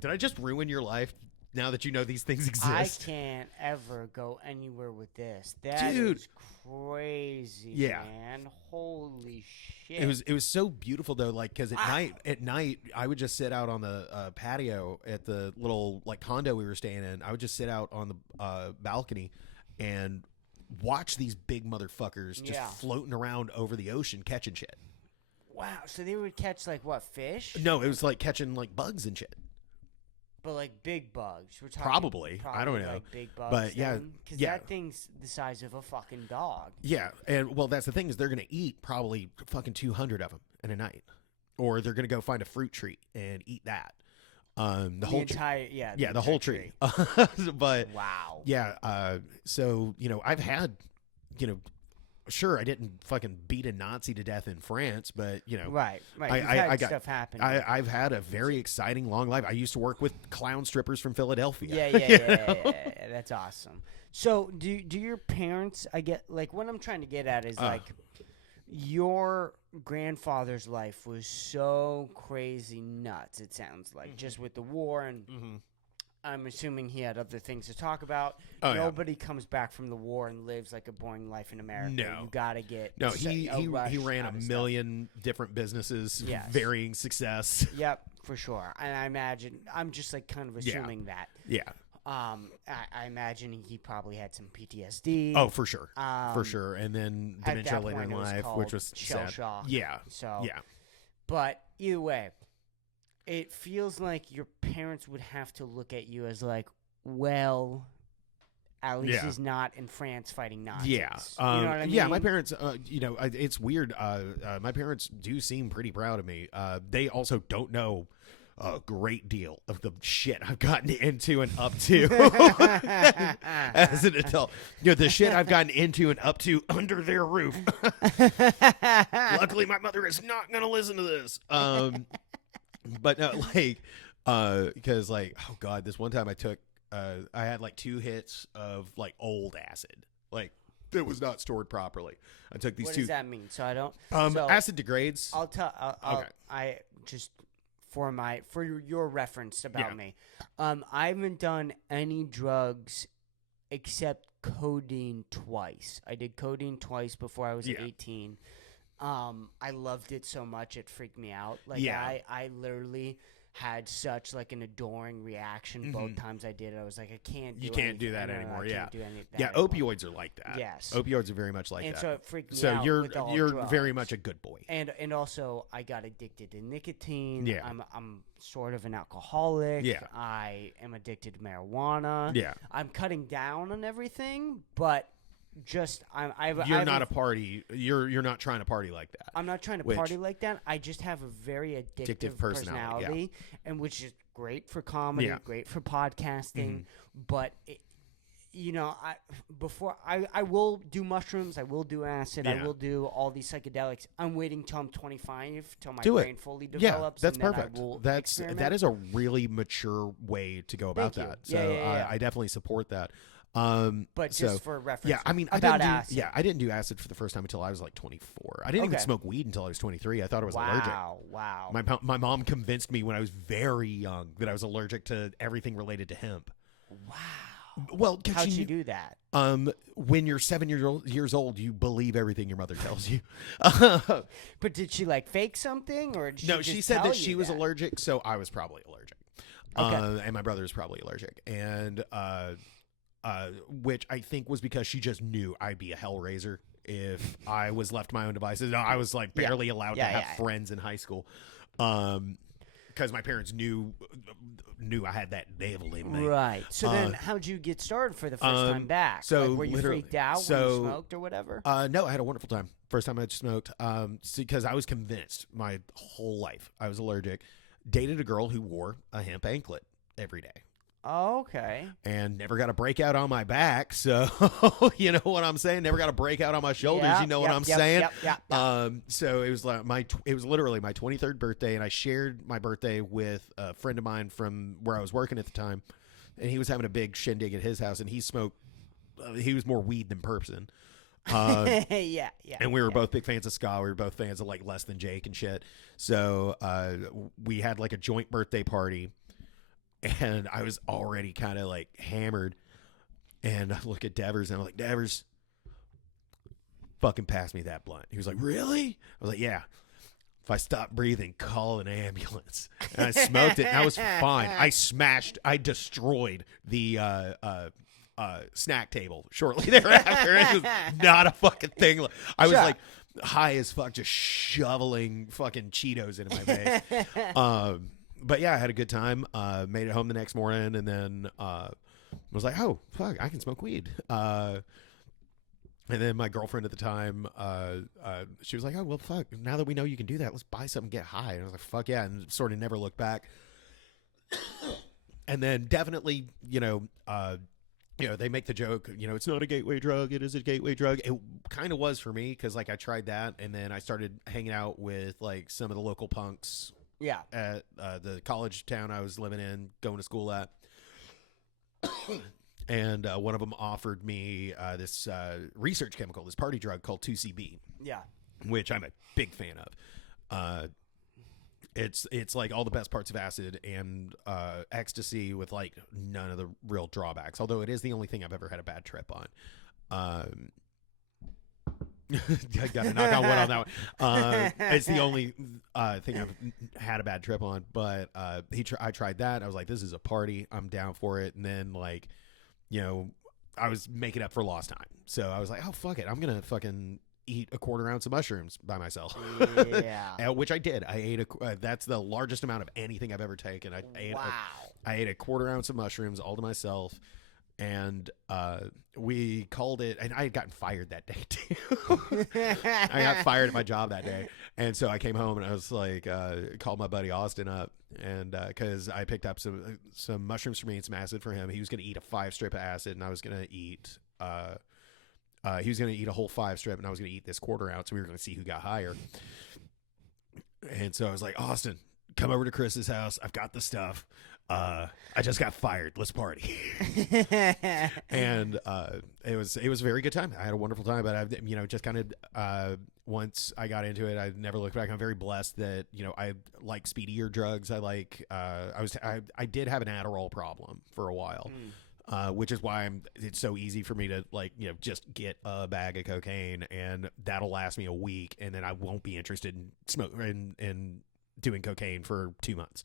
Did I just ruin your life now that you know these things I exist. can't ever go anywhere with this. That Dude. is crazy, Yeah. man. Holy shit. It was so beautiful though, like because at night I would just sit out on the patio at the little like condo we were staying in. I would just sit out on the balcony and watch these big motherfuckers just floating around over the ocean catching shit. Wow. So they would catch like what, fish? No, it was like catching like bugs and shit. But like big bugs. We're talking Probably. I don't know. Like big bugs. But yeah, because yeah. that thing's the size of a fucking dog. Yeah, and well, that's the thing is they're gonna eat probably fucking 200 of them in a night, or they're gonna go find a fruit tree and eat that. The whole entire the whole tree. But wow. yeah, so I've had, sure I didn't fucking beat a Nazi to death in France, but right. I got stuff happen. I've had a very exciting long life. I used to work with clown strippers from Philadelphia. Yeah. That's awesome. So do your parents? I get like what I'm trying to get at is like your grandfather's life was so crazy nuts. It sounds like just with the war and. I'm assuming he had other things to talk about. Nobody comes back from the war and lives like a boring life in America. No. You gotta get he ran a million different businesses, varying success. Yep, for sure. And I imagine I'm just like kind of assuming that. Yeah. I imagine he probably had some PTSD. Oh, for sure, for sure. And then dementia later in life, which was shell sad. shock. Yeah. So yeah. But either way. It feels like your parents would have to look at you as like, well, at least he's not in France fighting Nazis. Yeah. You know what I mean? Yeah, my parents, it's weird. My parents do seem pretty proud of me. They also don't know a great deal of the shit I've gotten into and up to as an adult. The shit I've gotten into and up to under their roof. Luckily, my mother is not going to listen to this. But because oh god, this one time I took, I had like 2 hits of like old acid, like it was not stored properly. I took these What two. does that mean? So I don't. Acid degrades. I'll tell. Okay. I just for your reference about me. I haven't done any drugs except codeine twice. I did codeine twice before I was 18. I loved it so much it freaked me out. Like I literally had such like an adoring reaction both times I did it. I was like, I can't do You can't do anything. that No, anymore. I Yeah. can't do any of that Yeah, anymore. opioids are like that. Yes. Opioids are very much like And that. so it freaked me So out. you're with all you're drugs. very much a good boy. And also I got addicted to nicotine. Yeah. I'm sort of an alcoholic. Yeah. I am addicted to marijuana. Yeah. I'm cutting down on everything, but just You're not a party. You're not trying to party like that. I'm not trying to party like that. I just have a very addictive personality, and which is great for comedy, great for podcasting. But I will do mushrooms, I will do acid, I will do all these psychedelics. I'm waiting till I'm 25 till my brain fully develops. That's and then perfect. I will That experiment. is a really mature way to go about Thank you. that. So I definitely support that. But just for reference, I mean, about acid. I didn't do acid for the first time until I was like 24. I didn't even smoke weed until I was 23. I thought I was allergic. Wow. My mom convinced me when I was very young that I was allergic to everything related to hemp. Wow. Well, how'd she do that? When you're 7 years old, you believe everything your mother tells you. But did she like fake something, or did no? she She said tell that she you was that? allergic, so I was probably allergic. Okay. And my brother was probably allergic, and which I think was because she just knew I'd be a hellraiser if I was left to my own devices. I was like barely allowed to have friends in high school, because my parents knew I had that devil in me. Right. So then, how'd you get started for the first time back? So like, were you freaked out when you smoked or whatever? No, I had a wonderful time. First time I smoked, because I was convinced my whole life I was allergic. Dated a girl who wore a hemp anklet every day. Oh, okay. And never got a breakout on my back, so you know what I'm saying. Never got a breakout on my shoulders. You know what I'm saying. So it was like it was literally my 23rd birthday, and I shared my birthday with a friend of mine from where I was working at the time, and he was having a big shindig at his house, and he smoked. He was more weed than person. And we were both big fans of ska. We were both fans of like Less Than Jake and shit. So we had like a joint birthday party. And I was already kind of like hammered. And I look at Devers and I'm like, Devers, fucking pass me that blunt. He was like, really? I was like, yeah. If I stop breathing, call an ambulance. And I smoked it, and I was fine. I destroyed the snack table shortly thereafter. It was not a fucking thing. I was like high as fuck, just shoveling fucking Cheetos into my face. But yeah, I had a good time. Made it home the next morning, and then was like, oh, fuck, I can smoke weed. And then my girlfriend at the time, she was like, oh, well, fuck, now that we know you can do that, let's buy something and get high. And I was like, fuck yeah, and sort of never looked back. And then definitely, they make the joke, it's not a gateway drug, it is a gateway drug. It kind of was for me, because, like, I tried that, and then I started hanging out with, like, some of the local punks at the college town I was living in, going to school at. And one of them offered me this research chemical, this party drug called 2CB. Yeah. Which I'm a big fan of. It's like all the best parts of acid and ecstasy with like none of the real drawbacks. Although it is the only thing I've ever had a bad trip on. I got to knock on wood on that one. It's the only thing I've had a bad trip on. But I tried that. I was like, this is a party. I'm down for it. And then like, I was making up for lost time. So I was like, oh, fuck it. I'm going to fucking eat a quarter ounce of mushrooms by myself. Yeah. Which I did. I ate that's the largest amount of anything I've ever taken. I ate a quarter ounce of mushrooms all to myself. And we called it, and I had gotten fired that day too. I got fired at my job that day. And so I came home and I was like, called my buddy Austin up, and because I picked up some mushrooms for me and some acid for him. He was going to eat a 5-strip of acid, and I was going to eat, he was going to eat a whole 5-strip, and I was going to eat this quarter ounce. And we were going to see who got higher. And so I was like, Austin, come over to Chris's house. I've got the stuff. I just got fired. Let's party. And it was a very good time. I had a wonderful time, but I just kind of once I got into it, I never looked back. I'm very blessed that I like speedier drugs. I like I did have an Adderall problem for a while. Which is why it's so easy for me to just get a bag of cocaine, and that'll last me a week, and then I won't be interested in doing cocaine for 2 months.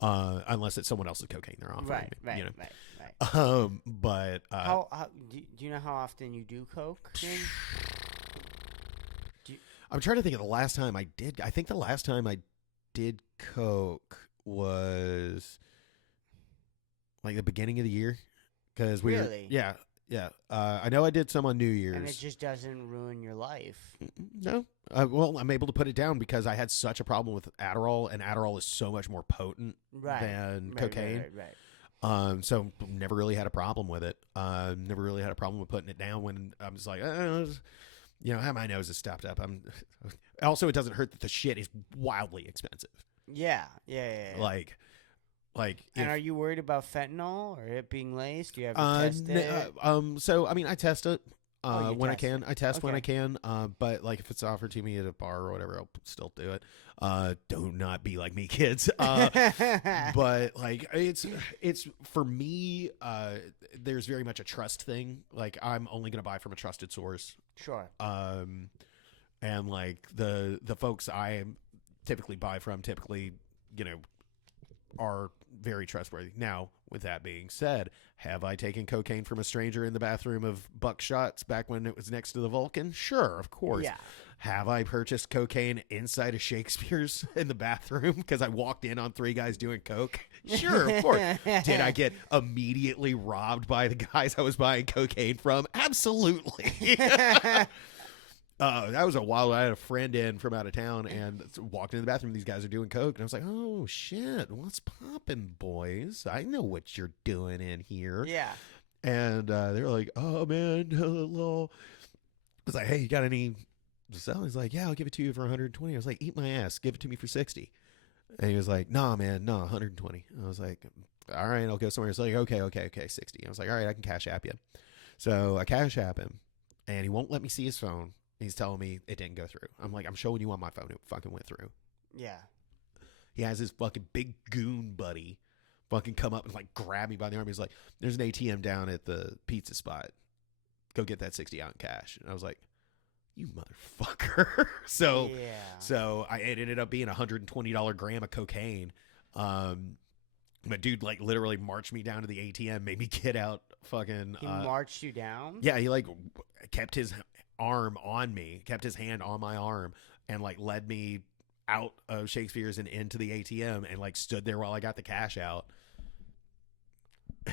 Unless it's someone else's cocaine they're offering me, Right. But how do you know how often you do coke? I'm trying to think of the last time I did. I think the last time I did coke was like the beginning of the year, because Really? Yeah. I know I did some on New Year's. And it just doesn't ruin your life. No. Well, I'm able to put it down because I had such a problem with Adderall, and Adderall is so much more potent than cocaine. Right. So never really had a problem with it. Never really had a problem with putting it down when I was like, my nose is stopped up. Also, it doesn't hurt that the shit is wildly expensive. Yeah. And are you worried about fentanyl or it being laced? Do you ever test it? So I mean, I test it when I test can. it. I test when Okay. I can. But like if it's offered to me at a bar or whatever, I'll still do it. Do not be like me, kids. But like it's for me. There's very much a trust thing. Like I'm only gonna buy from a trusted source. Sure. And like the folks I typically buy from are very trustworthy. Now, with that being said, have I taken cocaine from a stranger in the bathroom of Buckshot's back when it was next to the Vulcan? Sure, of course. Yeah. Have I purchased cocaine inside of Shakespeare's in the bathroom because I walked in on 3 guys doing coke? Sure, of course. Did I get immediately robbed by the guys I was buying cocaine from? Absolutely. That was a while. I had a friend in from out of town and walked into the bathroom. These guys are doing coke, and I was like, "Oh shit, what's poppin', boys? I know what you're doing in here." Yeah. And they were like, "Oh man, hello." I was like, "Hey, you got any to sell?" He's like, "Yeah, I'll give it to you for 120." I was like, "Eat my ass, give it to me for 60." And he was like, "Nah, man, nah, 120." I was like, "All right, I'll go somewhere." He's like, okay, 60. I was like, "All right, I can cash app you." So I cash app him, and he won't let me see his phone. He's telling me it didn't go through. I'm like, I'm showing you on my phone. It fucking went through. Yeah. He has his fucking big goon buddy fucking come up and like grab me by the arm. He's like, "There's an ATM down at the pizza spot. Go get that 60 out in cash." And I was like, "You motherfucker!" So it ended up being $120 gram of cocaine. But dude, like, literally marched me down to the ATM, made me get out fucking. He marched you down? Yeah, he like kept his arm on me, kept his hand on my arm, and like led me out of Shakespeare's and into the ATM, and like stood there while I got the cash out.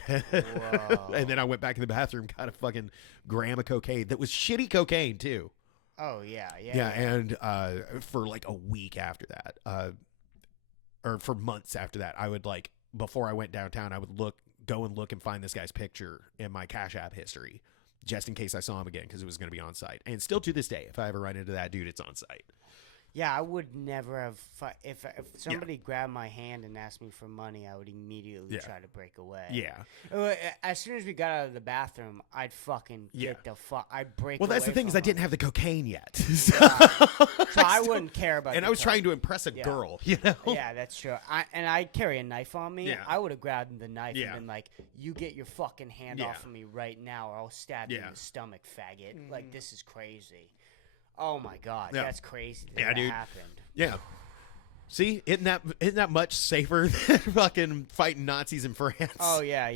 And then I went back in the bathroom, got a fucking gram of cocaine that was shitty cocaine too. Oh yeah. And for like a week after that, or for months after that, I would like, before I went downtown, I would go and find this guy's picture in my Cash App history, just in case I saw him again, because it was going to be on site. And still to this day, if I ever run into that dude, it's on site. Yeah, I would never have. If somebody grabbed my hand and asked me for money, I would immediately try to break away. Yeah. As soon as we got out of the bathroom, I'd fucking get the fuck. I'd break. Well, that's away the thing, is from I didn't have the cocaine yet, so I wouldn't care about. And I was trying to impress a girl, you know. Yeah, that's true. I carry a knife on me. Yeah. I would have grabbed the knife Yeah. and been like, "You get your fucking hand off of me right now, or I'll stab you in the stomach, faggot." Like, this is crazy. Oh my god, that's crazy. That dude. happened. Yeah. See, isn't that much safer than fucking fighting Nazis in France? Oh yeah.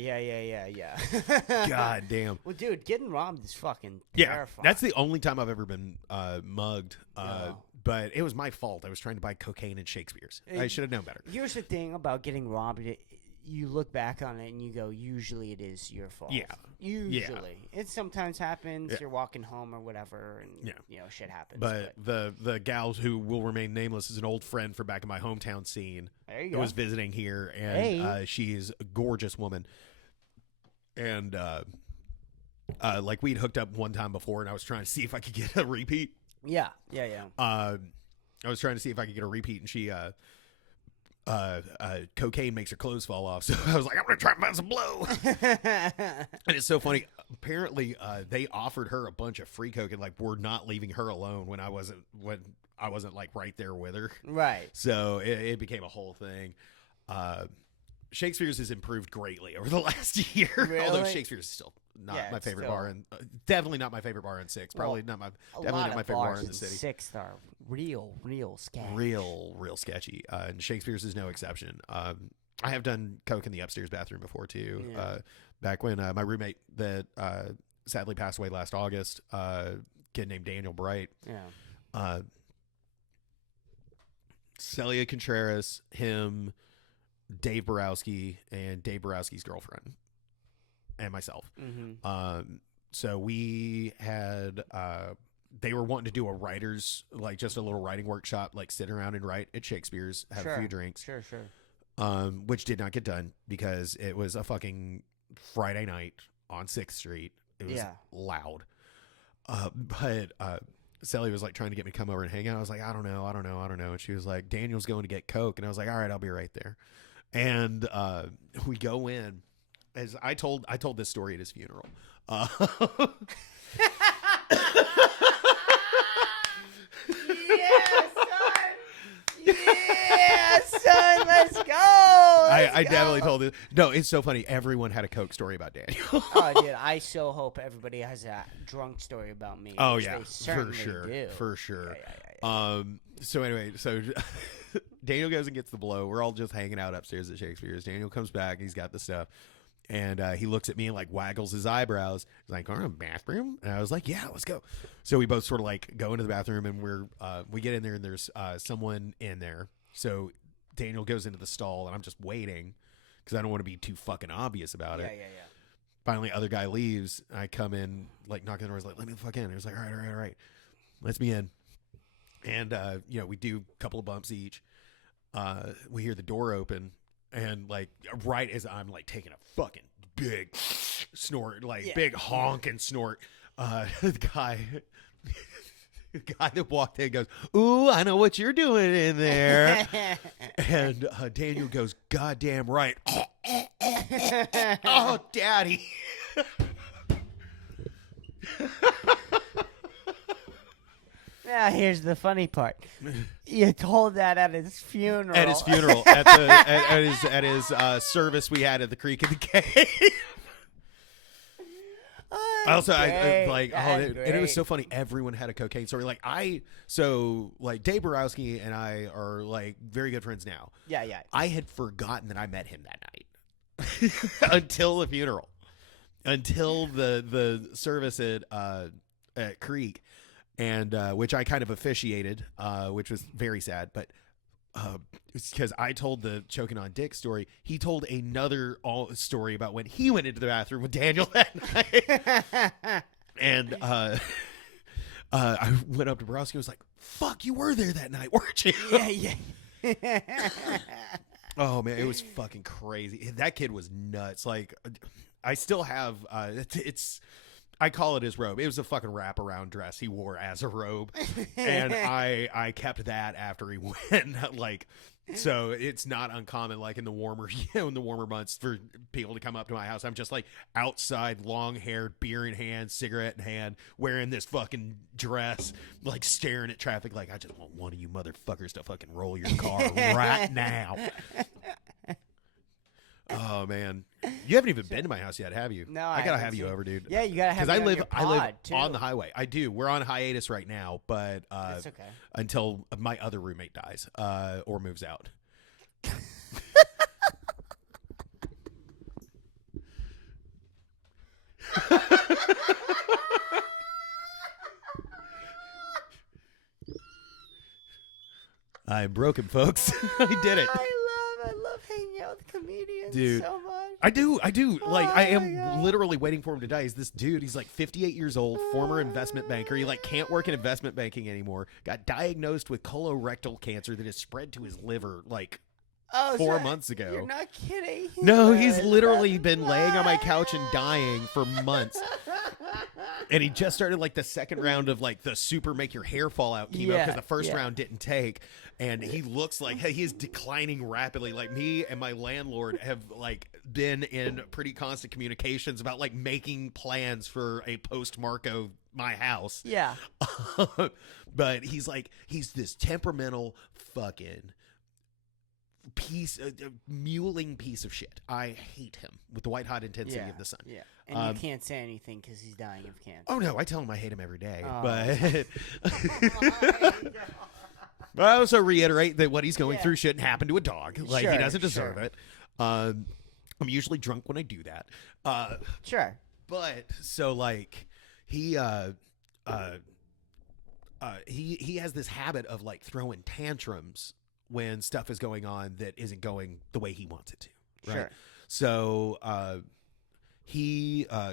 God damn. Well, dude, getting robbed is fucking Yeah, terrifying. that's the only time I've ever been mugged. But it was my fault. I was trying to buy cocaine and Shakespeare's. I should have known better. Here's the thing about getting robbed. You look back on it and you go, usually it is your fault. Yeah. Usually. It sometimes happens. You're walking home or whatever, and shit happens. But the gal who will remain nameless is an old friend from back in my hometown scene. There you who go. was visiting here, and she's a gorgeous woman. And like, we'd hooked up one time before, and I was trying to see if I could get a repeat. Yeah. I was trying to see if I could get a repeat, and she cocaine makes her clothes fall off. So I was like, I'm gonna try and find some blow. And it's so funny. Apparently, they offered her a bunch of free coke, and like, we're not leaving her alone when I wasn't like right there with her. Right. So it became a whole thing. Shakespeare's has improved greatly over the last year. Really? Although Shakespeare's is still not my favorite bar, and definitely not my favorite bar in Six. Probably not my favorite bar in the city. Sixth are real sketchy. Real sketchy. And Shakespeare's is no exception. I have done coke in the upstairs bathroom before too. Yeah. Back when my roommate that sadly passed away last August, kid named Daniel Bryant. Yeah. Celia Contreras, him, Dave Borowski, and Dave Borowski's girlfriend, and myself. Mm-hmm. So we had, they were wanting to do a writer's, like, just a little writing workshop, like sit around and write at Shakespeare's, have a few drinks. Sure. Which did not get done because it was a fucking Friday night on 6th Street. It was loud. But Sally was like trying to get me to come over and hang out. I was like, I don't know. And she was like, Daniel's going to get coke. And I was like, all right, I'll be right there. And we go in. As I told this story at his funeral. Yeah, son, let's go. I definitely told it. No, it's so funny. Everyone had a coke story about Daniel. Oh, dude, I so hope everybody has a drunk story about me. Oh, which yeah, they certainly do. For sure. Yeah. So anyway, Daniel goes and gets the blow. We're all just hanging out upstairs at Shakespeare's. Daniel comes back. He's got the stuff. And he looks at me and like waggles his eyebrows. He's like, "Are in a bathroom?" And I was like, "Yeah, let's go." So we both sort of like go into the bathroom, and we get in there, and there's someone in there. So Daniel goes into the stall, and I'm just waiting because I don't want to be too fucking obvious about it. Yeah. Finally, other guy leaves. I come in, like knocking on the door. I was like, "Let me the fuck in." He was like, all right. Let's me in. And we do a couple of bumps each. We hear the door open. And like right as I'm like taking a fucking big snort, big honk and snort, the guy that walked in goes, "Ooh, I know what you're doing in there." And Daniel goes, "Goddamn right." Oh, daddy. Now here's the funny part. You told that at his funeral. At his funeral, at his service we had at the Creek in the Cave. Also, I like, and it was so funny. Everyone had a cocaine story. Like Dave Borowski and I are like very good friends now. Yeah, yeah. I had forgotten that I met him that night until the funeral, until the service at Creek, and which I kind of officiated, which was very sad, but. It's because I told the choking on dick story. He told another story about when he went into the bathroom with Daniel that night. And I went up to Borowski and was like, fuck, you were there that night, weren't you? Yeah. Oh, man, it was fucking crazy. That kid was nuts. Like, I still have, I call it his robe. It was a fucking wraparound dress he wore as a robe, and I kept that after he went. Like, so it's not uncommon, like in the warmer, in the warmer months, for people to come up to my house. I'm just like outside, long haired, beer in hand, cigarette in hand, wearing this fucking dress, like staring at traffic. Like, I just want one of you motherfuckers to fucking roll your car right now. Oh man, you haven't even been to my house yet, have you? No, I gotta have you over, dude. Yeah, you gotta have. Because I live too. on the highway. I do. We're on hiatus right now, but That's okay. until my other roommate dies or moves out. I'm broken, folks. I did it. I love hanging out with comedians, dude. So much. I do. Like, I am God. literally waiting for him to die. He's this dude. He's like 58 years old, former investment banker. He like can't work in investment banking anymore. Got diagnosed with colorectal cancer that has spread to his liver like 4 months ago. You're not kidding. No, he's literally been laying on my couch and dying for months. And he just started like the second round of like the super make your hair fall out chemo because the first round didn't take. And he looks like he is declining rapidly. Like, me and my landlord have like been in pretty constant communications about like making plans for a post Marco my house. Yeah. But he's this temperamental fucking mewling piece of shit. I hate him with the white hot intensity of the sun. Yeah. And you can't say anything because he's dying of cancer. Oh no, I tell him I hate him every day. Oh. But I also reiterate that what he's going through shouldn't happen to a dog. Like, he doesn't deserve it. I'm usually drunk when I do that. Sure. But so like he has this habit of like throwing tantrums when stuff is going on that isn't going the way he wants it to. Right? Sure. So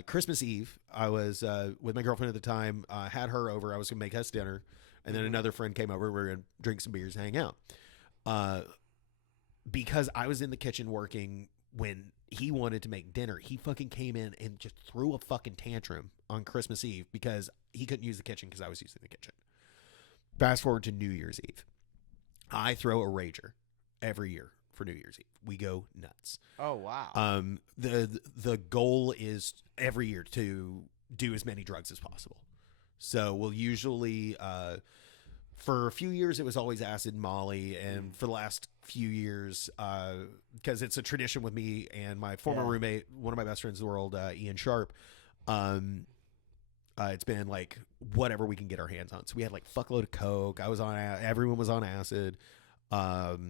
Christmas Eve, I was with my girlfriend at the time, had her over. I was going to make us dinner. And then another friend came over. We were going to drink some beers, hang out. Because I was in the kitchen working when he wanted to make dinner, he fucking came in and just threw a fucking tantrum on Christmas Eve because he couldn't use the kitchen because I was using the kitchen. Fast forward to New Year's Eve. I throw a rager every year for New Year's Eve. We go nuts. Oh, wow. The goal is every year to do as many drugs as possible. So we'll usually, for a few years, it was always acid and Molly. And for the last few years, because it's a tradition with me and my former roommate, one of my best friends in the world, Ian Sharp, it's been like whatever we can get our hands on. So we had like fuckload of coke. Everyone was on acid. Lots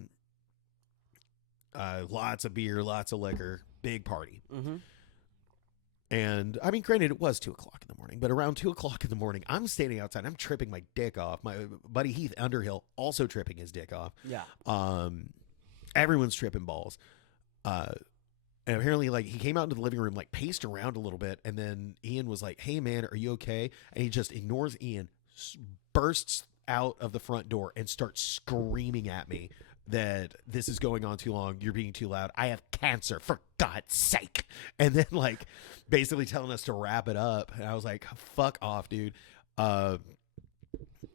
of beer, lots of liquor, big party. Mm-hmm. And I mean, granted, it was 2:00 in the morning, but around 2:00 in the morning, I'm standing outside. I'm tripping my dick off. My buddy Heath Underhill also tripping his dick off. Yeah. Everyone's tripping balls. And apparently, like, he came out into the living room, like, paced around a little bit, and then Ian was like, "Hey, man, are you okay?" And he just ignores Ian, bursts out of the front door, and starts screaming at me that this is going on too long. You're being too loud. I have cancer, for God's sake. And then, like, basically telling us to wrap it up. And I was like, fuck off, dude. And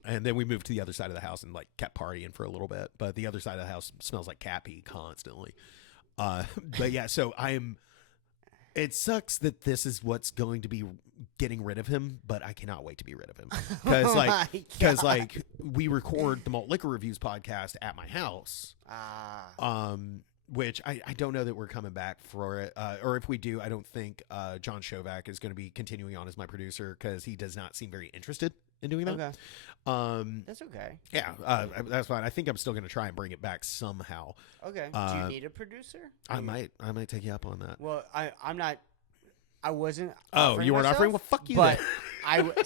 then we moved to the other side of the house and, like, kept partying for a little bit. But the other side of the house smells like cat pee constantly. But yeah, so It sucks that this is what's going to be getting rid of him, but I cannot wait to be rid of him because like we record the Malt Liquor Reviews podcast at my house. Which I don't know that we're coming back for it, or if we do, I don't think John Shovak is going to be continuing on as my producer because he does not seem very interested in doing that. Okay. That's okay. Yeah, that's fine. I think I'm still going to try and bring it back somehow. Okay. Do you need a producer? I might take you up on that. Well, I'm not. I wasn't. Oh, you weren't myself, offering? Well, fuck you. But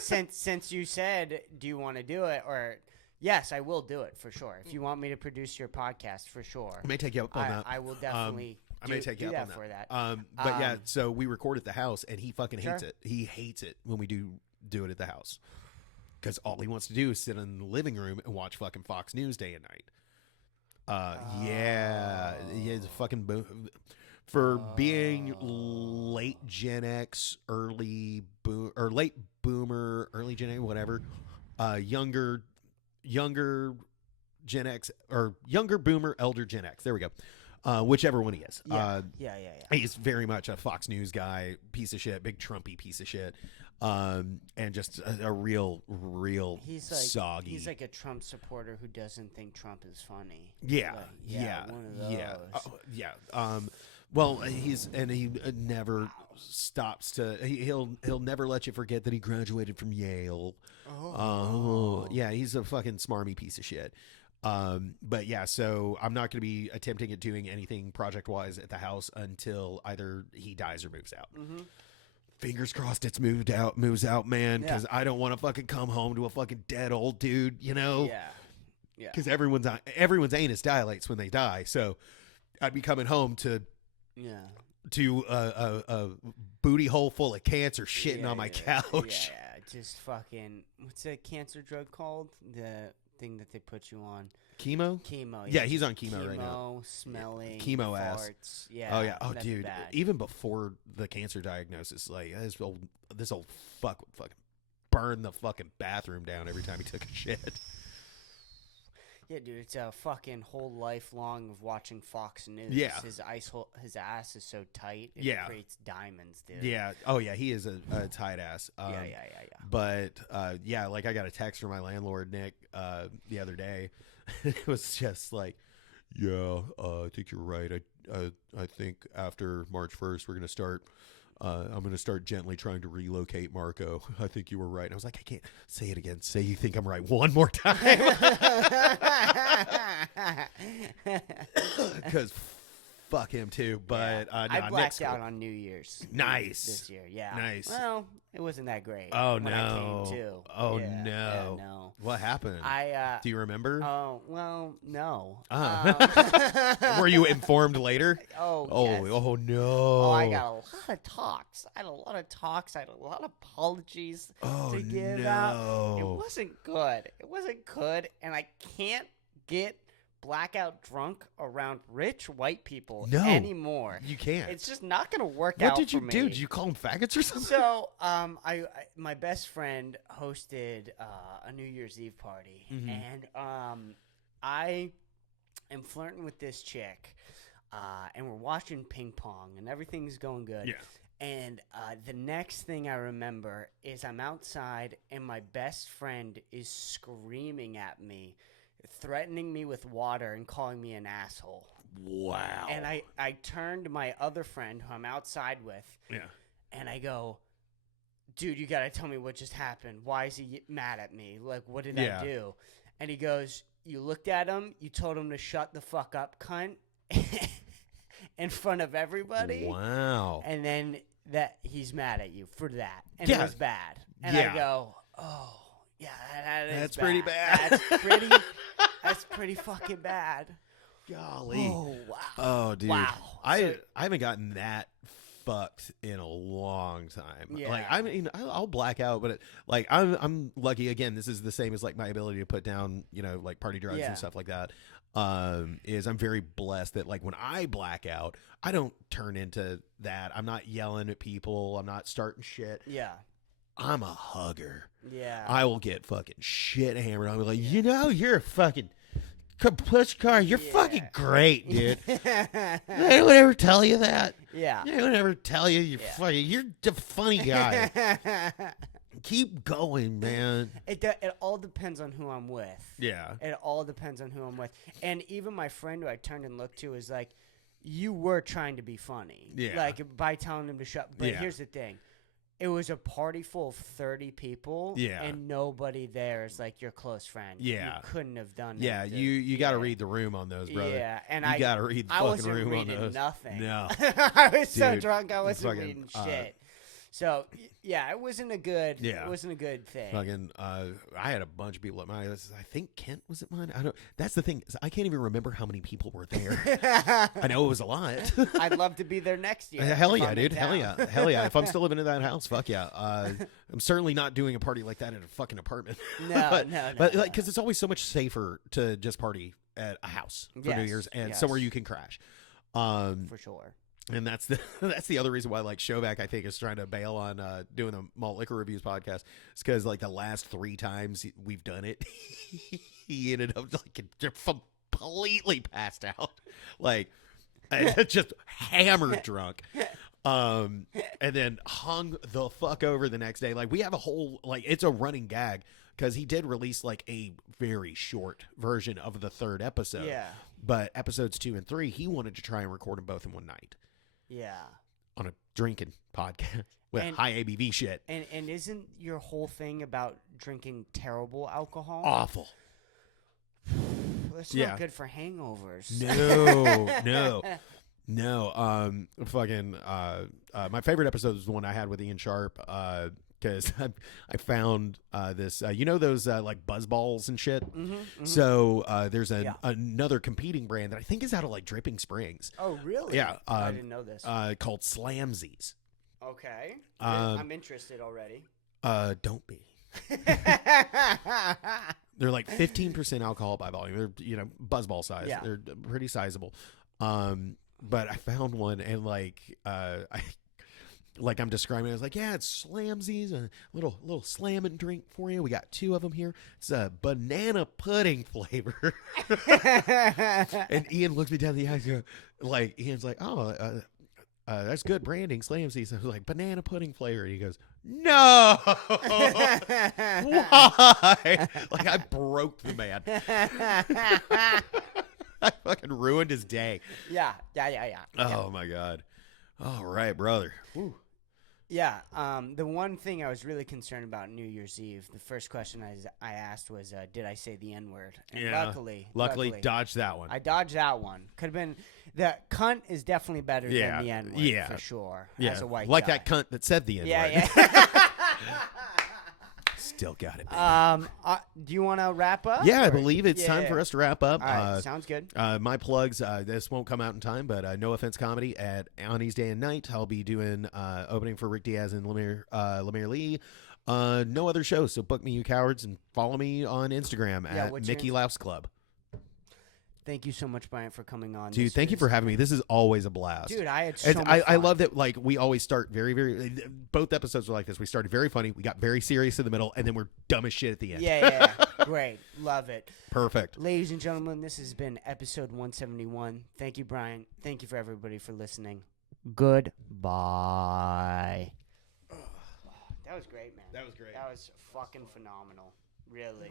since you said, do you want to do it? Or yes, I will do it for sure. If you want me to produce your podcast, for sure. I may take you up on that. I will definitely. I may take you up on that for that. But yeah, so we record at the house, and he fucking hates it. He hates it when we do it at the house. Because all he wants to do is sit in the living room and watch fucking Fox News day and night. Yeah, he's a fucking for being late Gen X, late Boomer, early Gen X, whatever. Younger Gen X or younger Boomer, elder Gen X. There we go. Whichever one he is. Yeah. He's very much a Fox News guy, piece of shit, big Trumpy piece of shit. And just a real he's like, soggy. He's like a Trump supporter who doesn't think Trump is funny. Yeah, like, one of those. Well, he never stops to. He'll never let you forget that he graduated from Yale. Yeah, he's a fucking smarmy piece of shit. But yeah, so I'm not going to be attempting at doing anything project wise at the house until either he dies or moves out. Mm-hmm. Fingers crossed it's moves out, man, because I don't want to fucking come home to a fucking dead old dude, you know? Yeah. Because everyone's anus dilates when they die, so I'd be coming home to a booty hole full of cancer shitting on my couch. Yeah, just fucking, what's that cancer drug called? The thing that they put you on. Chemo. Yeah, he's on chemo right now. Smelling. Chemo farts. Ass. Yeah. Oh yeah. Oh dude. Bad. Even before the cancer diagnosis, like this old fuck would fucking burn the fucking bathroom down every time he took a shit. Yeah, dude, it's a fucking whole lifelong of watching Fox News. Yeah. His ass is so tight. It creates diamonds, dude. Yeah. Oh yeah, he is a tight ass. Yeah. But yeah, like I got a text from my landlord Nick the other day. It was just like, yeah, I think you're right. I think after March 1st we're gonna start. I'm gonna start gently trying to relocate Marco. I think you were right. And I was like, I can't say it again. Say you think I'm right one more time. Because fuck him too. But I blacked out on New Year's. Nice. This year, yeah. Nice. Well, it wasn't that great. Oh when no. I came to. Oh yeah, no. Yeah, no. What happened? Do you remember? Oh well, no. Were you informed later? Yes. Oh no. Oh, I got a lot of talks. I had a lot of apologies to give out. It wasn't good. And I can't get blackout drunk around rich white people anymore. You can't. It's just not going to work out. What did you for do? me. Did you call them faggots or something? So, my best friend hosted a New Year's Eve party, and I am flirting with this chick, and we're watching ping pong, and everything's going good. Yeah. And the next thing I remember is I'm outside, and my best friend is screaming at me, threatening me with water and calling me an asshole. Wow. And I turned to my other friend who I'm outside with. Yeah. And I go, dude, you got to tell me what just happened. Why is he mad at me? Like, what did I do? And he goes, you looked at him. You told him to shut the fuck up, cunt, in front of everybody. Wow. And then that he's mad at you for that. And it was bad. And I go, oh, yeah, that's pretty bad. That's pretty fucking bad. Golly. Oh, wow. Oh, dude. Wow. I haven't gotten that fucked in a long time. Yeah. Like, I mean, I'll black out, but I'm lucky. Again, this is the same as like my ability to put down, like party drugs and stuff like that. Is I'm very blessed that like when I black out, I don't turn into that. I'm not yelling at people. I'm not starting shit. Yeah. I'm a hugger. Yeah. I will get fucking shit hammered. I'll be like, you're a fucking Push car, you're Yeah. fucking great, dude. Anyone ever tell you that? Yeah. Anyone ever tell you you're the funny guy? it Keep going, man. all depends on who I'm with. Yeah. It all depends on who I'm with. And even my friend who I turned and looked to is like, you were trying to be funny. Yeah. Like, by telling him to shut. But Yeah. here's the thing. It was a party full of 30 people. Yeah. And nobody there is like your close friend. Yeah. You couldn't have done that. Yeah, you got to read the room on those, brother. Yeah. And you got to read the I fucking wasn't room on reading those. nothing. No. I was so Dude, drunk I wasn't fucking, reading shit. So yeah, it wasn't a good. Yeah. It wasn't a good thing. Fucking, I had a bunch of people at mine. I think Kent was at mine. I don't. That's the thing. Is I can't even remember how many people were there. I know it was a lot. I'd love to be there next year. Hell if yeah, I'm in dude. Hell town. yeah. Hell yeah. If I'm still living in that house, fuck yeah. I'm certainly not doing a party like that at a fucking apartment. No, but no. like, because it's always so much safer to just party at a house for New Yes, Year's and yes. somewhere you can crash. For sure. And that's the other reason why like Showback I think is trying to bail on doing the malt liquor reviews podcast. It's because like the last 3 times we've done it, he ended up like completely passed out, like just hammered drunk, and then hung the fuck over the next day. Like we have a whole like it's a running gag because he did release like a very short version of the 3rd episode. Yeah. But episodes 2 and 3, he wanted to try and record them both in one night. Yeah. On a drinking podcast with And- high ABV shit. And isn't your whole thing about drinking terrible alcohol? Awful. That's Yeah. not good for hangovers. No. Fucking. My favorite episode was the one I had with Ian Sharp. Because I found this, you know, those like buzz balls and shit. Mm-hmm. So there's Yeah. another competing brand that I think is out of like Dripping Springs. Oh, really? Yeah, I didn't know this. Called Slamsies. Okay. um, I'm interested already. Don't be. They're like 15% alcohol by volume. They're buzzball size. Yeah. They're pretty sizable. But I found one and I'm describing it. I was like, yeah, it's Slamsies, a little slamming drink for you. We got 2 of them here. It's a banana pudding flavor. And Ian looks me down the eyes. Ian's like, oh, that's good branding, Slamsies. I was like, banana pudding flavor. And he goes, no. Why? Like I broke the man. I fucking ruined his day. Yeah. Oh my God. All right, brother. Woo. Yeah. The one thing I was really concerned about New Year's Eve, the first question I asked was, did I say the N-word? And Yeah. Luckily, dodged that one. I dodged that one. Could have been the cunt is definitely better Yeah. than the N-word Yeah. for sure. Yeah, As a white like guy. that cunt that said the N-word. Yeah. Still got it, baby. Do you want to wrap up? Yeah, I or- believe it's Yeah, time yeah. for us to wrap up. All right, sounds good. My plugs, this won't come out in time, but No Offense Comedy at Annie's Day and Night. I'll be doing opening for Rick Diaz and Lemire Lee. No other shows, so book me, you cowards, and follow me on Instagram Yeah, at what's your Mickey Louse Club. Thank you so much, Bryant, for coming on. Dude, This thank you was- for having me. This is always a blast. Dude, I had so much I fun. love that, like, we always start very, very... Both episodes were like this. We started very funny, we got very serious in the middle, and then we're dumb as shit at the end. Yeah. Great. Love it. Perfect. Ladies and gentlemen, this has been episode 171. Thank you, Bryant. Thank you for everybody for listening. Goodbye. That was great, man. That was great. That was fucking phenomenal. Really.